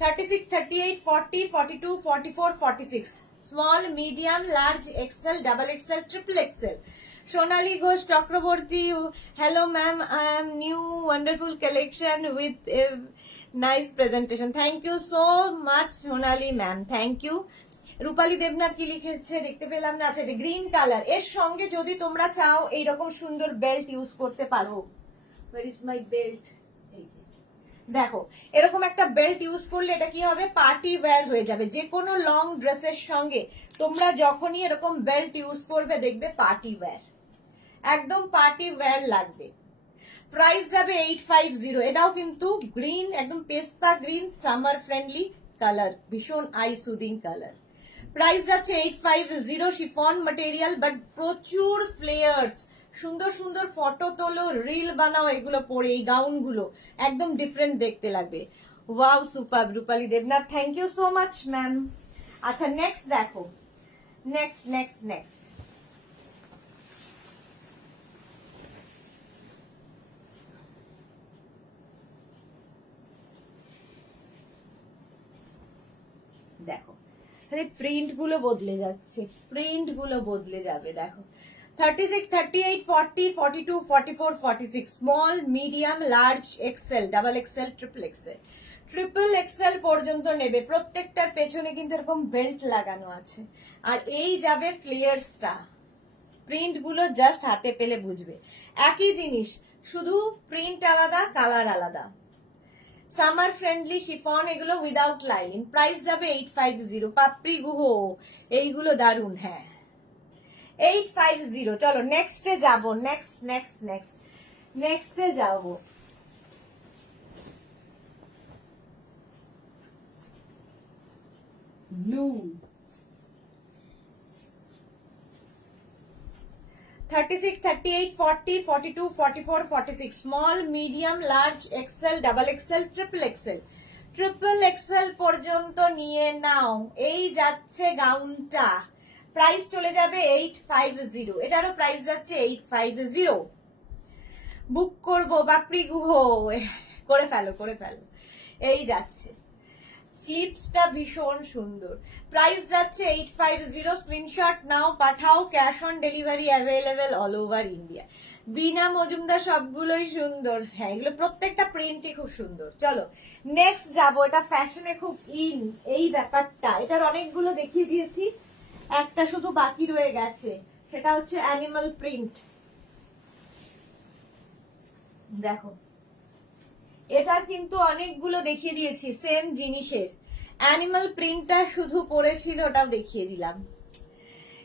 36, 38, 40, 42, 44, 46 small medium large XL double XL triple XL. Sonali Ghosh Chakraborty, hello ma'am, I am new wonderful collection with nice presentation. Thank you so much Sonali ma'am, thank you. Rupali Debnath কি লিখেছে দেখতে পেলাম না। আচ্ছা গ্রিন কালার, এর সঙ্গে যদি তোমরা চাও এইরকম সুন্দর বেল্ট ইউজ করতে পারো। Where is my belt? এই যে দেখো, এরকম একটা বেল্ট ইউজ করলে এটা কি হবে, পার্টি ওয়্যার হয়ে যাবে। যে কোনো লং ড্রেসের সঙ্গে তোমরা যখনই এরকম বেল্ট ইউজ করবে দেখবে পার্টি ওয়্যার, একদম পার্টি ওয়্যার লাগবে। প্রাইস যাবে 850, এটাও কিন্তু গ্রিন, একদম পেস্তা গ্রিন, সামার ফ্রেন্ডলি কালার, ভীষণ আই সুদিং কালার। প্রাইস যাচ্ছে 850 শিফন ম্যাটেরিয়াল, বাট প্রচুর ফ্লেয়ার্স, সুন্দর সুন্দর ফটো তোলো, রিল বানাও এগুলো পরে, এই গাউন গুলো একদম ডিফারেন্ট দেখতে লাগবে। Wow super Rupali Debnath, thank you so much ma'am. আচ্ছা নেক্সট দেখো, নেক্সট নেক্সট নেক্সট দেখো, প্রিন্ট গুলো বদলে যাচ্ছে, প্রিন্ট গুলো বদলে যাবে। দেখো 36, 38, 40, 42, 44, 46 small medium large XL double XL triple XL, triple XL পর্যন্ত নেবে। প্রত্যেকটার পেছনে কিন্তু এরকম বেল্ট লাগানো আছে, আর এই যাবে ফ্লেয়ার্সটা। প্রিন্ট গুলো জাস্ট হাতে পেলে বুঝবে, একই জিনিস, শুধু প্রিন্ট আলাদা, কালার আলাদা। সামার ফ্রেন্ডলি শিফন, এগুলো উইদাউট লাইনিং। প্রাইস যাবে 850। পাপড়ি গুহ, এইগুলো দারুন, হ্যাঁ 850। চলো নেক্সটে যাব, নেক্সট নেক্সট নেক্সট নেক্সটে যাব। Blue 36, 38, 40, 42, 44, 46 small medium large XL double XL triple XL, triple XL পর্যন্ত নিয়ে নাও। এই যাচ্ছে গাউনটা, প্রাইস চলে যাবে 850, এটারও প্রাইস যাচ্ছে 850। বুক করবো বাপরি গুহ, করে ফেলো করে ফেলো। এই যাচ্ছে, স্লিপসটা ভীষণ সুন্দর, প্রাইস যাচ্ছে 850। স্ক্রিনশট নাও, পাঠাও, cash on delivery available all over India. Bina Majumdar, সবগুলোই সুন্দর, হ্যাঁ এগুলো প্রত্যেকটা প্রিন্টই খুব সুন্দর। চলো নেক্সট যাবো, এটা ফ্যাশনে খুব ইন এই ব্যাপারটা, এটার অনেকগুলো দেখিয়ে দিয়েছি, একটা শুধু বাকি রয়ে গেছে, সেটা হচ্ছে অ্যানিমাল প্রিন্ট। দেখো এটার কিন্তু অনেকগুলো দেখিয়ে দিয়েছি সেম জিনিসের, অ্যানিমাল প্রিন্টটা শুধু পড়েছিল, ওটাও দেখিয়ে দিলাম।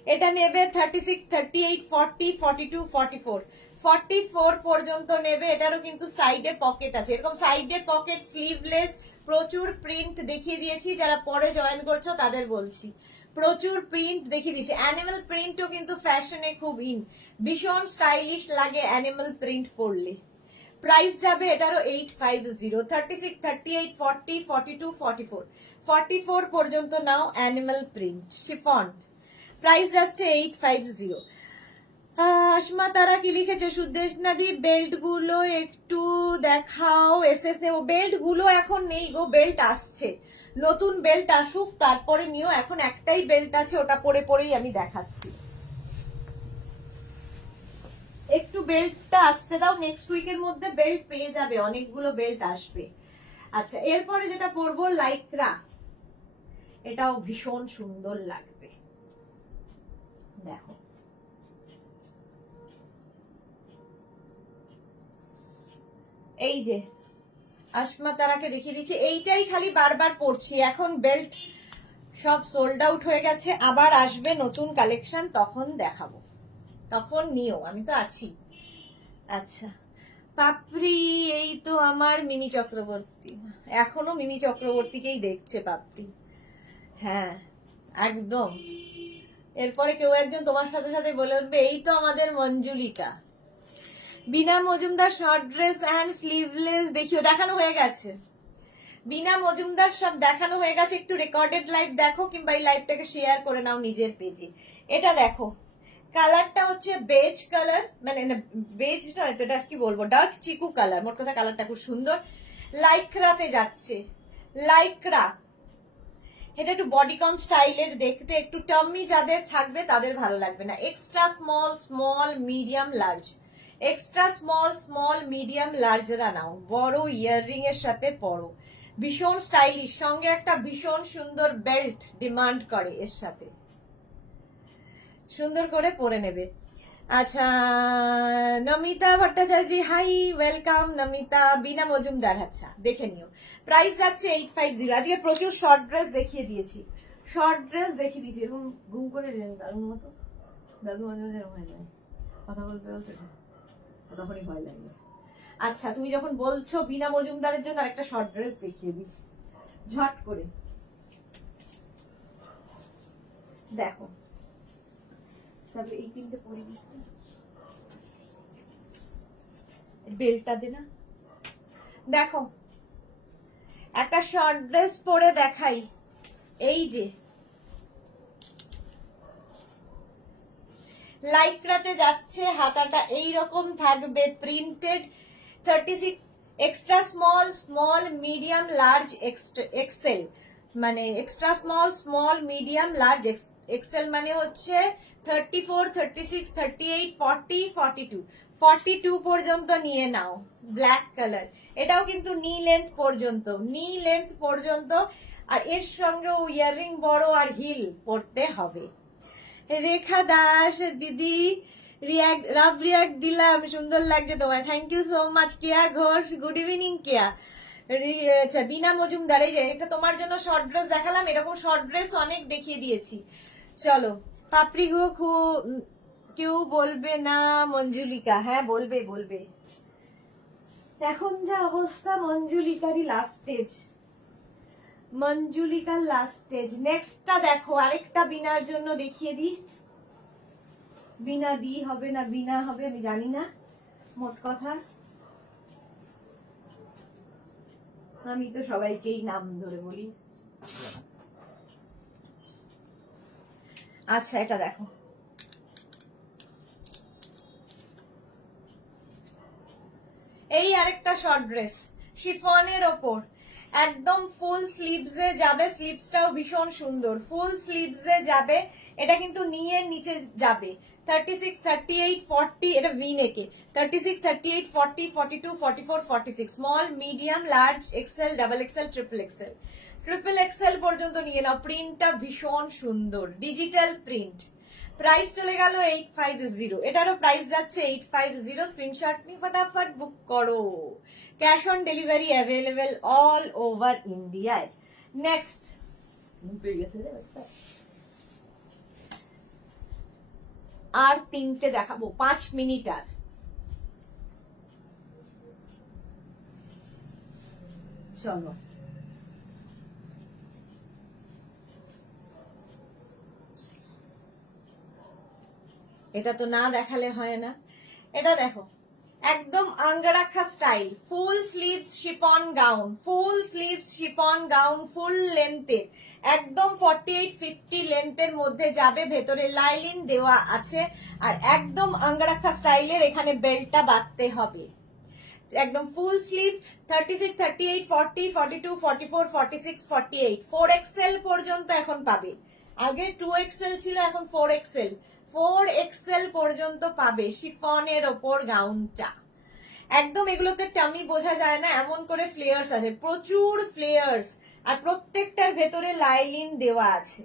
এটা নেবে 36, 38, 40, 42, 44 44 পর্যন্ত নেবে। এটারও কিন্তু সাইডে পকেট আছে, এরকম সাইডে পকেট, স্লিভলেস, প্রচুর প্রিন্ট দেখিয়ে দিয়েছি, যারা পরে জয়েন করছো তাদের বলছি, প্রচুর প্রিন্ট দেখিয়ে দিয়েছি। অ্যানিমাল প্রিন্টও কিন্তু ফ্যাশনে খুব ইন, ভীষণ স্টাইলিশ লাগে অ্যানিমাল প্রিন্ট পরলে। প্রাইস যাবে এটারও 850। 36, 38, 40, 42, 44 44 পর্যন্ত নাও অ্যানিমাল প্রিন্ট শিফন, প্রাইস যাচ্ছে 850। আসমা তারা কি লিখেছে, সুদেশ নাদি বেল্ট গুলো একটু দেখাও, এসএস নেব। বেল্ট গুলো এখন নেই গো, বেল্ট আসছে, নতুন বেল্ট আসুক তারপরে নিও, এখন একটাই বেল্ট আছে, ওটা পরে পরেই আমি দেখাচ্ছি। একটু বেল্টটা আসতে দাও, নেক্সট উইকের মধ্যে বেল্ট পেয়ে যাবে, অনেকগুলো বেল্ট আসবে। আচ্ছা এরপরে যেটা পরবো লাইক্রা, এটাও ভীষণ সুন্দর লাগবে। দেখো এই যে আসমা তারাকে দেখিয়ে দিচ্ছি, এইটাই খালি বারবার পড়ছি। এখন বেল্ট সব সোল্ড আউট হয়ে গেছে, আবার আসবে নতুন কালেকশন, তখন দেখাবো, তখন নিও, আমি তো আছি। আচ্ছা পাপড়ি, এই তো আমার মিমি চক্রবর্তী, এখনো মিমি চক্রবর্তীকেই দেখছে পাপড়ি। হ্যাঁ একদম, এরপরে কেউ একজন তোমার সাথে সাথে বলে উঠবে এই তো আমাদের Manjulika. Bina Majumdar short dress and sleeveless দেখিও, দেখানো হয়ে গেছে। বিনা মজুমদার সব দেখানো হয়ে গেছে, একটু রেকর্ডেড লাইভ দেখো কিংবা এই লাইভটাকে শেয়ার করে নাও নিজের পেজে। এটা দেখো, কালারটা হচ্ছে বেজ কালার, মানে বেজ নয় তো, এটা কি বলবো, ডার্ক চিকু কালার, মোট কথা কালারটা খুব সুন্দর। লাইক্রাতে যাচ্ছে, লাইক্রা, এটা একটু বডিকন স্টাইলের দেখতে, একটু টাম্মি যাদের থাকবে তাদের ভালো লাগবে না। Extra small, small, medium, large, extra small, small, medium, লার্জরা নাও, বড় ইয়াররিং এর সাথে পরো, ভীষণ স্টাইলিশ, সঙ্গে একটা ভীষণ সুন্দর বেল্ট ডিমান্ড করে এর সাথে, সুন্দর করে পরে নেবে। আচ্ছা নমিতা ভট্টাচার্য, হাই ওয়েলকাম নমিতা। বিনা মজুমদার, আচ্ছা দেখে নিও, প্রাইস যাচ্ছে 850। আজকে প্রচুর শর্ট ড্রেস দেখিয়ে দিয়েছি, শর্ট ড্রেস দেখিয়ে দিয়েছি, এরকম ঘুম করে দাদুর মতো, দাদু মাঝে মাঝে এরকম হয়ে যায়, কথা বলতে বলতে তখনই ভয় লাগে। আচ্ছা তুমি যখন বলছো বিনা মজুমদারের জন্য একটা শর্ট ড্রেস দেখিয়ে দিই ঝট করে, দেখো তাহলে এই তিনটে পরে দিস, বেল্টটা দে না। দেখো একটা শর্ট ড্রেস পরে দেখাই, এই যে লাইক্রাতে যাচ্ছে, হাতাটা এই রকম থাকবে, printed, 36 extra small, small, medium, large, XL, মানে extra small, small, medium, large, XL মানে হচ্ছে 34, 36, 38, 40, 42, 42 পর্যন্ত নিয়ে নাও। ব্ল্যাক কালার, এটাও কিন্তু নি লেন্থ পর্যন্ত, নি লেন্থ পর্যন্ত, আর এর সঙ্গেও ইয়াররিং বড় আর হিল পরতে হবে। রেখা দাস দিদি, রাফ রিয়াক্ট দিলাম, সুন্দর লাগছে তোমায়, thank you so much. Keya Ghosh, good evening Keya. আচ্ছা বিনা মজুমদার, এই যে এটা তোমার জন্য শর্ট ড্রেস দেখালাম, এরকম শর্ট ড্রেস অনেক দেখিয়ে দিয়েছি। চলো পাপড়ি হোক, কেউ বলবে না মঞ্জুলিকা, হ্যাঁ বলবে বলবে, এখন যা অবস্থা মঞ্জুলিকারই লাস্ট স্টেজ, মঞ্জুলিকার লাস্ট স্টেজ। নেক্সটটা দেখো, আরেকটা বিনার জন্য দেখিয়ে দিই, বিনা দি হবে না বিনা হবে আমি জানি না, মোট কথা আমি তো সবাইকেই নাম ধরে বলি। আচ্ছা এটা দেখো, এই আরেকটা শর্ট ড্রেস শিফনের ওপর, একদম ফুল স্লিভসে যাবে, স্লিভসটাও ভীষণ সুন্দর, ফুল স্লিভসে যাবে, এটা কিন্তু নিয়ে নিচে যাবে, 36, 38, 40, এটা ভি নেকে, 36, 38, 40, 42, 44, 46, small, medium, large, XL, double XL, triple XL, triple XL পর্যন্ত নিয়ে নাও। প্রিন্টটা ভীষণ সুন্দর, ডিজিটাল প্রিন্ট। প্রাইস চলে গেল 850, এটারও প্রাইস যাচ্ছে 850। স্ক্রিনশট নিয়ে ফটাফট বুক করো, cash on delivery available all over ইন্ডিয়ায়। নেক্সট আর তিনটে দেখাবো, 5 মিনিট আর। চলো এটা তো না দেখালে হয় না, এটা দেখো একদম angrakha style, full sleeves chiffon gown, full sleeves chiffon gown, full লেন্থের, একদম 48, 50 লেন্থের মধ্যে যাবে, ভেতরে লাইলিন দেওয়া আছে, আর একদম আঙ্গারাখা স্টাইলের, এখানে বেল্টটা বাঁধতে হবে, একদম ফুল স্লিভ, 36, 38, 40, 42, 44, 46, 48, 4XL পর্যন্ত এখন পাবে, আগে 2XL ছিল, এখন 4XL, 4XL পর্যন্ত পাবে শিফনের ওপর গাউনটা। একদম এগুলোতে টামি বোঝা যায় না, এমন করে ফ্লেয়ার্স আছে, প্রচুর ফ্লেয়ার্স, আর প্রত্যেকটার ভেতরে লাইলিন দেওয়া আছে।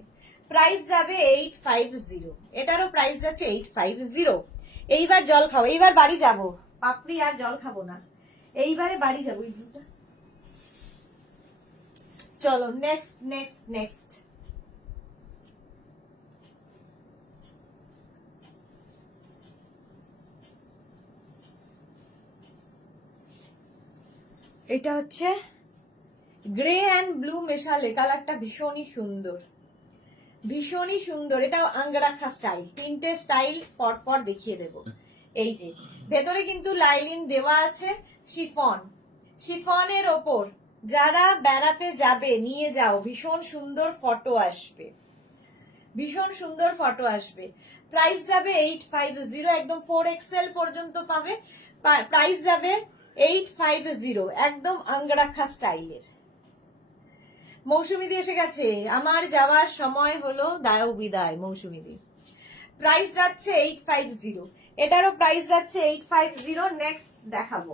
প্রাইস যাবে 850, এটারও প্রাইস যাচ্ছে 850। এইবার জল খাবো, এইবার বাড়ি যাব, পাপড়ি আর জল খাবো না, এইবারে বাড়ি যাবো। এই দুটা চলো নেক্সট নেক্সট নেক্সট। এটা হচ্ছে গ্রে অ্যান্ড ব্লু মেশালে, কালারটা ভীষণই সুন্দর, ভীষণই সুন্দর। এটাও আঙ্গরাখা স্টাইল, তিনটে স্টাইল পরপর দেখিয়ে দেব। এই যে ভেতরে কিন্তু লাইনিং দেওয়া আছে, শিফন, শিফনের ওপর যারা বেড়াতে যাবে নিয়ে যাও, ভীষণ সুন্দর ফটো আসবে, ভীষণ সুন্দর ফটো আসবে। প্রাইস যাবে 850, একদম 4XL পর্যন্ত পাবে। প্রাইস যাবে 850, একদম আঙ্গরাখা স্টাইলের। মৌসুমীদি এসে গেছে, আমার যাওয়ার সময় হলো, দায় বিদায় মৌসুমীদি। প্রাইস যাচ্ছে 850, এটারও প্রাইস যাচ্ছে 850। নেক্সট দেখাবো,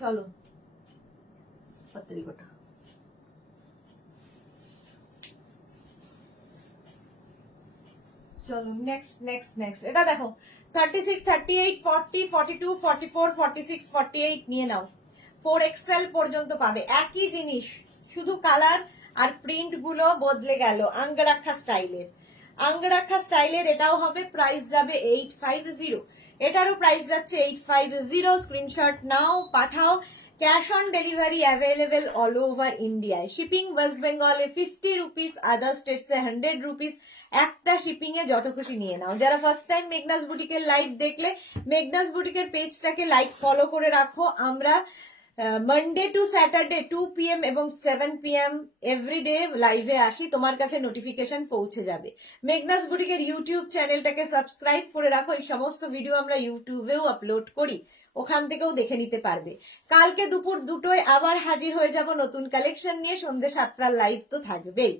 চলো পত্রিকাটা। চলো নেক্সট নেক্সট নেক্সট। এটা দেখো 36, 38, 40, 42, 44, 46, 48 নিয়ে নাও। 4XL পর্যন্ত পাবে, একই জিনিস, শুধু কালার আর প্রিন্ট গুলো বদলে গেল। আঙ্গরাখা স্টাইলের, আঙ্গরাখা স্টাইলের এটাও হবে। প্রাইস যাবে 850, এটারও প্রাইস যাচ্ছে 850। স্ক্রিনশট নাও, পাঠাও। Cash on delivery available all over ইন্ডিয়ায়। শিপিং ওয়েস্ট বেঙ্গলে 50 রুপিস, আদার স্টেটসে 100 রুপিস। একটা শিপিং এ যত খুশি নিয়ে নাও। যারা ফার্স্ট টাইম মেঘনাস বুটিকের লাইভ দেখলে, মেঘনাস বুটিকের পেজটাকে লাইক ফলো করে রাখো। আমরা মানডে টু স্যাটারডে 2 PM এবং 7 PM এভরিডে লাইভে আসি, তোমার কাছে নোটিফিকেশন পৌঁছে যাবে। মেঘনাস বুটিকের ইউটিউব চ্যানেলটাকে সাবস্ক্রাইব করে রাখো, এই সমস্ত ভিডিও আমরা ইউটিউবেও আপলোড করি, ওখান থেকেও দেখে নিতে পারবে। কালকে দুপুর 2টোয় আবার হাজির হয়ে যাব নতুন কালেকশন নিয়ে, সন্ধ্যে 7টার লাইভ তো থাকবেই।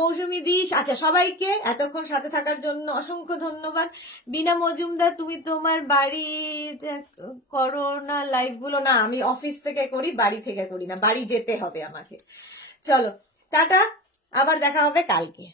মৌসুমী দি, আচ্ছা সবাইকে এতক্ষণ সাথে থাকার জন্য অসংখ্য ধন্যবাদ। বিনা মজুমদার, তুমি তোমার বাড়ি করো না লাইভ গুলো? না, আমি অফিস থেকে করি, বাড়ি থেকে করি না, বাড়ি যেতে হবে আমাকে। চলো টাটা, আবার দেখা হবে কালকে।